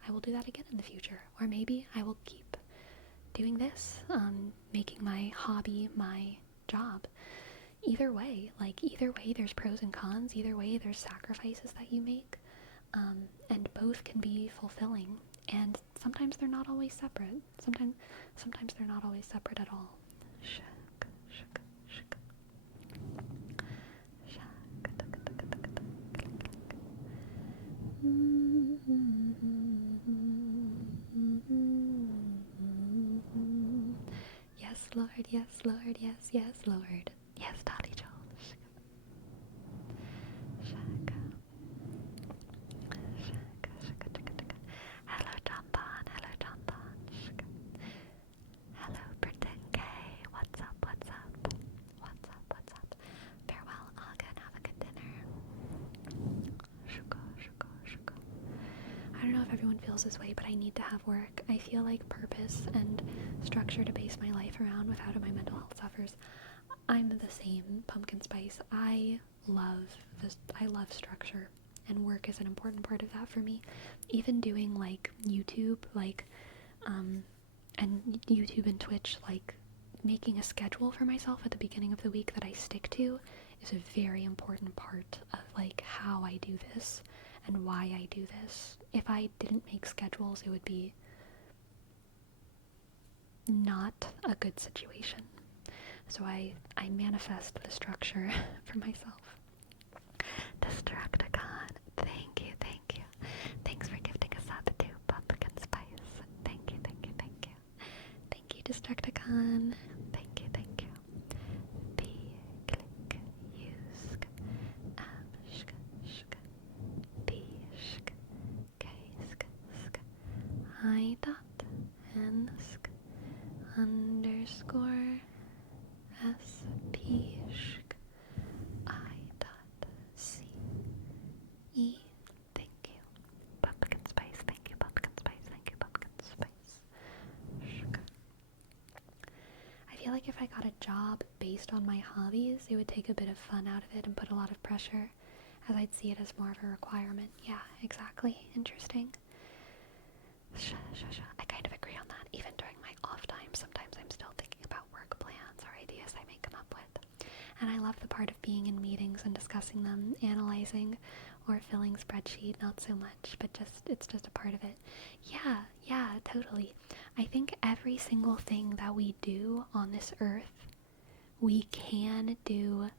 I will do that again in the future, or maybe I will keep doing this, making my hobby my job. Either way, there's pros and cons. Either way, there's sacrifices that you make, and both can be fulfilling. And sometimes they're not always separate. Sometimes they're not always separate at all. Yes, Lord, yes, Lord, yes, yes, Lord. Yes, Dolly Joel. Hello, Tampon. Hello, Tampon. Hello, Pretend K. What's up, what's up? What's up, what's up? Farewell, Aga, and have a good dinner. Shuka. I don't know if everyone feels this way, but I need to have work. I feel like purpose and structure to base my life around without it my mental health suffers. I'm the same, pumpkin spice. I love structure, and work is an important part of that for me. Even doing like YouTube, and YouTube and Twitch, like making a schedule for myself at the beginning of the week that I stick to is a very important part of like how I do this and why I do this. If I didn't make schedules, it would be not a good situation. So I manifest the structure for myself. Destructicon, thank you. Thanks for gifting us up to pumpkin spice. Thank you. Thank you, Destructicon. Thank you. B, click, usk, shk, B, shk, K, sk, I dot, N, sk, underscore, S, P, shk, I dot, C, E. Thank you, pumpkin spice. Thank you, pumpkin spice. Shk. I feel like if I got a job based on my hobbies, it would take a bit of fun out of it and put a lot of pressure, as I'd see it as more of a requirement. Yeah, exactly. Interesting. I kind of agree on that. Even during my off time, sometimes I'm still thinking about work plans or ideas I may come up with. And I love the part of being in meetings and discussing them, analyzing, or filling spreadsheet, not so much, but it's just a part of it. Yeah, totally. I think every single thing that we do on this earth, we can do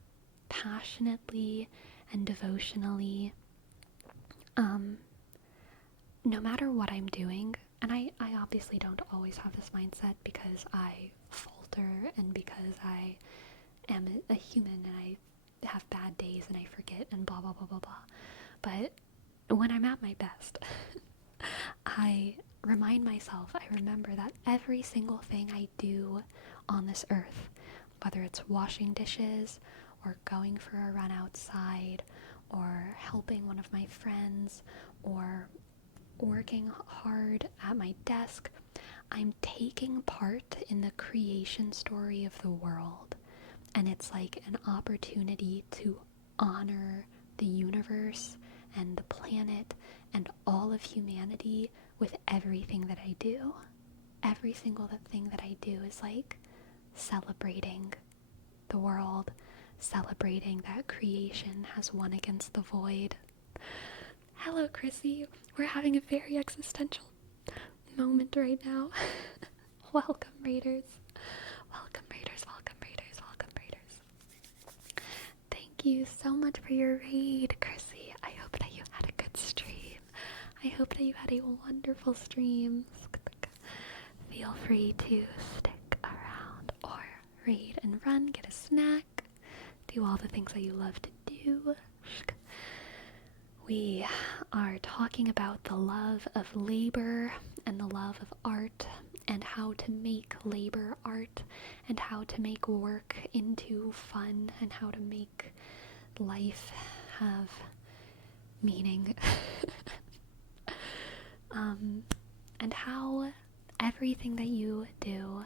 passionately and devotionally, no matter what I'm doing. And I obviously don't always have this mindset, because I falter and because I am a human and I have bad days and I forget and blah blah blah blah blah. But when I'm at my best, I remind myself, I remember that every single thing I do on this earth, whether it's washing dishes or going for a run outside or helping one of my friends or working hard at my desk, I'm taking part in the creation story of the world. And it's like an opportunity to honor the universe and the planet and all of humanity with everything that I do. Every single thing that I do is like celebrating the world, celebrating that creation has won against the void. Hello, Chrissy. We're having a very existential moment right now. Welcome, Raiders. Welcome, Raiders. Thank you so much for your raid, Chrissy. I hope that you had a good stream. I hope that you had a wonderful stream. feel free to stick around or read and run, get a snack, do all the things that you love to do. We are talking about the love of labor and the love of art, and how to make labor art, and how to make work into fun, and how to make life have meaning. And how everything that you do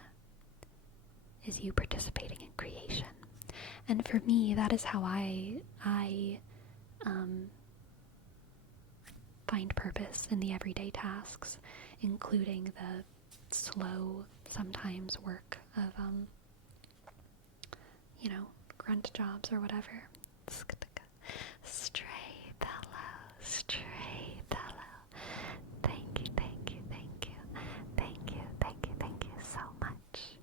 is you participating in creation. And for me, that is how I find purpose in the everyday tasks, including the slow, sometimes work of, grunt jobs or whatever. Stray fellow, stray fellow. Thank you, thank you, thank you. Thank you, thank you, thank you so much.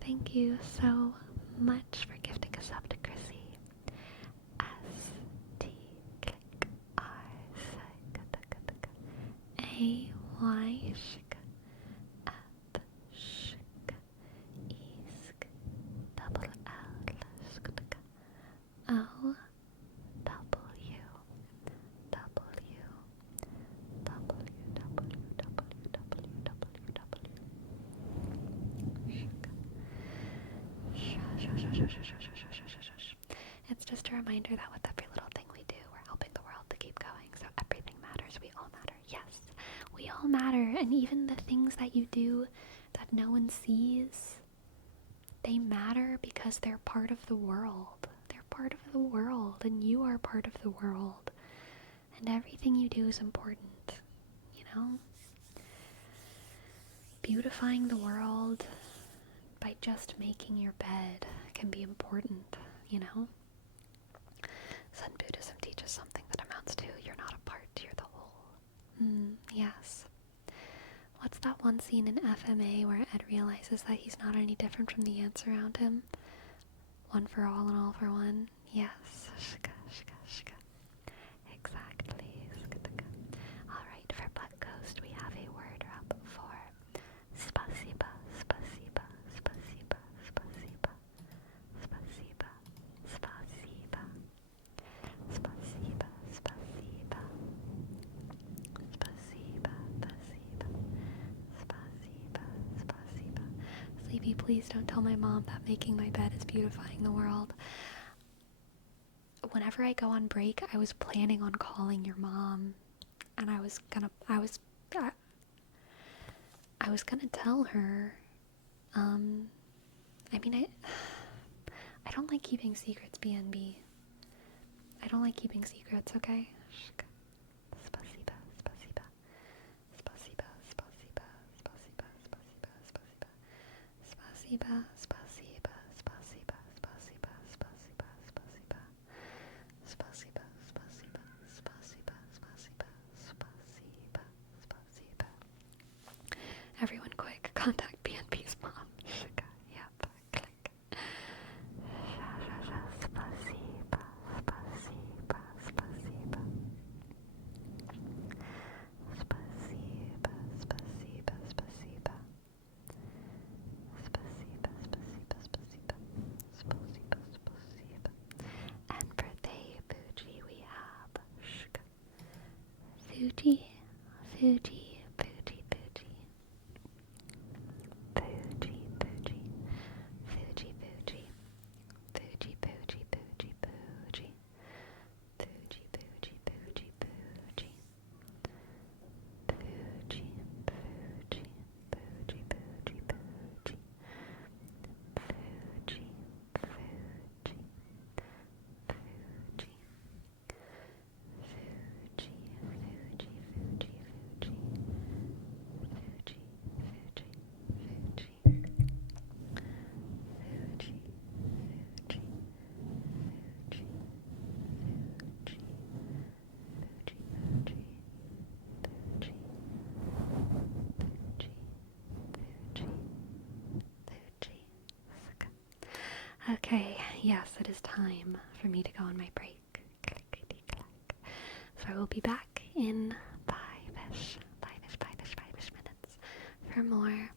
Thank you so much for gifting us up to Chrissy. S-T, click, R, A-Y, shk, up, shk, isk, double L, skk, O, W, W, W, W, W, W, W, W. It's just a reminder that with every little thing we do, we're helping the world to keep going. So everything matters. We all matter. Yes, we all matter. And even the things that you do that no one sees, they matter because they're part of the world. They're part of the world, and you are part of the world. And everything you do is important, you know? Beautifying the world by just making your bed can be important, you know? Zen Buddhism teaches something that amounts to you're not a part, you're the whole. Yes. What's that one scene in FMA where Ed realizes that he's not any different from the ants around him? One for all and all for one? Yes. Shka, shka, shka. Exactly. Alright, for Butt Ghost, we have a word up for spasiba, spasiba, spasiba, spasiba, spasiba, spasiba, spasiba, spasiba, spasiba, spasiba, spasiba. Sleepy, please don't tell my mom that making my bed is beautifying the world. Whenever I go on break, I was planning on calling your mom, and I was gonna tell her. I don't like keeping secrets, BNB. I don't like keeping secrets, okay? Spasiba, spasiba, spasiba, spasiba, spasiba, spasiba, spasiba, spasiba, spasiba, spasiba, spasiba, spasiba, spasiba, spasiba, spasiba, spasiba, spasiba, spasiba, spasiba. Everyone quick, contact BNP's mom. Yep, click. Spasiba, spasiba, spasiba. Spasiba, spasiba, spasiba. Spasiba, spasiba, spasiba. Spasiba, spasiba. And for they, Fuji, we have shk. Fuji, Fuji, Fuji, Fuji. Fuji, Fuji, Fuji, Fuji. Fuji, Fuji, Fuji, Fuji. Fuji, Fuji, Fuji, Fuji. Fuji, Fuji, Fuji, Fuji, Fuji. Fuji, Fuji, Fuji, Fuji. Fuji, Fuji, Fuji, Fuji. Fuji, Fuji, Fuji. Fuji, Fuji, Fuji, Fuji, Fuji, Fuji, Fuji, Fuji, Fuji. Okay, yes, it is time for me to go on my break. Clickety-clack. So I will be back in five-ish minutes for more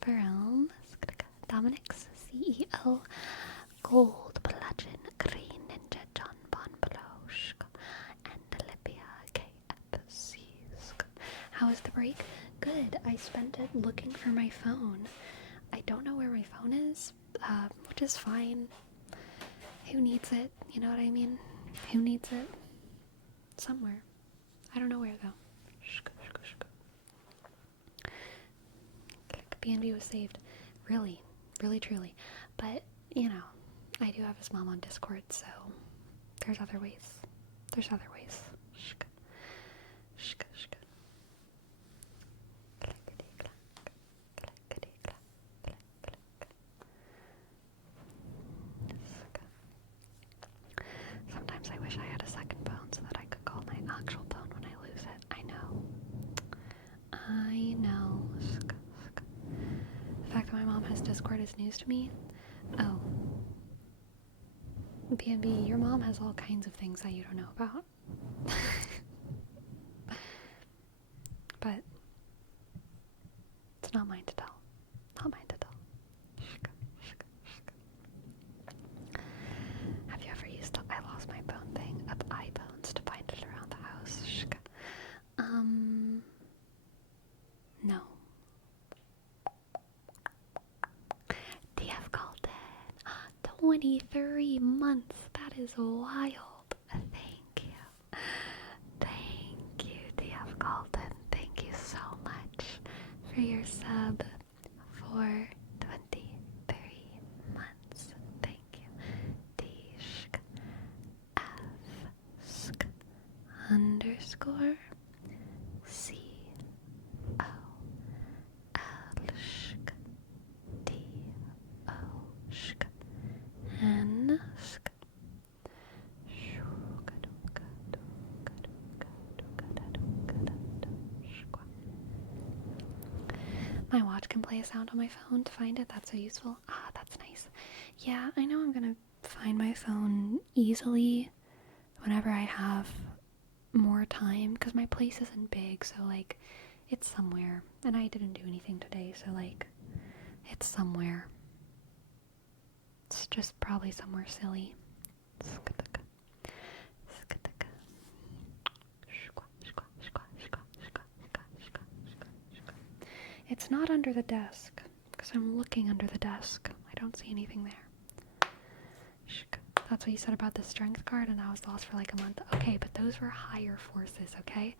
Pearl, Dominic's CEO, Gold, Bludgeon, Green, Ninja, John Bon Blosh, and Olivia KFC. How was the break? Good. I spent it looking for my phone. I don't know where my phone is, which is fine. Who needs it? You know what I mean? Who needs it? Somewhere. I don't know where though. BNB was saved. Really, really, truly. But, you know, I do have his mom on Discord, so there's other ways. There's other ways. Sometimes I wish I had a second phone so that I could call my actual phone when I lose it. I know. The fact that my mom has Discord is news to me. Oh. BNB, your mom has all kinds of things that you don't know about. But it's not mine to tell. Not mine to tell. Have you ever used the I lost my phone thing of iPhones to find it around the house? No. DF Colton, 23 months. That is wild. Thank you. Thank you, DF Colton. Thank you so much for your sub for 23 months. Thank you. Dishk F sk _ C O L shk D O shk N shk. My watch can play a sound on my phone to find it. That's so useful. Ah, that's nice. Yeah, I know I'm gonna find my phone easily whenever I have more time, because my place isn't big, so like it's somewhere, and I didn't do anything today, so like it's somewhere. It's just probably somewhere silly. It's not under the desk, because I'm looking under the desk. I don't see anything there. That's what you said about the strength card, and I was lost for like a month. Okay, but those were higher forces, okay?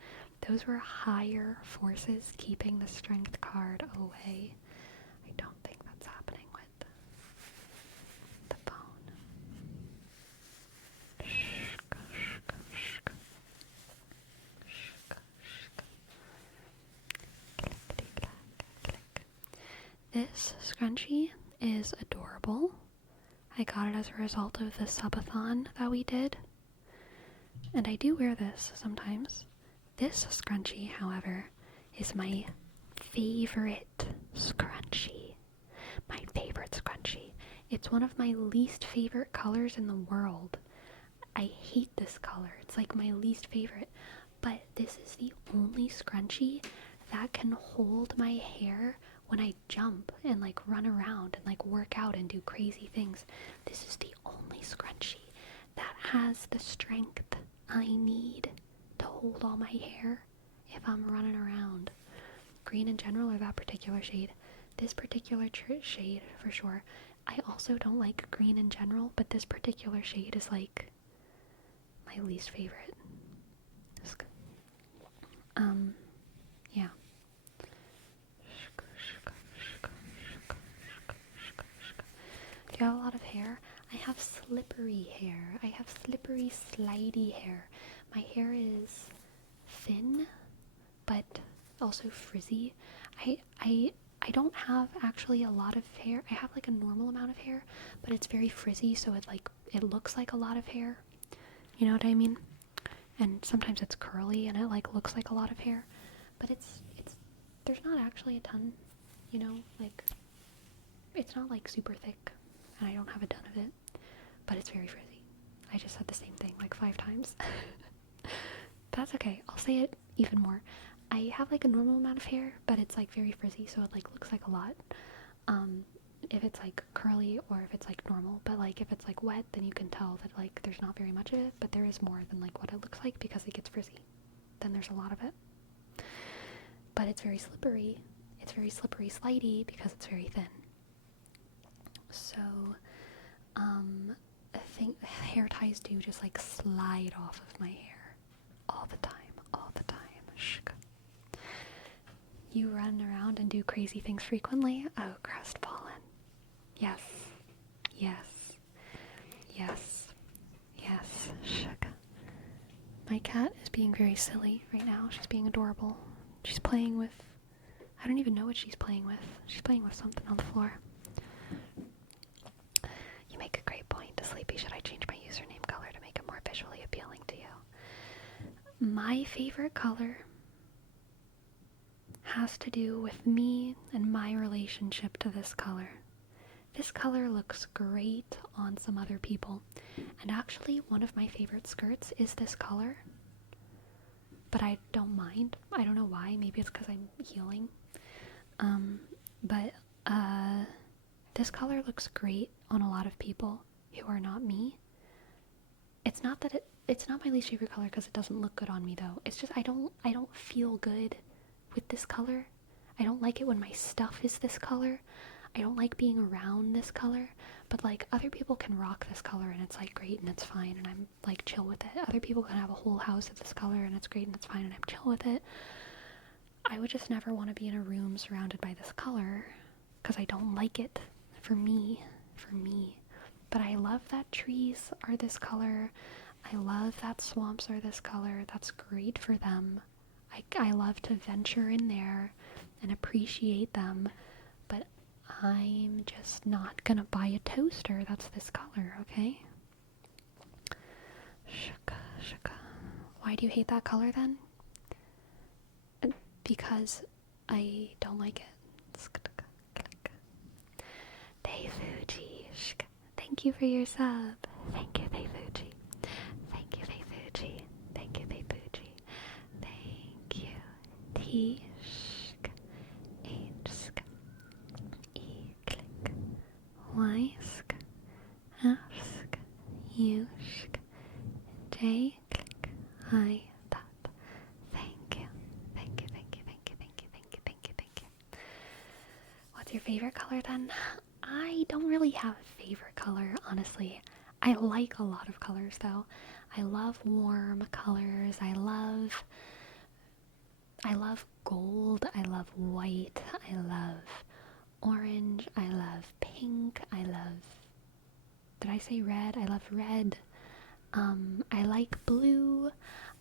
Those were higher forces keeping the strength card away. I don't think that's happening with the phone. This scrunchie is adorable. I got it as a result of the subathon that we did. And I do wear this sometimes. This scrunchie, however, is my favorite scrunchie. My favorite scrunchie. It's one of my least favorite colors in the world. I hate this color. It's like my least favorite. But this is the only scrunchie that can hold my hair when I jump and like run around and like work out and do crazy things. This is the only scrunchie that has the strength I need to hold all my hair if I'm running around. Green in general, or that particular shade? This particular shade for sure. I also don't like green in general, but this particular shade is like my least favorite. Yeah. Do you have a lot of hair? I have slippery hair. I have slippery, slidey hair. My hair is thin, but also frizzy. I don't have actually a lot of hair. I have like a normal amount of hair, but it's very frizzy, so it looks like a lot of hair. You know what I mean? And sometimes it's curly and it like looks like a lot of hair, but it's there's not actually a ton, you know, like it's not like super thick, and I don't have a ton of it, but it's very frizzy. I just said the same thing like 5 times. That's okay. I'll say it even more. I have like a normal amount of hair, but it's like very frizzy, so it like looks like a lot. If it's like curly or if it's like normal, but like if it's like wet, then you can tell that like there's not very much of it, but there is more than like what it looks like because it gets frizzy. Then there's a lot of it. But it's very slippery. It's very slippery slidey because it's very thin. So, I think hair ties do just like slide off of my hair all the time. Shk. You run around and do crazy things frequently? Oh, crestfallen. Yes. Shk. My cat is being very silly right now. She's being adorable. She's playing with... I don't even know what she's playing with. She's playing with something on the floor. You make a great point. Sleepy, should I change my username color to make it more visually appealing to you? My favorite color has to do with me and my relationship to this color. This color looks great on some other people. And actually, one of my favorite skirts is this color. But I don't mind. I don't know why. Maybe it's because I'm healing. But this color looks great on a lot of people who are not me. It's not that it's not my least favorite color because it doesn't look good on me though. It's just I don't feel good with this color. I don't like it when my stuff is this color. I don't like being around this color, but like other people can rock this color and it's like great and it's fine and I'm like chill with it. Other people can have a whole house of this color and it's great and it's fine and I'm chill with it. I would just never want to be in a room surrounded by this color because I don't like it for me. But I love that trees are this color. I love that swamps are this color. That's great for them. I love to venture in there and appreciate them, but I'm just not gonna buy a toaster that's this color, okay? Shaka. Why do you hate that color then? Because I don't like it. Deifuji. Thank you for your sub. Thank you, Deifuji. Thank you, Deifuji. Thank you, Deifuji. Thank you. T-sk. H-sk. E-click. Y-sk. F-sk. U-sk. J-click. I tap. Thank you. What's your favorite color then? I don't really have a favorite color, honestly. I like a lot of colors though. I love warm colors. I love gold. I love white. I love orange. I love pink. Did I say red? I love red. I like blue.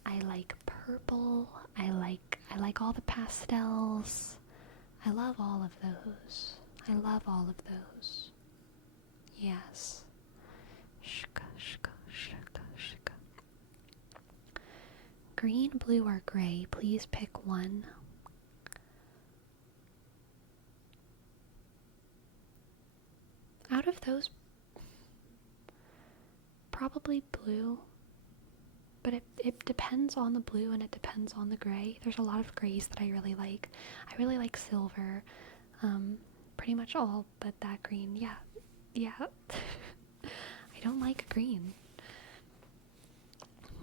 I like purple. I like all the pastels. I love all of those. Yes. Shka. Green, blue, or gray? Please pick one. Out of those, probably blue. But it depends on the blue and it depends on the gray. There's a lot of grays that I really like. I really like silver. Pretty much all but that green. Yeah. I don't like green.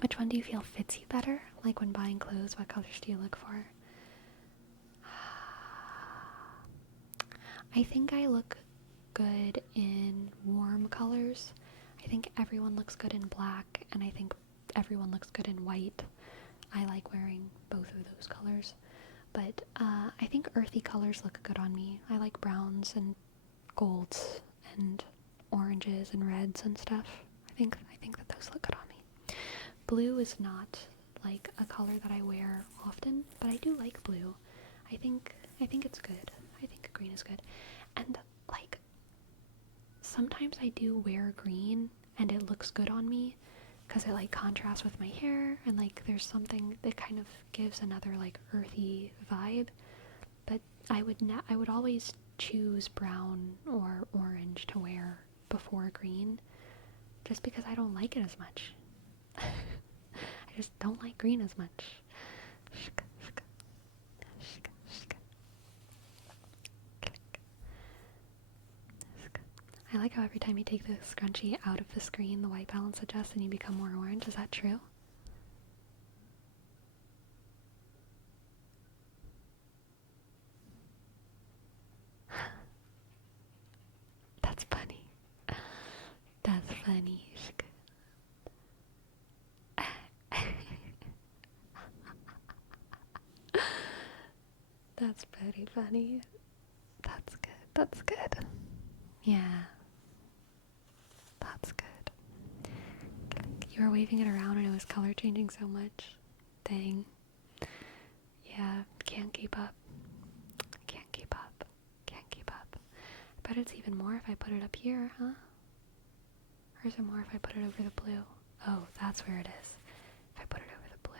Which one do you feel fits you better? Like when buying clothes, what colors do you look for? I think I look good in warm colors. I think everyone looks good in black, and I think everyone looks good in white. I like wearing both of those colors. But I think earthy colors look good on me. I like browns and golds and oranges and reds and stuff. I think that those look good on me. Blue is not like a color that I wear often, but I do like blue. I think it's good. I think green is good. And like sometimes I do wear green and it looks good on me because it like contrasts with my hair and like there's something that kind of gives another like earthy vibe. But I would always choose brown or orange to wear before green just because I don't like it as much. I just don't like green as much. I like how every time you take the scrunchie out of the screen, the white balance adjusts and you become more orange. Is that true? That's funny. That's funny. That's pretty funny. That's good. That's good. Yeah. That's good. You were waving it around and it was color changing so much. Dang. Yeah, can't keep up. Can't keep up. Can't keep up. I bet it's even more if I put it up here, huh? Or is it more if I put it over the blue? Oh, that's where it is. If I put it over the blue,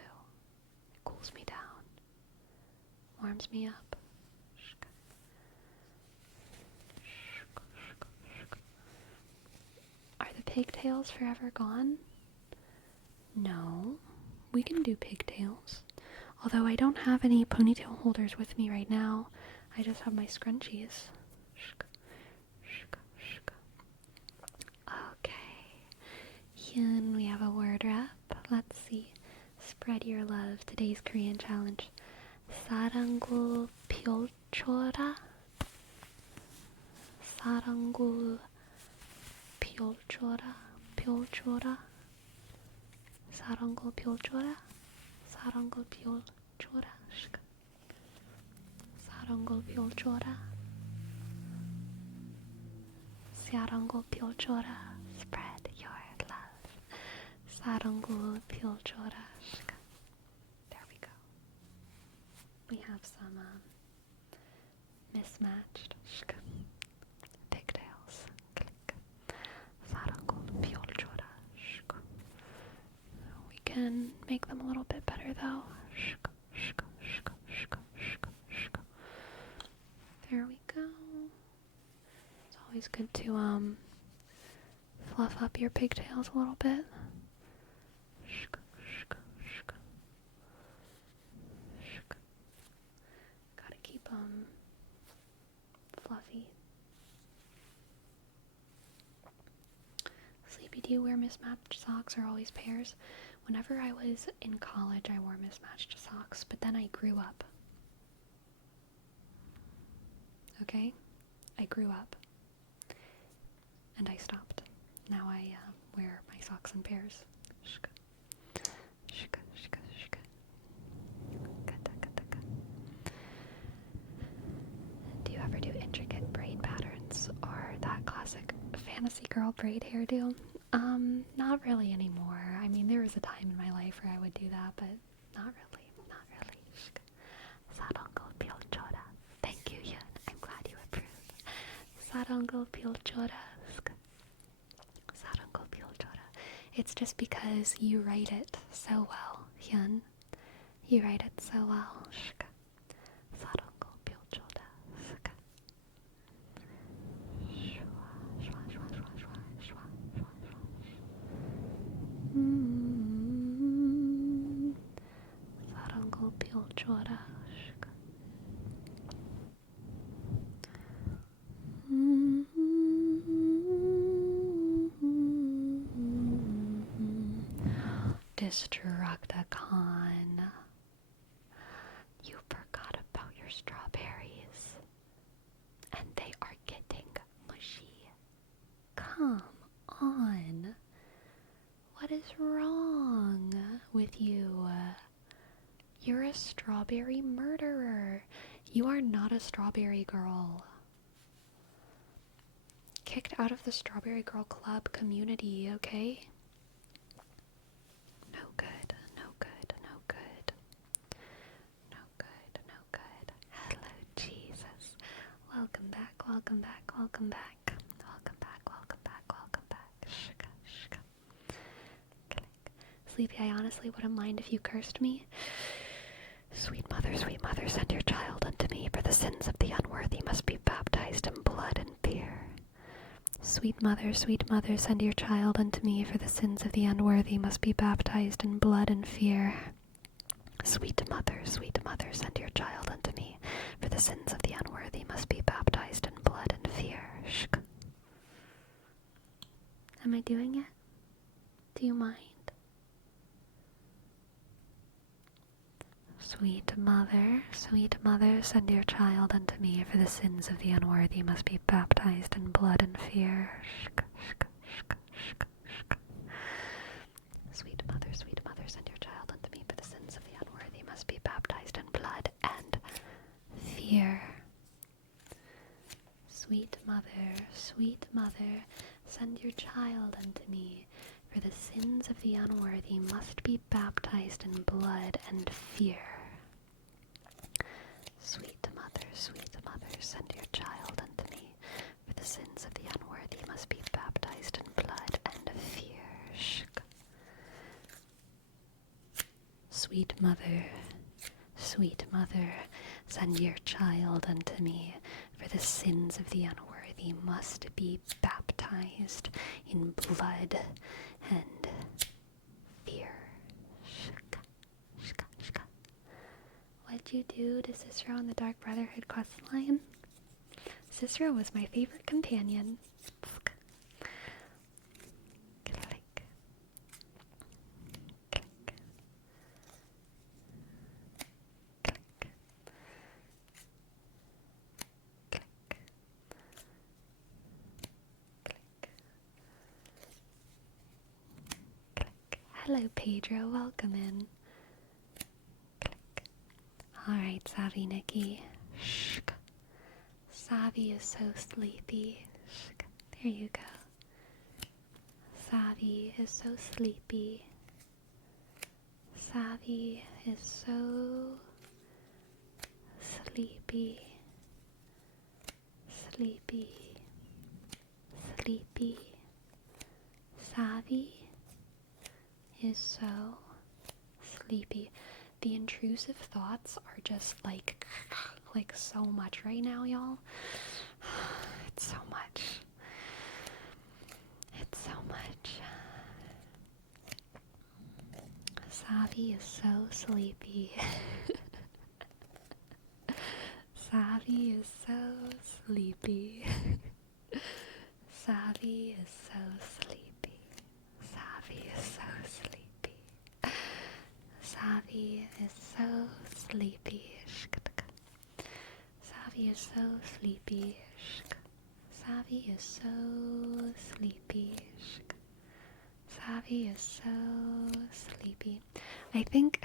it cools me down. Warms me up. Are the pigtails forever gone? No. We can do pigtails. Although I don't have any ponytail holders with me right now. I just have my scrunchies. Okay. Here we have a word wrap. Let's see. Spread your love. Today's Korean challenge. 사랑구 펼쳐라. 사랑구 펼쳐라. 펼쳐라. 사랑구 펼쳐라. 사랑구 펼쳐라. 사랑구 펼쳐라. 사랑구 펼쳐라. Spread your love. 사랑구 펼쳐라. There we go. We have some mismatched pigtails. 사랑구 펼쳐라. We can make them a little bit better though. There we go. It's always good to fluff up your pigtails a little bit. Gotta keep fluffy. Sleepy, do you wear mismatched socks or always pairs? Whenever I was in college, I wore mismatched socks, but then I grew up. Okay? I grew up. And I stopped. Now I wear my socks in pairs. Do you ever do intricate braid patterns or that classic fantasy girl braid hairdo? Not really anymore. I mean, there was a time in my life where I would do that, but not really. Not really. 사랑고 펼쳐라. Thank you, Yun. I'm glad you approve. 사랑고 펼쳐라. 사랑고 펼쳐라. It's just because you write it so well, Hyun. You write it so well. 사랑고 펼쳐라. 사랑고 펼쳐라. Destructicon. You forgot about your strawberries. And they are getting mushy. Come on. What is wrong with you? You're a strawberry murderer. You are not a strawberry girl. Kicked out of the Strawberry Girl Club community, okay? No good, no good, no good. No good, no good. Hello, Jesus. Welcome back, welcome back, welcome back. Welcome back, welcome back, welcome back. Shka, shka. Click. Sleepy, I honestly wouldn't mind if you cursed me. Sweet mother, send your child unto me, for the sins of the unworthy must be baptized in blood and fear. Sweet mother, send your child unto me, for the sins of the unworthy must be baptized in blood and fear. Sweet mother, send your child unto me, for the sins of the unworthy must be baptized in blood and fear. Shk. Am I doing it? Do you mind? Sweet mother, send your child unto me, for the sins of the unworthy must be baptized in blood and fear. Sweet mother, send your child unto me, for the sins of the unworthy must be baptized in blood and fear. Sweet mother, send your child unto me, for the sins of the unworthy must be baptized in blood and fear. Sweet mother, send your child unto me, for the sins of the unworthy must be baptized in blood and fear. Sweet mother, send your child unto me, for the sins of the unworthy must be baptized in blood and fear. What'd you do to Cicero in the Dark Brotherhood questline? Cicero was my favorite companion. Hello, Pedro. Welcome in. Alright, Savvy Nikki. Shk. Savvy is so sleepy. Shk. There you go. Savvy is so sleepy. Savvy is so sleepy. Sleepy. Sleepy. Savvy is so sleepy. The intrusive thoughts are just like so much right now, y'all. It's so much. It's so much. Savvy is so sleepy. Savvy is so sleepy. Savvy is so sleepy. Savvy is so sleepy. Savvy is so sleepy. Savvy is so sleepy. Savvy is so sleepy. Savvy is so sleepy. I think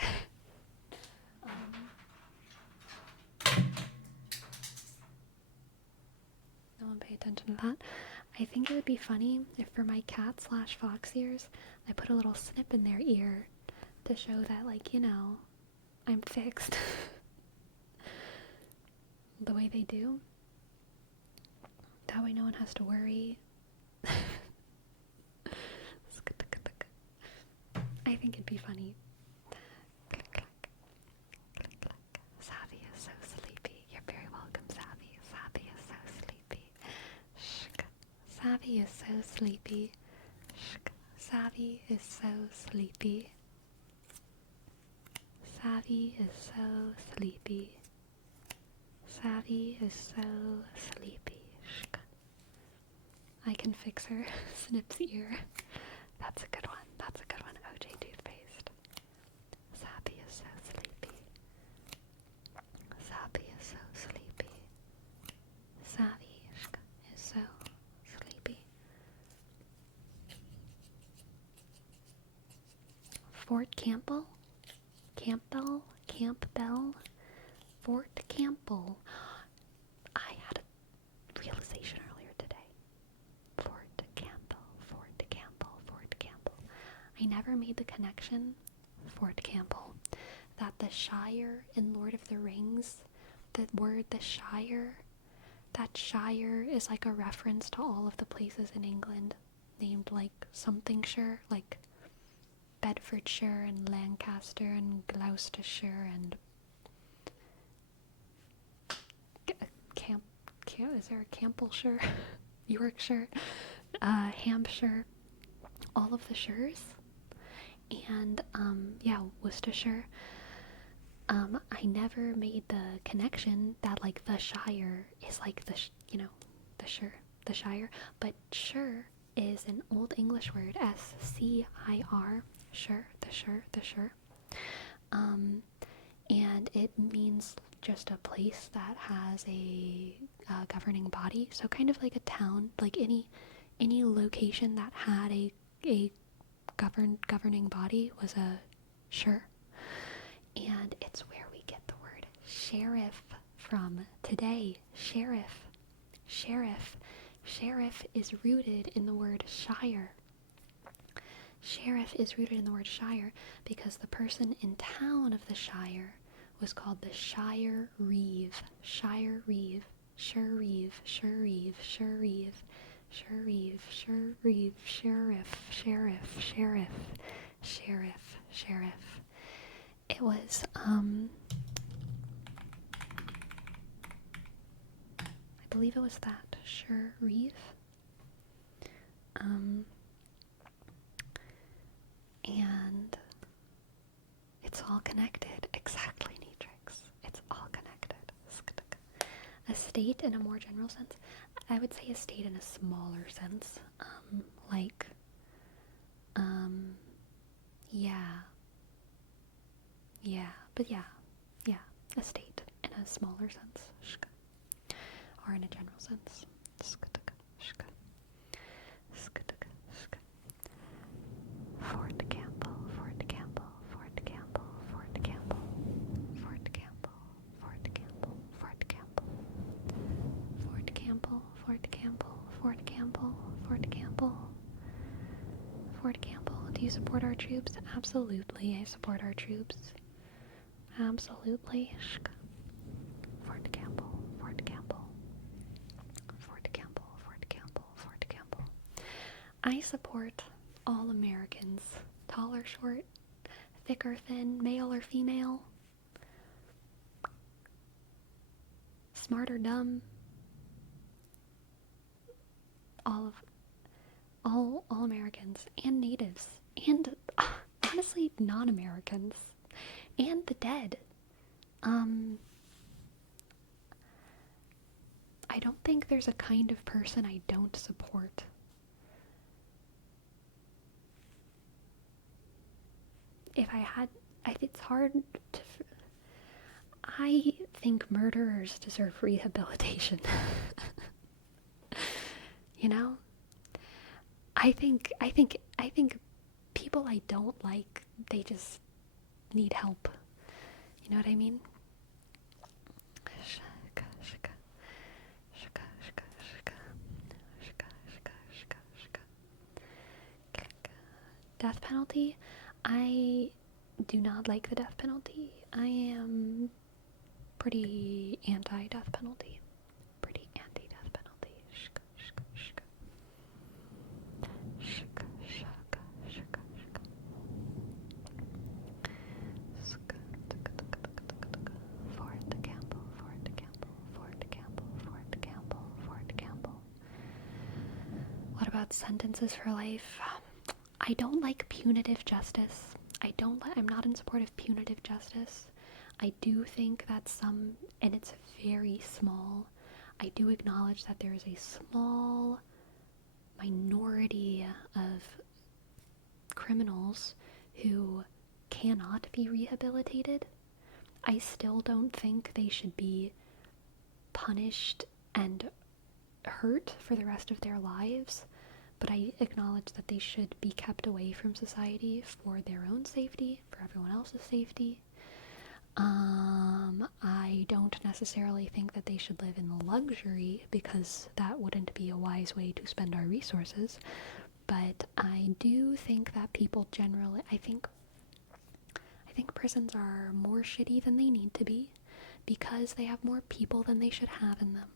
no one pay attention to that. I think it would be funny if for my cat / fox ears, I put a little snip in their ear to show that, like, you know, I'm fixed. The way they do. That way no one has to worry. I think it'd be funny. Click, click, click, click. Savvy is so sleepy. You're very welcome, Savvy. Savvy is so sleepy. Shk. Savvy is so sleepy. Shk. Savvy is so sleepy. Savvy is so sleepy. Savvy is so sleepy. Shk. I can fix her. Snip's ear. That's a good one. That's a good one. OJ toothpaste. Savvy is so sleepy. Savvy is so sleepy. Savvy is so sleepy. Fort Campbell? Campbell? Fort Campbell. I had a realization earlier today. Fort Campbell. I never made the connection, Fort Campbell, that the Shire in Lord of the Rings, the word the Shire, that Shire is like a reference to all of the places in England named like something shire, like Bedfordshire and Lancaster and Gloucestershire and is there a Campbellshire? Yorkshire, Hampshire, all of the shires, and Worcestershire. I never made the connection that like the Shire is like the Shire, but sure is an Old English word, S-C-I-R, sure, the sure. And it means just a place that has a governing body. So kind of like a town, like any location that had a governing body was a sure. And it's where we get the word sheriff from today. Sheriff. Sheriff is rooted in the word shire. Sheriff is rooted in the word shire because the person in town of the shire was called the Shire Reeve. Shire Reeve. Sheriff. It was, I believe it was that, Sheriff. And it's all connected. Exactly, Neatrix. It's all connected. A state in a more general sense. I would say a state in a smaller sense. A state in a smaller sense. Or in a general sense. Fort Campbell. Do you support our troops? Absolutely, I support our troops. Absolutely. Fort Campbell. I support all Americans, tall or short, thick or thin, male or female, smart or dumb, all Americans and natives and honestly non-Americans and the dead. I don't think there's a kind of person I don't support. It's hard to. I think murderers deserve rehabilitation. You know? I think people I don't like, they just need help. You know what I mean? Death penalty? I do not like the death penalty. I am pretty anti-death penalty. What about sentences for life? I don't like punitive justice. I'm not in support of punitive justice. I do think that and it's very small, I do acknowledge that there is a small minority of criminals who cannot be rehabilitated. I still don't think they should be punished and hurt for the rest of their lives, but I acknowledge that they should be kept away from society for their own safety, for everyone else's safety. I don't necessarily think that they should live in luxury, because that wouldn't be a wise way to spend our resources, but I do think that people generally, I think prisons are more shitty than they need to be, because they have more people than they should have in them.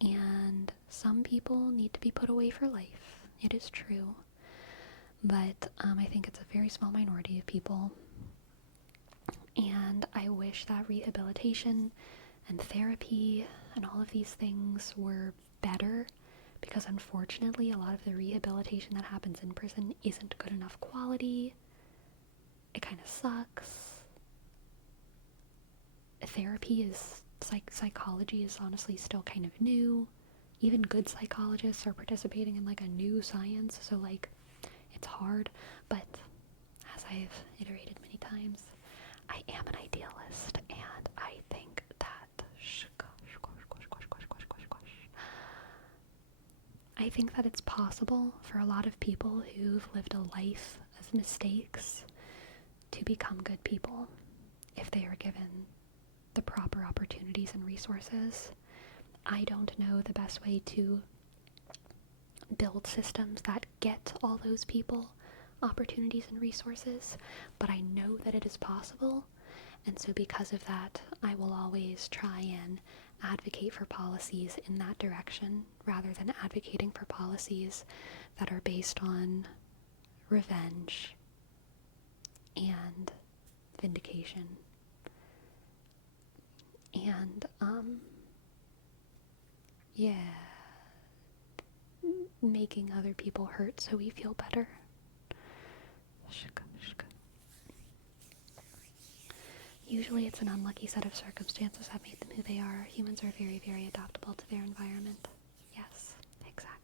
And some people need to be put away for life. It is true. But I think it's a very small minority of people. And I wish that rehabilitation and therapy and all of these things were better, because unfortunately a lot of the rehabilitation that happens in prison isn't good enough quality. It kind of sucks. Therapy is psychology is honestly still kind of new. even good psychologists are participating in like a new science, so like it's hard. But as I've iterated many times, I am an idealist, and I think that it's possible for a lot of people who've lived a life of mistakes to become good people if they are given the proper opportunities and resources. I don't know the best way to build systems that get all those people opportunities and resources, but I know that it is possible, and so because of that, I will always try and advocate for policies in that direction rather than advocating for policies that are based on revenge and vindication and making other people hurt so we feel better. Usually it's an unlucky set of circumstances that made them who they are. Humans are very, very adaptable to their environment. Yes, exactly.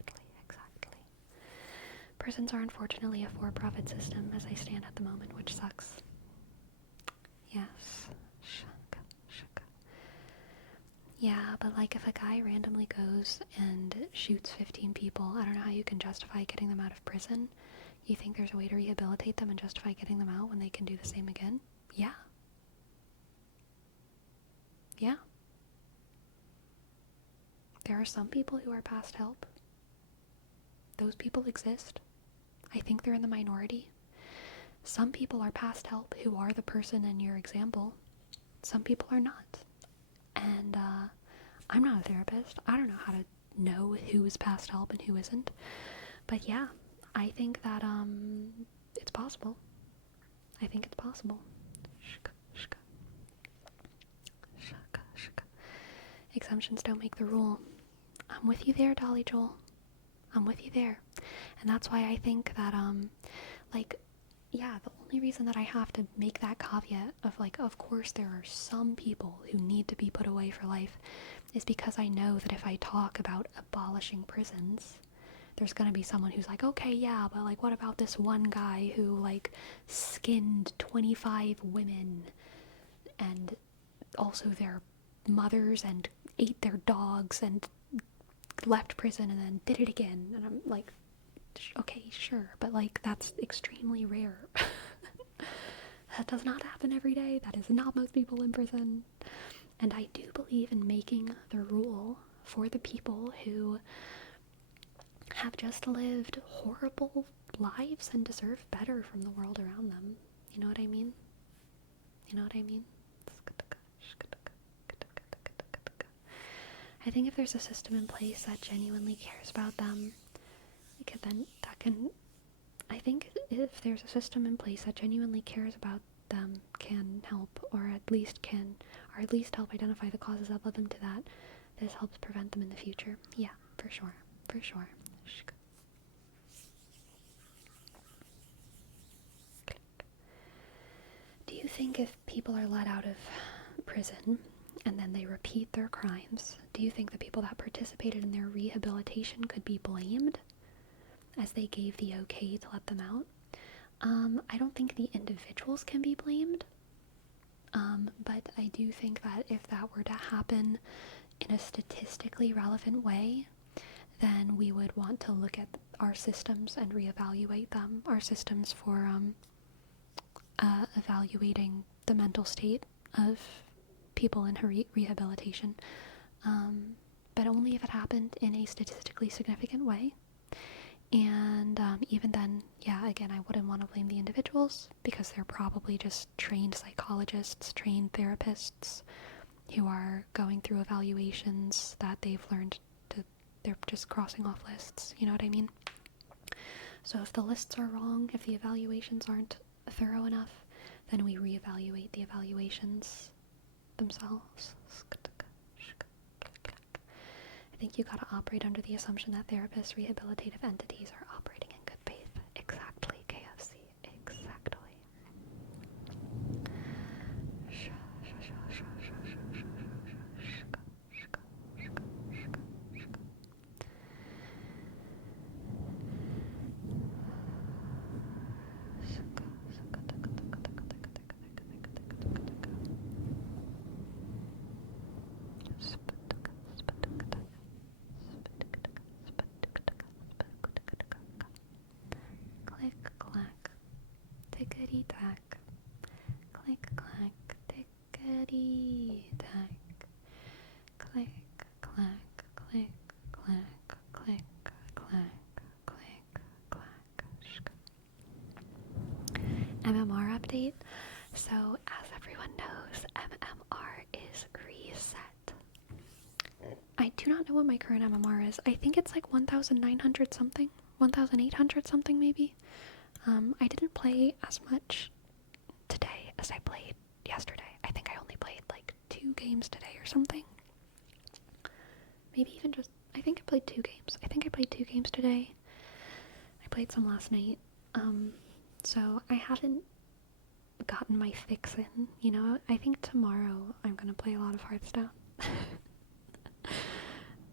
Prisons are unfortunately a for-profit system as I stand at the moment, which sucks. Yes. Yeah, but like if a guy randomly goes and shoots 15 people, I don't know how you can justify getting them out of prison. You think there's a way to rehabilitate them and justify getting them out when they can do the same again? Yeah. There are some people who are past help. Those people exist. I think they're in the minority. Some people are past help who are the person in your example. Some people are not. And I'm not a therapist. I don't know how to know who is past help and who isn't. But yeah, I think that it's possible. I think it's possible. Exemptions don't make the rule. I'm with you there, Dolly Joel. I'm with you there. And that's why I think that, the only reason that I have to make that caveat of, of course there are some people who need to be put away for life is because I know that if I talk about abolishing prisons, there's gonna be someone who's like, okay, yeah, but, what about this one guy who, skinned 25 women and also their mothers and ate their dogs and left prison and then did it again? And I'm like, okay, sure, but that's extremely rare. That does not happen every day. That is not most people in prison. And I do believe in making the rule for the people who have just lived horrible lives and deserve better from the world around them. You know what I mean? I think if there's a system in place that genuinely cares about them, I think if there's a system in place that genuinely cares about them, can help, or at least help identify the causes that led them to that, this helps prevent them in the future. Yeah, for sure. Do you think if people are let out of prison and then they repeat their crimes, do you think the people that participated in their rehabilitation could be blamed as they gave the okay to let them out? I don't think the individuals can be blamed, but I do think that if that were to happen in a statistically relevant way, then we would want to look at our systems and reevaluate them, our systems for evaluating the mental state of people in rehabilitation, but only if it happened in a statistically significant way. And even then, again, I wouldn't want to blame the individuals because they're probably just trained psychologists, trained therapists who are going through evaluations that they've learned they're just crossing off lists, you know what I mean? So if the lists are wrong, if the evaluations aren't thorough enough, then we reevaluate the evaluations themselves. I think you gotta operate under the assumption that therapists, rehabilitative entities are operating in good faith. Exactly, KFC. Exactly. MMR update. So, as everyone knows, MMR is reset. I do not know what my current MMR is. I think it's like 1,900 something, 1,800 something maybe. I didn't play as much today as I played yesterday. I think I only played like 2 games today or something. Maybe even just, I think I played 2 games. I think I played 2 games today. I played some last night. So I haven't gotten my fix in, you know. I think tomorrow I'm gonna play a lot of Hearthstone.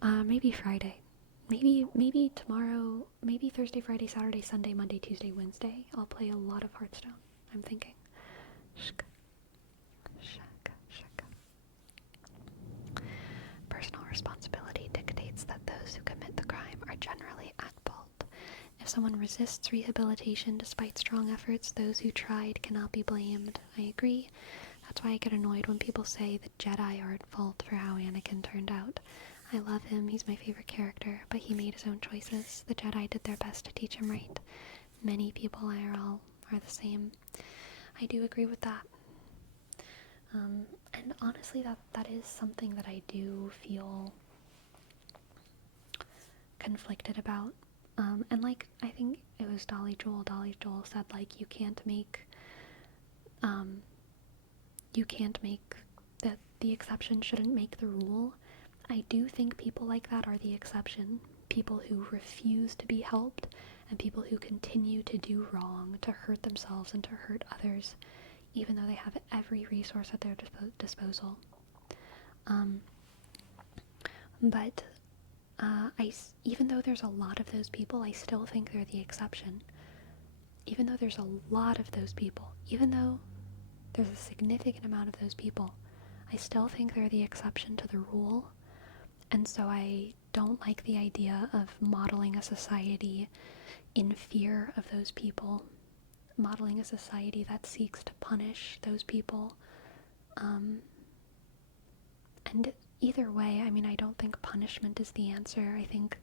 Maybe Friday. Maybe tomorrow, maybe Thursday, Friday, Saturday, Sunday, Monday, Tuesday, Wednesday, I'll play a lot of Hearthstone, I'm thinking. Personal responsibility dictates that those who commit the crime are generally at fault. If someone resists rehabilitation despite strong efforts, those who tried cannot be blamed. I agree. That's why I get annoyed when people say the Jedi are at fault for how Anakin turned out. I love him, he's my favorite character, but he made his own choices. The Jedi did their best to teach him right. Many people IRL are the same. I do agree with that. And honestly, that is something that I do feel conflicted about. And like, I think it was Dolly Joel said, like, you can't make that the exception shouldn't make the rule. I do think people like that are the exception. People who refuse to be helped, and people who continue to do wrong, to hurt themselves and to hurt others, even though they have every resource at their disposal. But even though there's a lot of those people, I still think they're the exception. Even though there's a lot of those people, even though there's a significant amount of those people, I still think they're the exception to the rule. And so I don't like the idea of modeling a society in fear of those people, modeling a society that seeks to punish those people. And either way, I mean, I don't think punishment is the answer. I think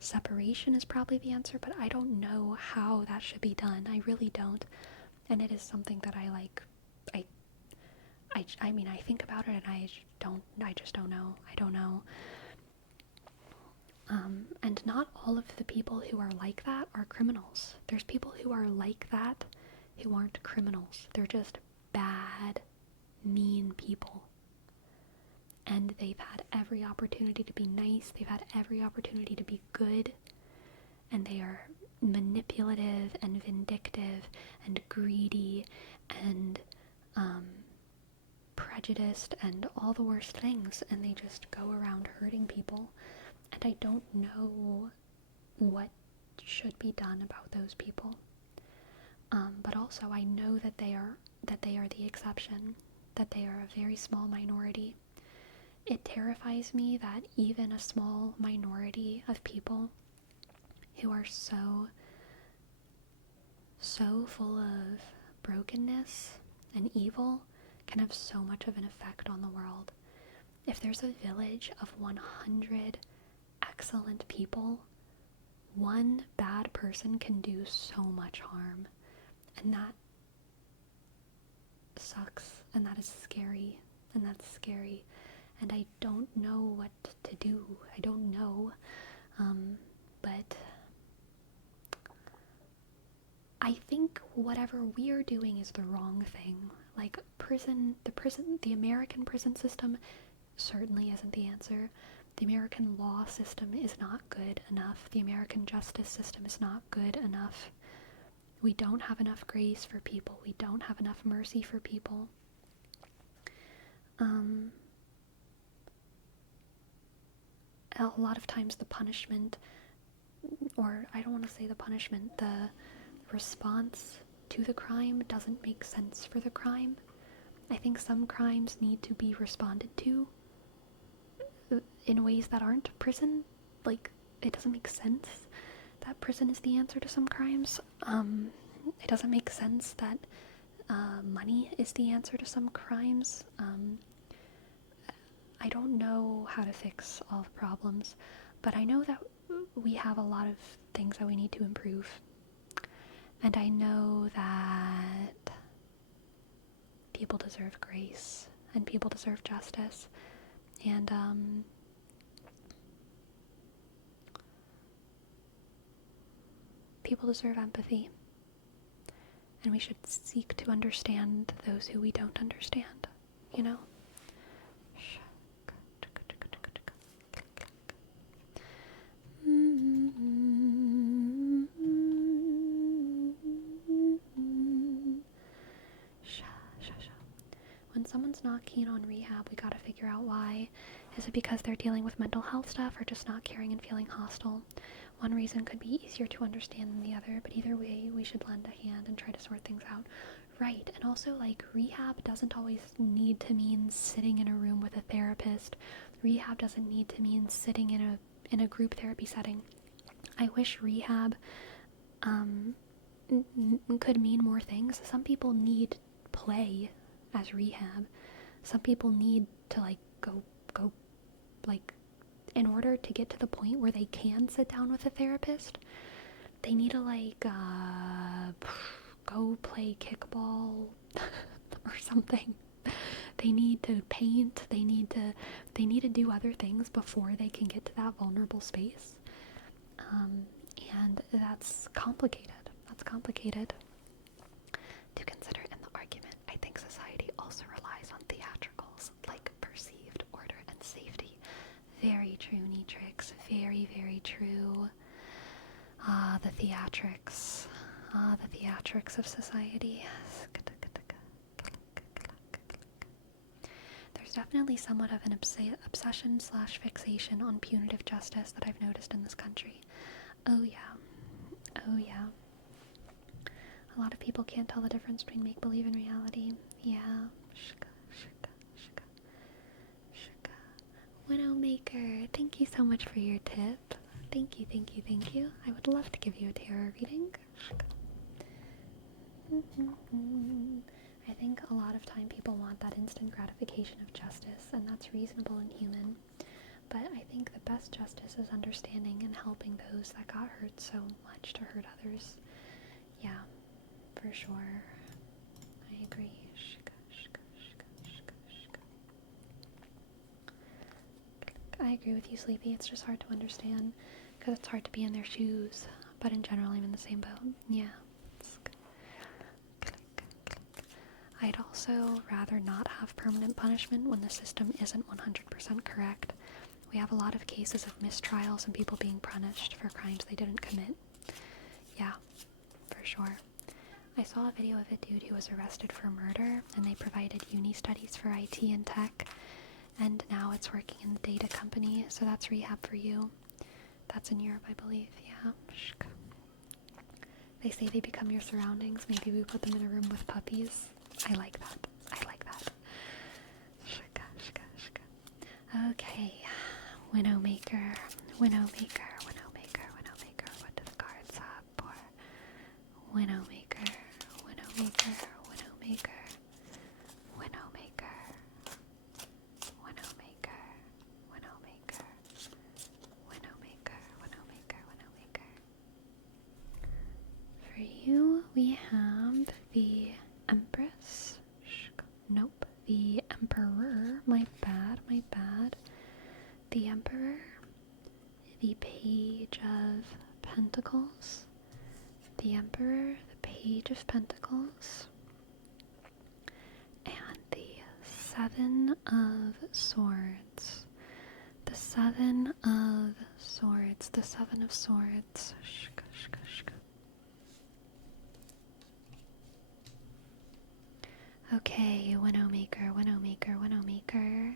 separation is probably the answer, but I don't know how that should be done. I really don't. And it is something that I like. I mean, I think about it and I just don't know. I don't know. And not all of the people who are like that are criminals. There's people who are like that who aren't criminals. They're just bad, mean people. And they've had every opportunity to be nice. They've had every opportunity to be good. And they are manipulative and vindictive and greedy and prejudiced and all the worst things. And they just go around hurting people. And I don't know what should be done about those people. But also I know that they are the exception, that they are a very small minority. It terrifies me that even a small minority of people who are so full of brokenness and evil can have so much of an effect on the world. If there's a village of 100 excellent people, one bad person can do so much harm, and that sucks, and that is scary, and that's scary, and I don't know what to do. I don't know, but I think whatever we're doing is the wrong thing. Like, the American prison system certainly isn't the answer. The American law system is not good enough. The American justice system is not good enough. We don't have enough grace for people. We don't have enough mercy for people. A lot of times the punishment, or I don't want to say the punishment, the response to the crime doesn't make sense for the crime. I think some crimes need to be responded to in ways that aren't prison. Like, it doesn't make sense that prison is the answer to some crimes. It doesn't make sense that money is the answer to some crimes. I don't know how to fix all the problems, but I know that we have a lot of things that we need to improve. And I know that people deserve grace and people deserve justice. And people deserve empathy. And we should seek to understand those who we don't understand, you know? When someone's not keen on rehab, we gotta figure out why. Is it because they're dealing with mental health stuff or just not caring and feeling hostile? One reason could be easier to understand than the other, but either way, we should lend a hand and try to sort things out. Right, and also, like, rehab doesn't always need to mean sitting in a room with a therapist. Rehab doesn't need to mean sitting in a group therapy setting. I wish rehab could mean more things. Some people need play as rehab. Some people need to go like, in order to get to the point where they can sit down with a therapist, they need to go play kickball or something. They need to paint. They need to do other things before they can get to that vulnerable space. And that's complicated. That's complicated to consider in the argument. I think society also relies on theatricals, like perceived order and safety. Very true, Neatrix. Very, very true. The theatrics. The theatrics of society. There's definitely somewhat of an obsession/fixation on punitive justice that I've noticed in this country. Oh yeah. Oh yeah. A lot of people can't tell the difference between make-believe and reality. Yeah. Widowmaker, thank you so much for your tip. Thank you, thank you, thank you. I would love to give you a tarot reading. I think a lot of time people want that instant gratification of justice, and that's reasonable and human. But I think the best justice is understanding and helping those that got hurt so much to hurt others. Yeah, for sure. I agree. I agree with you, Sleepy. It's just hard to understand because it's hard to be in their shoes. But in general, I'm in the same boat. Yeah. I'd also rather not have permanent punishment when the system isn't 100% correct. We have a lot of cases of mistrials and people being punished for crimes they didn't commit. Yeah, for sure. I saw a video of a dude who was arrested for murder, and they provided uni studies for IT and tech, and now it's working in the data company, so that's rehab for you. That's in Europe, I believe, yeah. They say they become your surroundings. Maybe we put them in a room with puppies. I like that. I like that. Okay. Widowmaker. Widowmaker. Widowmaker. Widowmaker. What do the cards have for Widowmaker? Widowmaker. Widowmaker. Widowmaker. Widowmaker. Widowmaker. Widowmaker. Widowmaker. Widowmaker. For you, we have the Empress. Nope. The Emperor. My bad. My bad. The Emperor. The Page of Pentacles. The Emperor. The Page of Pentacles. And the Seven of Swords. The Seven of Swords. The Seven of Swords. Okay, Widowmaker, Widowmaker, Widowmaker.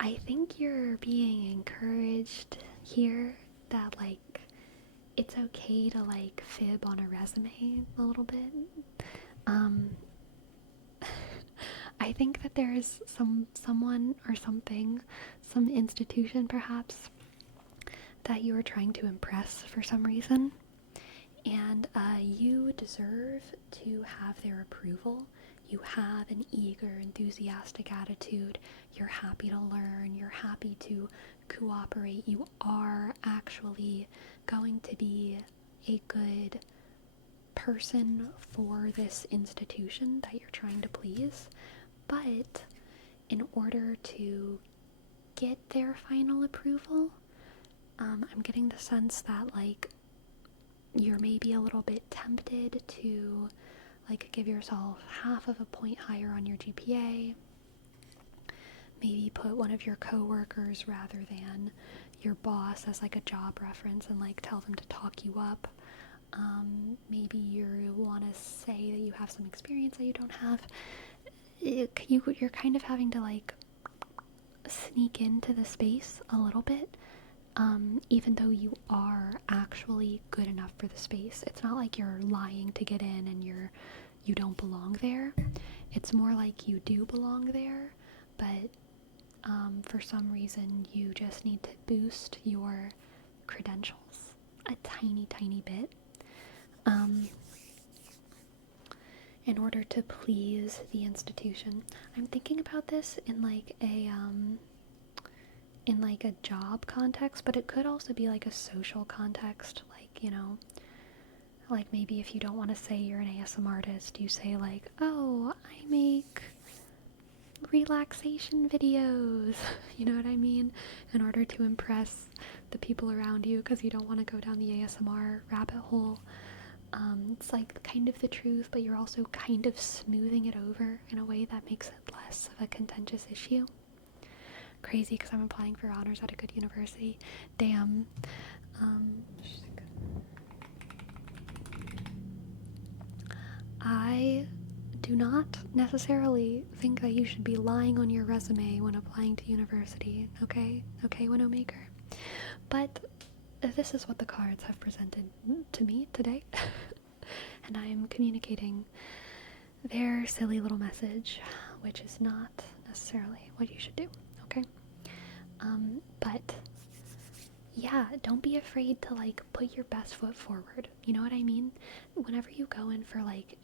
I think you're being encouraged here that, like, it's okay to, like, fib on a resume a little bit. I think that there's someone or something, some institution perhaps, that you are trying to impress for some reason, and you deserve to have their approval. you have an eager, enthusiastic attitude, you're happy to learn, you're happy to cooperate, you are actually going to be a good person for this institution that you're trying to please. But in order to get their final approval, I'm getting the sense that, like, you're maybe a little bit tempted to, like, give yourself half of a point higher on your GPA. Maybe put one of your coworkers rather than your boss as, like, a job reference and, like, tell them to talk you up. Maybe you want to say that you have some experience that you don't have. You're kind of having to, like, sneak into the space a little bit, even though you are actually good enough for the space. It's not like you're lying to get in and you don't belong there. It's more like you do belong there, but for some reason you just need to boost your credentials a tiny bit in order to please the institution. I'm thinking about this in like a job context, but it could also be like a social context, like, you know, like maybe if you don't want to say you're an ASMR artist, you say like, oh, I make relaxation videos, you know what I mean, in order to impress the people around you, because you don't want to go down the ASMR rabbit hole. It's like kind of the truth, but you're also kind of smoothing it over in a way that makes it less of a contentious issue. Crazy, because I'm applying for honors at a good university. Damn. I do not necessarily think that you should be lying on your resume when applying to university, okay? Okay, Widowmaker? But this is what the cards have presented to me today. And I am communicating their silly little message, which is not necessarily what you should do, okay? But yeah, don't be afraid to, like, put your best foot forward. You know what I mean? Whenever you go in for, like,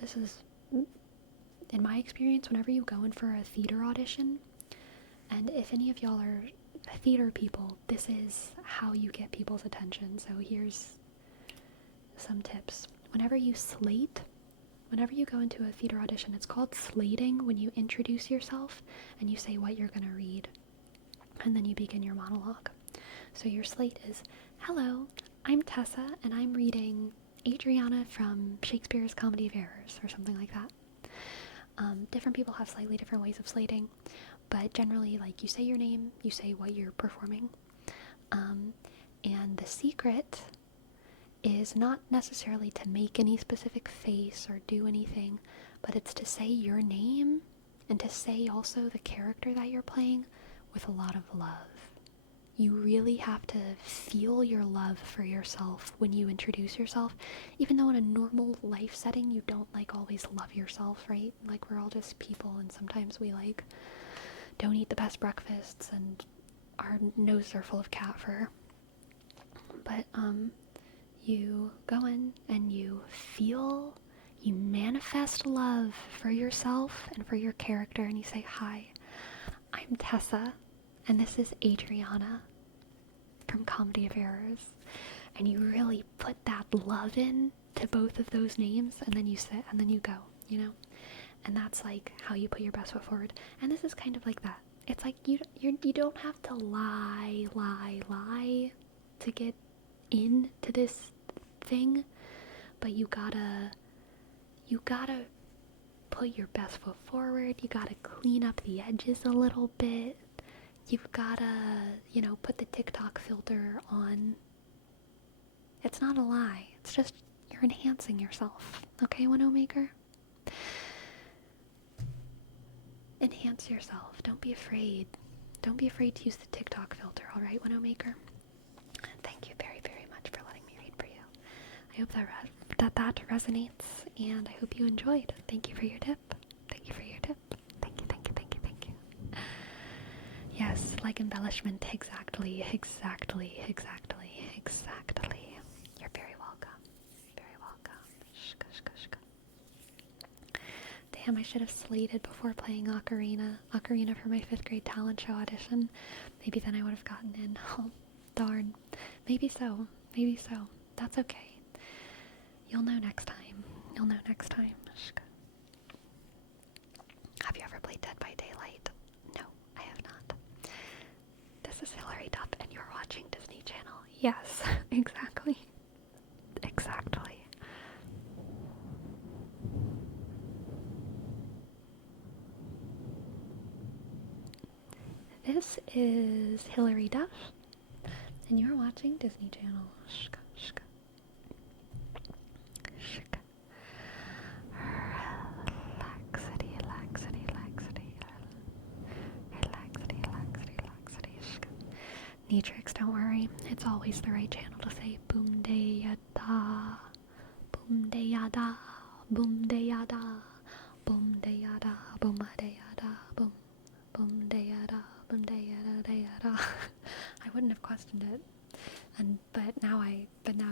this is, in my experience, whenever you go in for a theater audition, and if any of y'all are theater people, this is how you get people's attention. So here's some tips. Whenever you go into a theater audition, it's called slating when you introduce yourself and you say what you're going to read. And then you begin your monologue. So your slate is, hello, I'm Tessa, and I'm reading Adriana from Shakespeare's Comedy of Errors, or something like that. Different people have slightly different ways of slating, but generally, like, you say your name, you say what you're performing, and the secret is not necessarily to make any specific face or do anything, but it's to say your name and to say also the character that you're playing with a lot of love. You really have to feel your love for yourself when you introduce yourself, even though in a normal life setting you don't, like, always love yourself, right? Like, we're all just people, and sometimes we, like, don't eat the best breakfasts and our noses are full of cat fur. But you go in and you manifest love for yourself and for your character, and you say, hi, I'm Tessa, and this is Adriana from Comedy of Errors. And you really put that love in to both of those names, and then you sit and then you go, you know? And that's, like, how you put your best foot forward. And this is kind of like that. It's like you don't have to lie to get into this thing, but you gotta put your best foot forward. You gotta clean up the edges a little bit. You've gotta, you know, put the TikTok filter on. It's not a lie. It's just you're enhancing yourself. Okay, Widowmaker? Enhance yourself. Don't be afraid. Don't be afraid to use the TikTok filter, alright, Widowmaker? Thank you very, very much for letting me read for you. I hope that resonates, and I hope you enjoyed. Thank you for your tip. Thank you for your tip. Thank you. Yes, like embellishment, exactly. You're very welcome. Very welcome. Damn, I should have slated before playing Ocarina for my 5th grade talent show audition. Maybe then I would have gotten in. Oh, darn. Maybe so. That's okay. You'll know next time. Have you ever played Dead by Daylight? No, I have not. This is Hillary Duff and you're watching Disney Channel. Yes, exactly. This is Hillary Duff, and you're watching Disney Channel. Neatrix, don't worry. It's always the right channel to say boom de yada, boom de yada, boom de yada, boom de yada, boom de yada, boom. Boom de yada, boom de yada, de yada. I wouldn't have questioned it, but now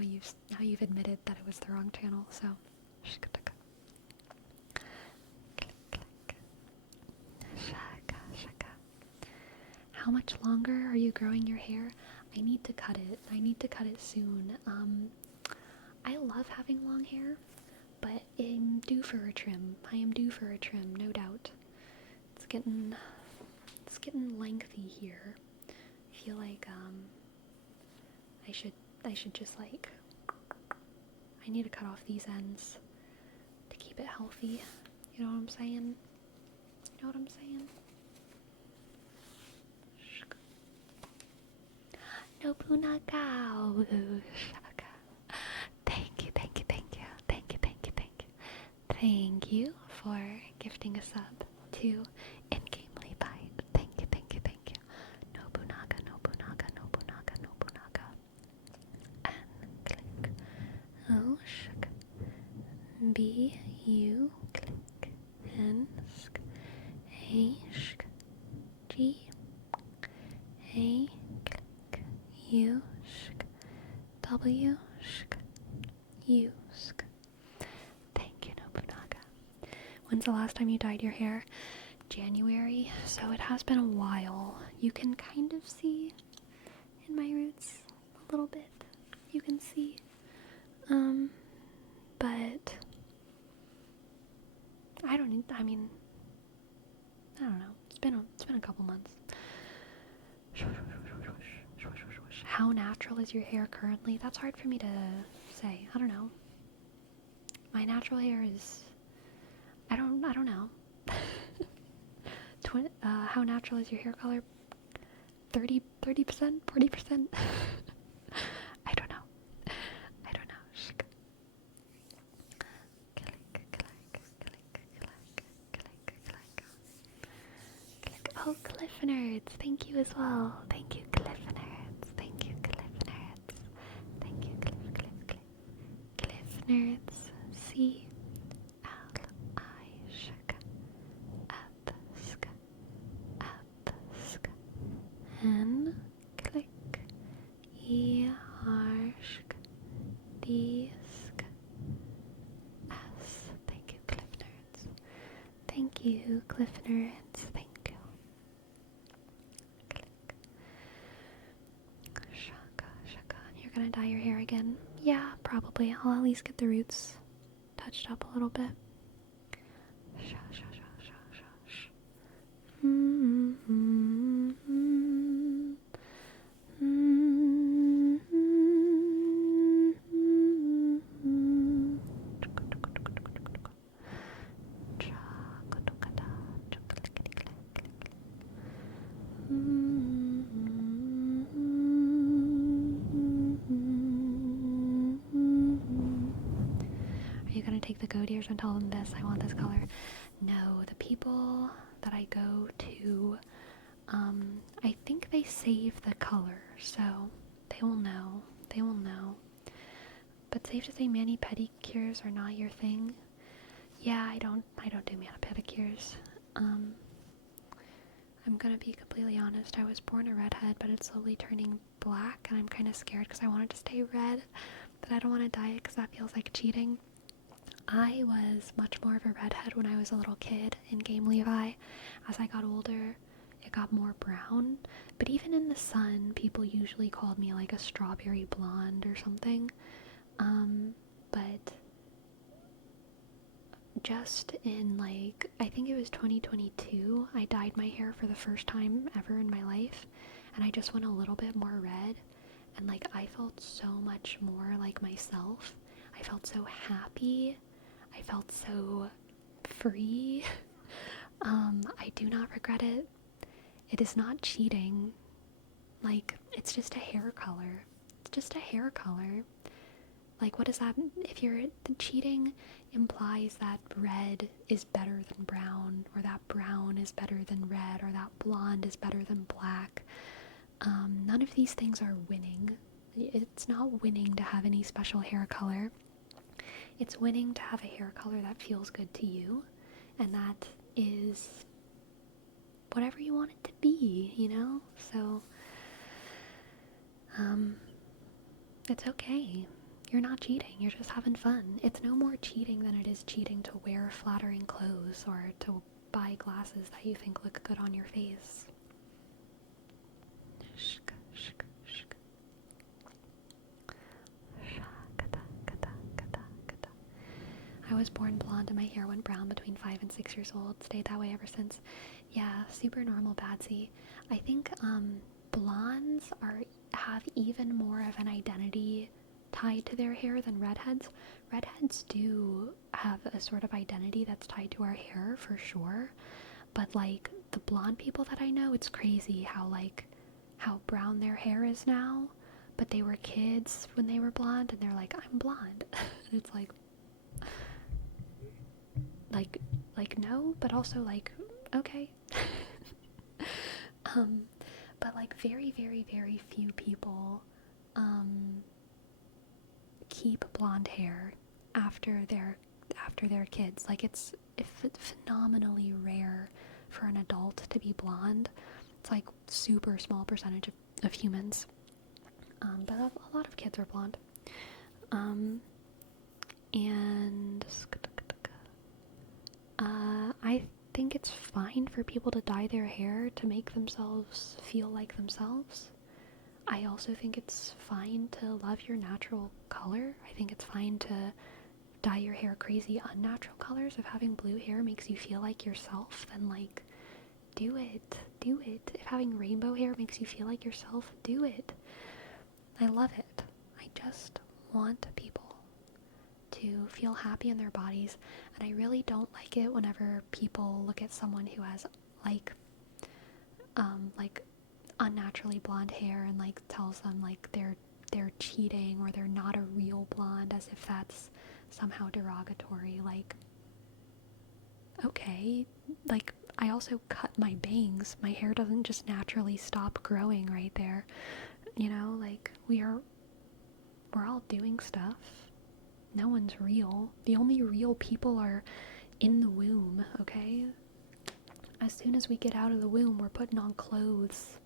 you've admitted that it was the wrong channel. So, click. Shaka. How much longer are you growing your hair? I need to cut it soon. I love having long hair, but I'm due for a trim. I am due for a trim, no doubt. It's getting lengthy here. I feel like I should just like, I need to cut off these ends to keep it healthy. You know what I'm saying? Nobunagao. Thank you. Thank you for gifting a sub to In-Game Levi. Thank you. Nobunaga. And click. Oh, shuk. B, U, click. N, sk. A, shk. G, A, click. U, shk. W, shk. U, sk. Thank you, Nobunaga. When's the last time you dyed your hair? January, so it has been a while. You can kind of see in my roots a little bit. You can see. But I don't know. It's been a couple months. How natural is your hair currently? That's hard for me to say. I don't know. My natural hair is, I don't know. How natural is your hair color? 30%? 40%? I don't know. Click. Oh, Cliff Nerds. Thank you as well. Thank you, Cliff Nerds. Cliff Nerds. C. N, click, E, R, sk, D, sk, S. Thank you, Cliff Nerds. Thank you, Cliff Nerds. Thank you. Click. Shaka. You're gonna dye your hair again? Yeah, probably. I'll at least get the roots touched up a little bit. Are you gonna take the goat ears and tell them this? I want this color. No, the people that I go to, I think they save the color, so they will know. But safe to say, mani pedicures are not your thing. Yeah, I don't do mani pedicures. I'm gonna be completely honest. I was born a redhead, but it's slowly turning black, and I'm kind of scared because I want it to stay red, but I don't want to dye it because that feels like cheating. I was much more of a redhead when I was a little kid in Game Levi. As I got older, it got more brown. But even in the sun, people usually called me like a strawberry blonde or something. But just in like, I think it was 2022, I dyed my hair for the first time ever in my life. And I just went a little bit more red. And like, I felt so much more like myself. I felt so happy. I felt so free. I do not regret it. It is not cheating. Like, it's just a hair color. It's just a hair color. Like, what does that, if you're cheating, implies that red is better than brown, or that brown is better than red, or that blonde is better than black. None of these things are winning. It's not winning to have any special hair color. It's winning to have a hair color that feels good to you, and that is whatever you want it to be, you know? So, it's okay. You're not cheating, you're just having fun. It's no more cheating than it is cheating to wear flattering clothes or to buy glasses that you think look good on your face. I was born blonde and my hair went brown between 5 and 6 years old. Stayed that way ever since. Yeah, super normal, Badsy. I think blondes have even more of an identity tied to their hair than redheads. Redheads do have a sort of identity that's tied to our hair for sure. But like the blonde people that I know, it's crazy how brown their hair is now. But they were kids when they were blonde and they're like, I'm blonde. And it's like no, but also like okay. But like very, very, very few people keep blonde hair after their kids. Like it's phenomenally rare for an adult to be blonde. It's like super small percentage of humans. But a lot of kids are blonde. And I think it's fine for people to dye their hair to make themselves feel like themselves. I also think it's fine to love your natural color. I think it's fine to dye your hair crazy unnatural colors. If having blue hair makes you feel like yourself, then like do it. If having rainbow hair makes you feel like yourself, do it. I love it. I just want people to feel happy in their bodies, and I really don't like it whenever people look at someone who has like unnaturally blonde hair and like tells them like they're cheating or they're not a real blonde, as if that's somehow derogatory. Like, okay, like I also cut my bangs. My hair doesn't just naturally stop growing right there, you know? Like we're all doing stuff. No one's real. The only real people are in the womb, okay? As soon as we get out of the womb, we're putting on clothes,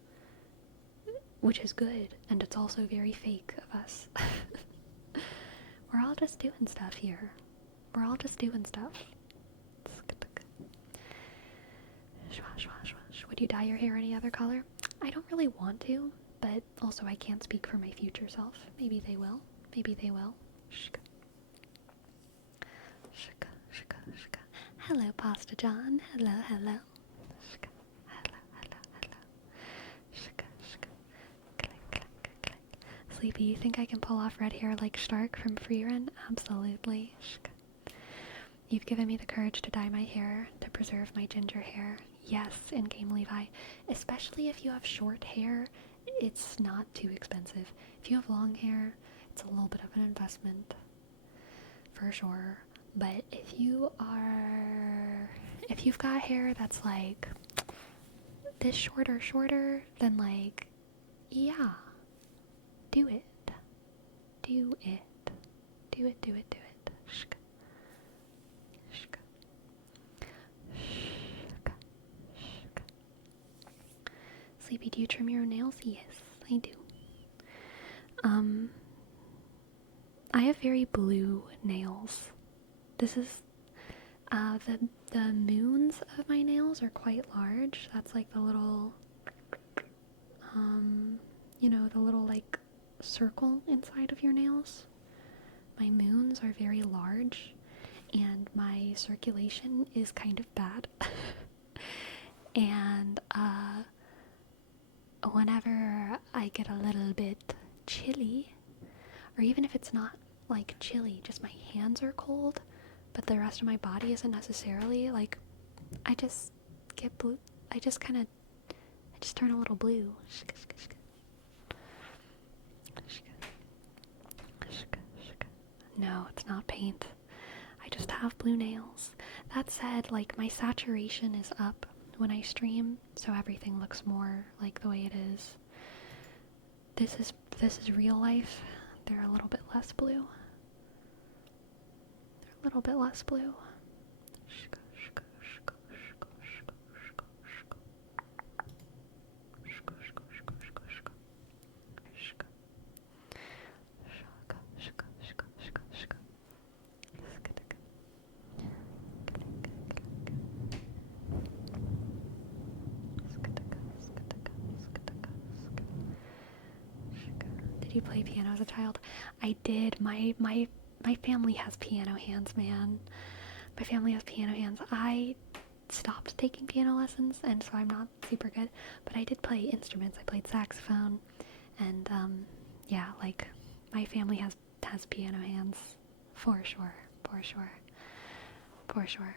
which is good, and it's also very fake of us. We're all just doing stuff here. We're all just doing stuff. Would you dye your hair any other color? I don't really want to, but also I can't speak for my future self. Maybe they will. Maybe they will. Hello, Pasta John. Hello, hello. Sleepy, you think I can pull off red hair like Stark from Freerun? Absolutely. You've given me the courage to dye my hair to preserve my ginger hair. Yes, in Game Levi. Especially if you have short hair, it's not too expensive. If you have long hair, it's a little bit of an investment. For sure. But if you've got hair that's like this shorter, then like, yeah, do it. Do it. Do it, do it, do it. Shk. Shk. Shk. Shk. Sleepy, do you trim your own nails? Yes, I do. I have very blue nails. This is the moons of my nails are quite large. That's like the little the little like circle inside of your nails. My moons are very large, and my circulation is kind of bad. And whenever I get a little bit chilly, or even if it's not like chilly, just my hands are cold, but the rest of my body isn't necessarily, like, I just get blue. I just turn a little blue. No, it's not paint. I just have blue nails. That said, like, my saturation is up when I stream, so everything looks more like the way it is. This is real life. They're a little bit less blue. They're a little bit less blue. Did you play piano as a child? I did. My family has piano hands, man. My family has piano hands. I stopped taking piano lessons, and so I'm not super good. But I did play instruments. I played saxophone, and yeah, like, my family has piano hands, for sure, for sure, for sure.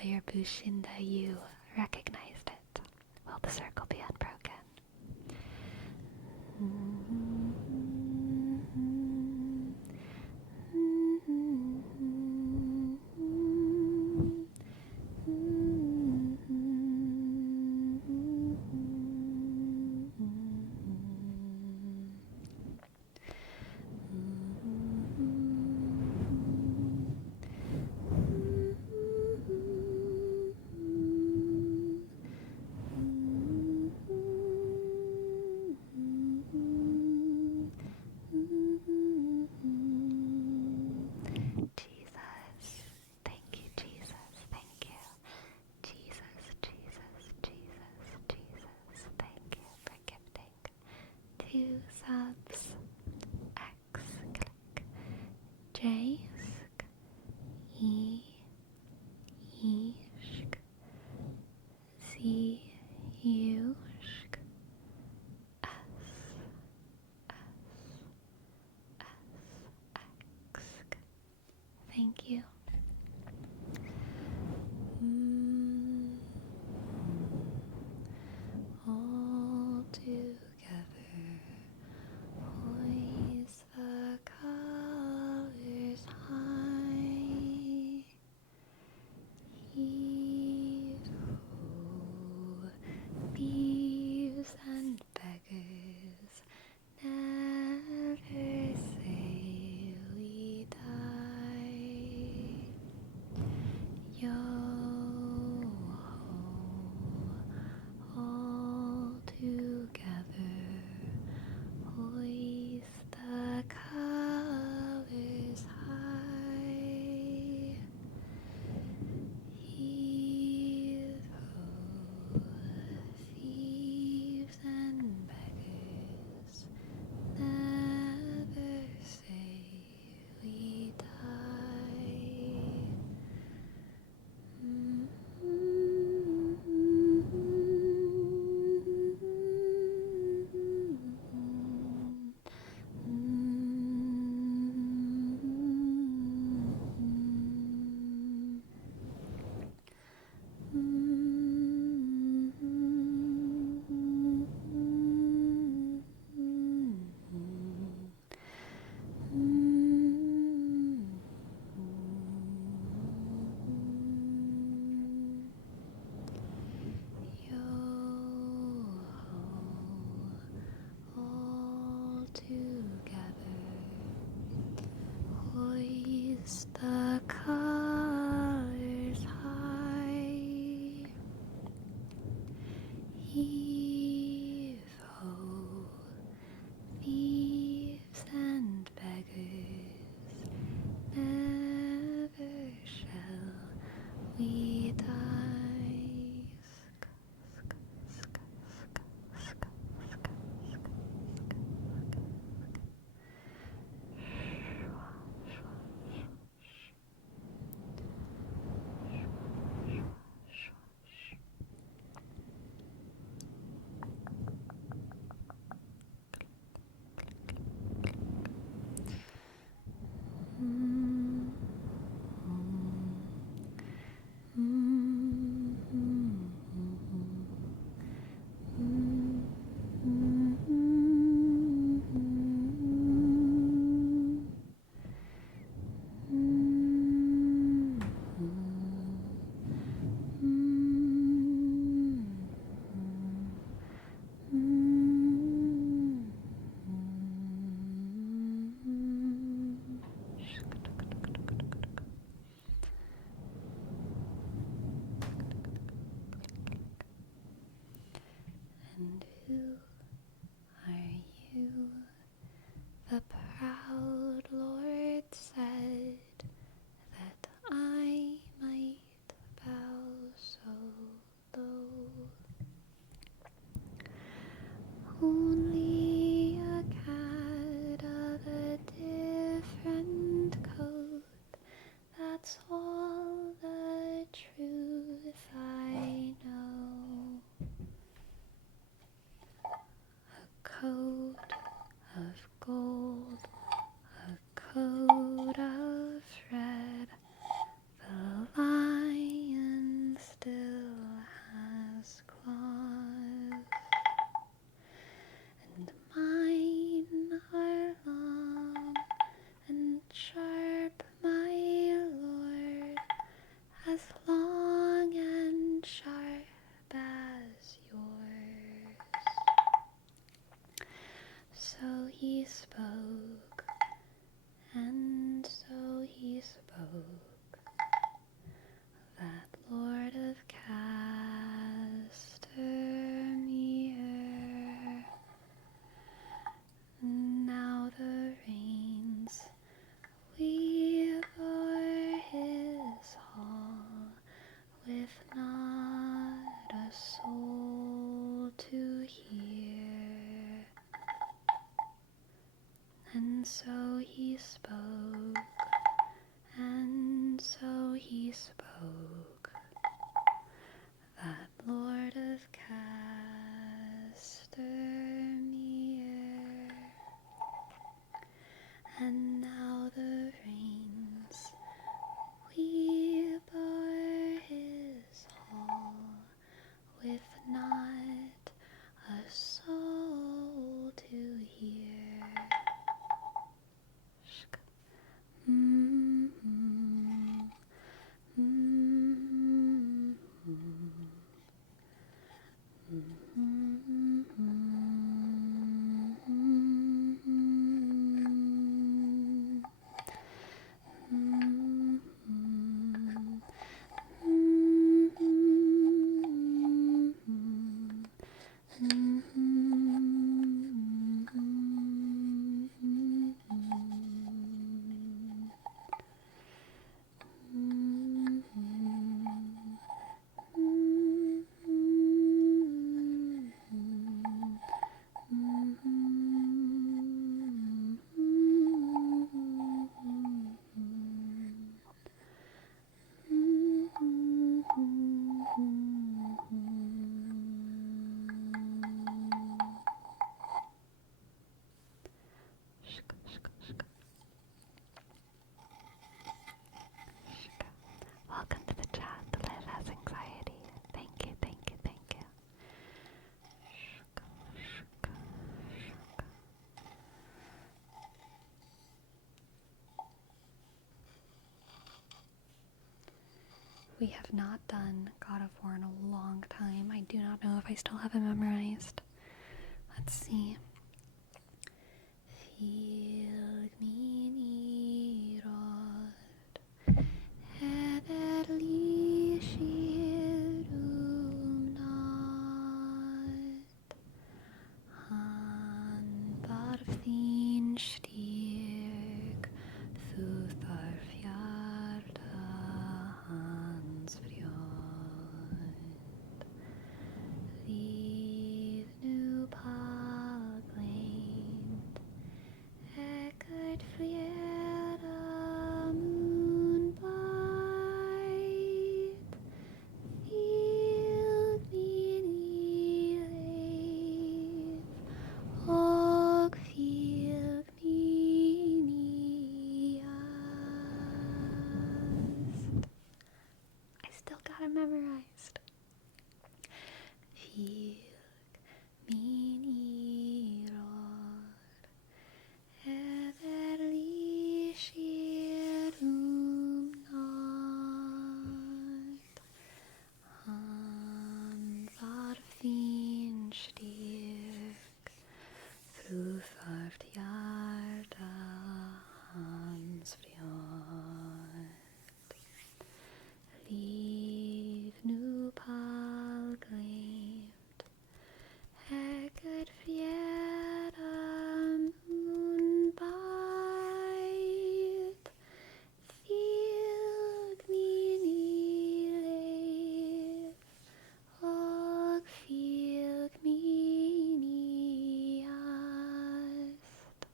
player Bushinda, you recognized it. Will the circle be unbroken? Two subs. X click. J sk. E ishk. Z ushk. S X. Thank you. All together, hoist the colors high. Heave ho, thieves and beggars, never say we die. Yo ho, all together, hoist the colors high. Heave ho, thieves and beggars, never say we die. All together, hoist the colors high. Heave ho, thieves and beggars, never shall we die. And who are you? The proud Lord said that I might bow so low. Only a cat of a different coat, that's all the truth I know. Welcome to the chat. The live has anxiety. Thank you, thank you, thank you. We have not done God of War in a long time. I do not know if I still have it memorized. Let's see. Fylg min írod, lísir natt. Hann þarf þín styrk, þú þarf hjarta hans frjótt. Líf nú pálgleimt, ekkert fjera moonlight. Fylg mín leið og fylg mín ást. I still got it memorized. Fylg mín írod, lísir natt. Hann þarf þín styrk, þú þarft hjarta hans frjótt. Líf nú pálgleimt, ekkert fjera moonlight. Fylg mín leið og fylg mín ást.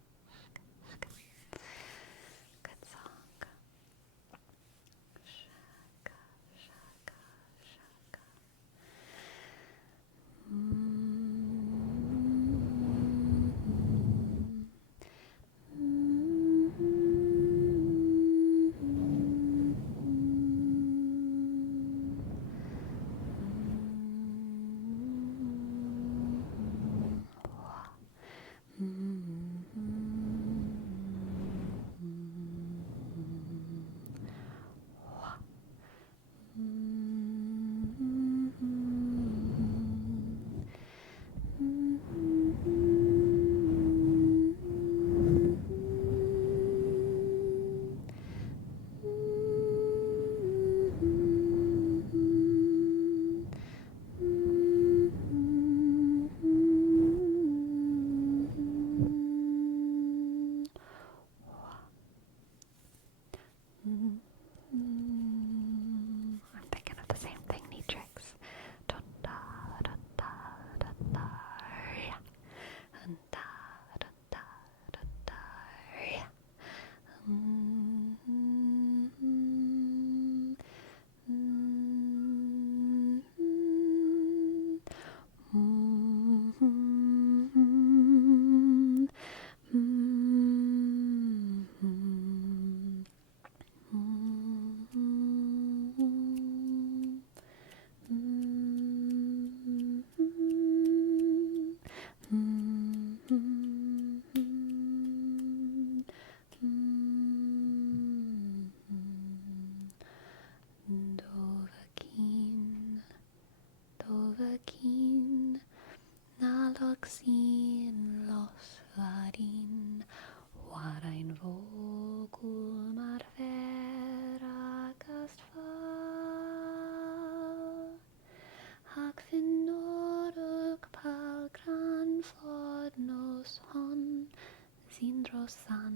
Sindro-san,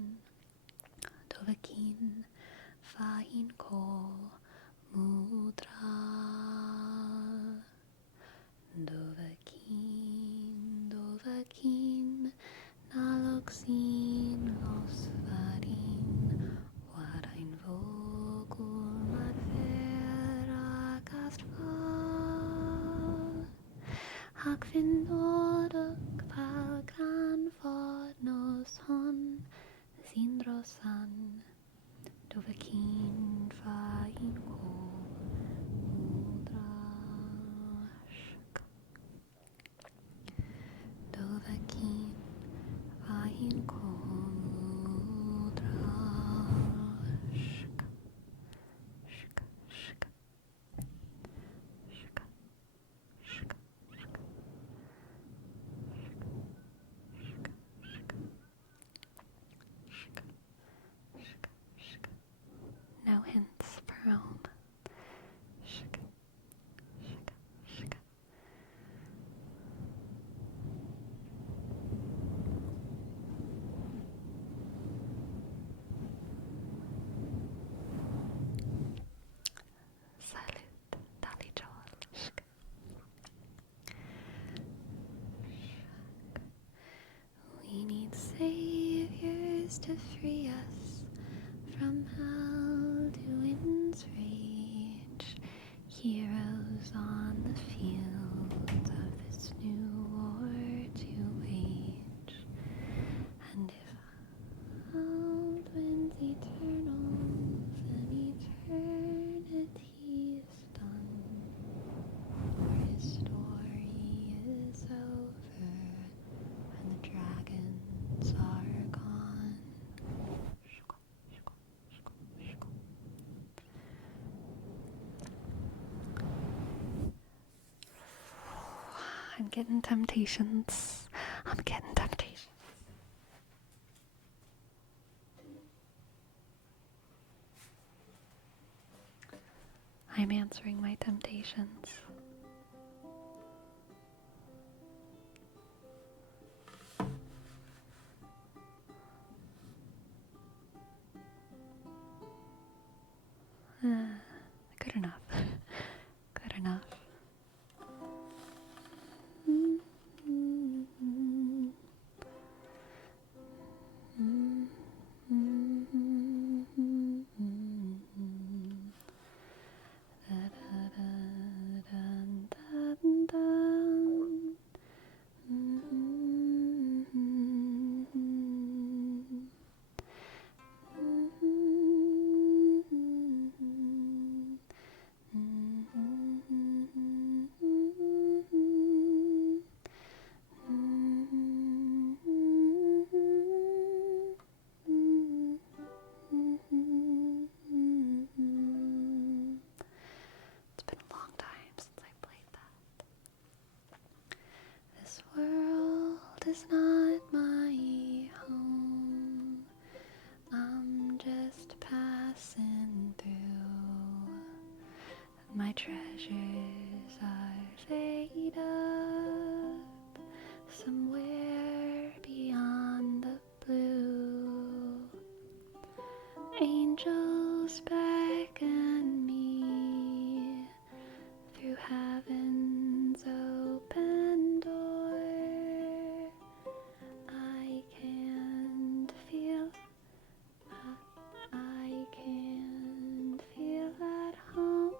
Dovakin, Fahin Ko, Mudra. Dovakin, Naloksin, Losvarin, Warain Vogul, Madvera, Gastval, Hakvin Noduk, Palgran, Vodnos, Hon, Sindro-san, Dovakin, Fahin Ko, Mudrashk. Dovakin, Fahin Ko, Mudrashk. Shk, shk, shk, shk, shk, shk. No hints for home. Shk, shk, shk. Salut, Dali Joel. Shk. We need saviors to free us from Alduin's rage, heroes on the fields of this new war to wage. And if Alduin's eternals and eternity's done, or his story is over and the dragons are gone. I'm getting temptations. I'm getting temptations. I'm answering my temptations. Good enough. Good enough. Is not my home. I'm just passing through. My treasures are laid up somewhere beyond the blue. Angels beckon me through heaven's open door. I can feel at home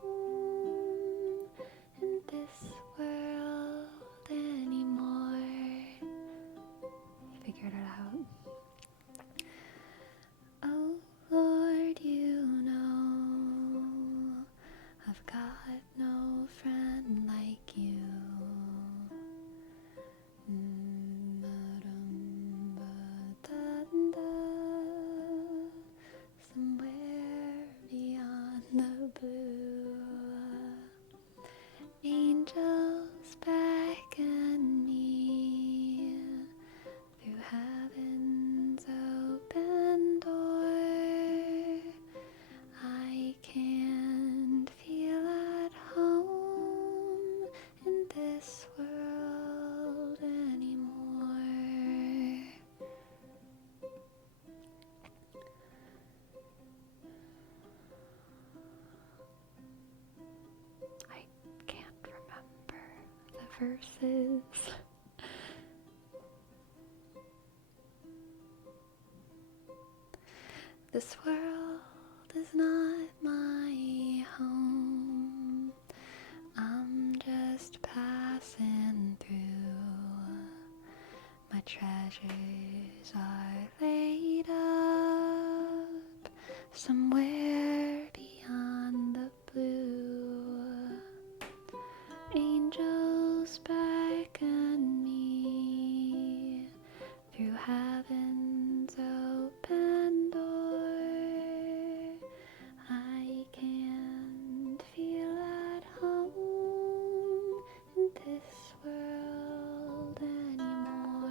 verses. This world is not my home. I'm just passing through. My treasures are laid up somewhere beyond the blue. Angels beckon me through heaven's open door. I can't feel at home in this world anymore.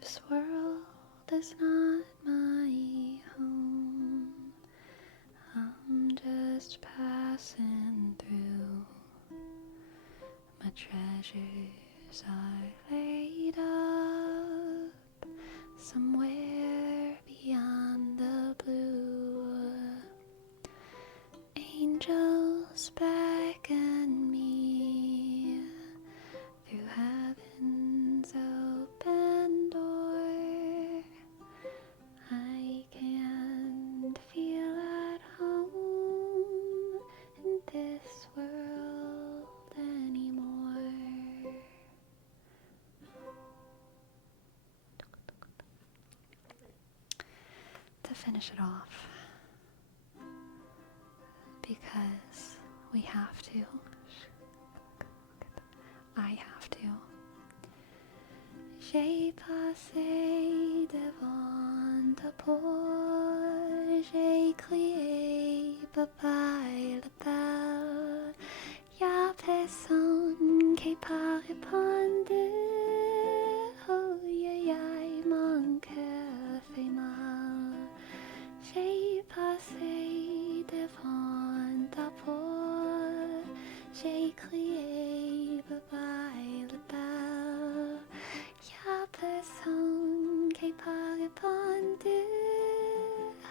This world is not my home. I'm just passing through. My treasures are laid up somewhere beyond the blue. Angels beckon me through heaven's open door. I can't feel at home in this world anymore. To finish it off, because we have to, I have to. J'ai passé devant ta porte, j'ai crié papa il appelle. Y'a personne qui pas répondu. Oh yeah, yeah, mon cœur fait mal. J'ai passé devant ta porte, j'ai crié papa il appelle. Y'a personne qui pas répondu.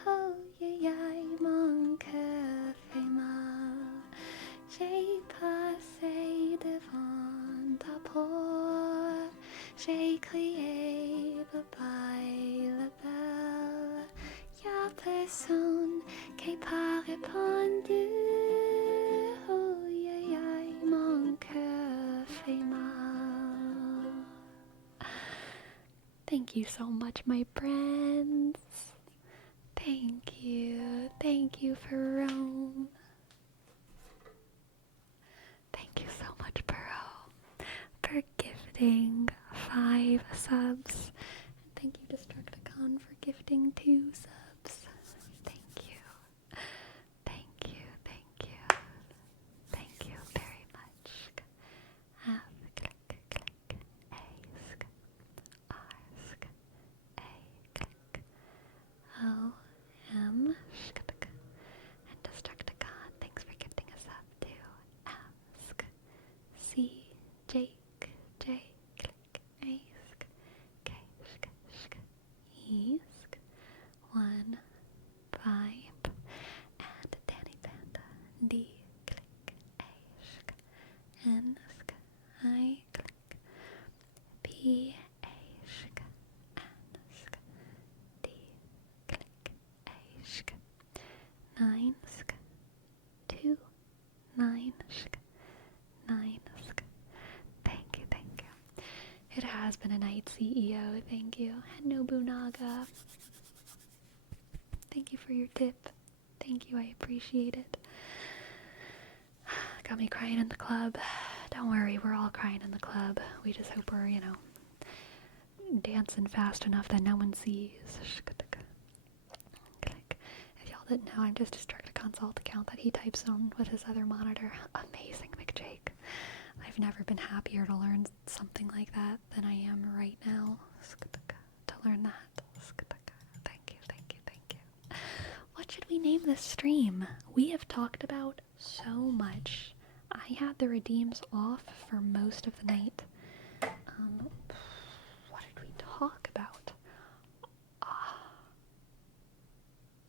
Oh yeah, yeah, mon cœur fait mal. J'ai passé devant ta porte, j'ai crié papa il appelle. Y'a personne qui pas répondu. Oh yeah, yeah, mon cœur fait mal. Thank you so much, my friends. Thank you for Rome. Thank you so much, Burrow, for gifting 5 subs. And thank you, Destructicon, for gifting 2 subs. Thank you. Thank you, thank you. Thank you very much. Have click, click, ask, ask, a click, O, M, shkk, and Destructicon, thanks for gifting us up to ask, C, Jake, J, click, ask, K, shk, shk, eask, 1, 5, and Danny Panda, D, click, ask, N, sk, I, click, P, ask, N, sk, D, click, ask, 9, sk, 2, 9, sk, 9, sk. Thank you, thank you. It has been a night, CEO. Thank you. And Nobunaga. Thank you for your tip. Thank you, I appreciate it. Got me crying in the club. Don't worry, we're all crying in the club. We just hope we're, dancing fast enough that no one sees. Click. If y'all didn't know, I'm just Destructicon's alt account that he types on with his other monitor. Amazing, McJake. I've never been happier to learn something like that than I am right now. To learn that. Thank you, thank you, thank you. What should we name this stream? We have talked about so much. I had the redeems off for most of the night. What did we talk about?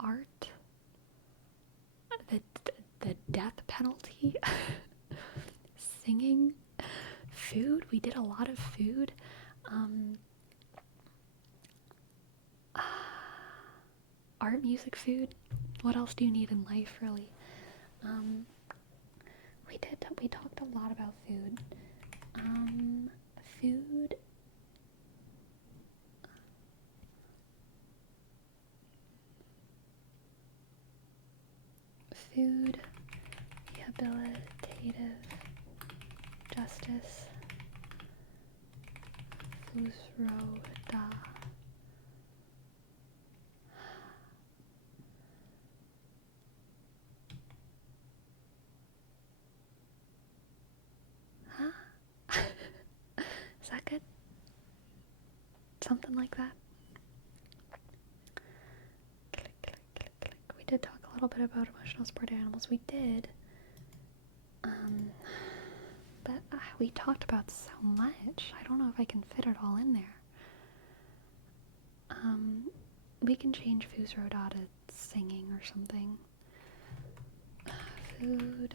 Art. the death penalty. Singing. Food. We did a lot of food. Art, music, food. What else do you need in life, really? We talked a lot about food. Food. Food. Rehabilitative. Justice. Fusroda. Is that good? Something like that. Click, click, click, click. We did talk a little bit about emotional support animals. We did. But we talked about so much. I don't know if I can fit it all in there. We can change Fusroda to singing or something. Food.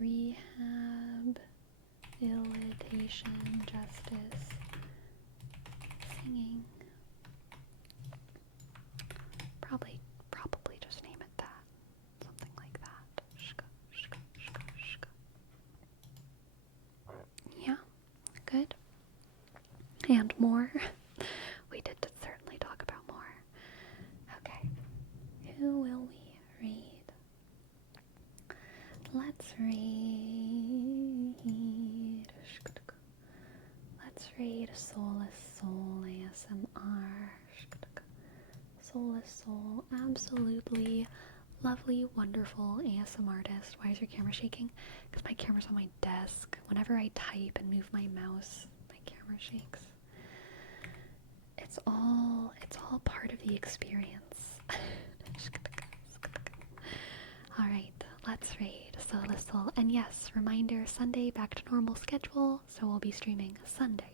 Rehabilitation, justice, singing. Probably just name it that. Something like that. Shka, shka, shka, shka. Yeah, good. And more. We did certainly talk about more. Okay, who will we read? Let's read Soulless Soul ASMR. Soulless Soul, absolutely lovely, wonderful ASMR artist. Why is your camera shaking? Because my camera's on my desk. Whenever I type and move my mouse, my camera shakes. It's all part of the experience. Alright, let's read Soulless Soul. And yes, reminder, Sunday back to normal schedule, so we'll be streaming Sunday,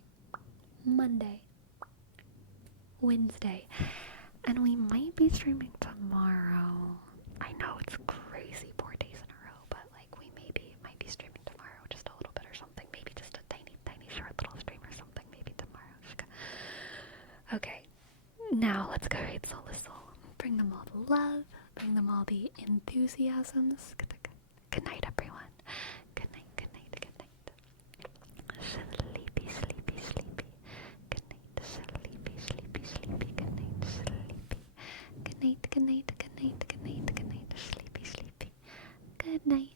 Monday, Wednesday, and we might be streaming tomorrow. I know it's crazy 4 days in a row, but like we might be streaming tomorrow just a little bit or something. Maybe just a tiny short little stream or something. Maybe tomorrow. Okay, now let's go read Soulless Soul. Bring them all the love. Bring them all the enthusiasms. Good night, everyone. Good night, good night, good night. Sleepy, sleepy, sleepy. Good night, sleepy, sleepy, sleepy. Good night, sleepy. Good night, good night, good night, good night, good night. Sleepy, sleepy. Good night.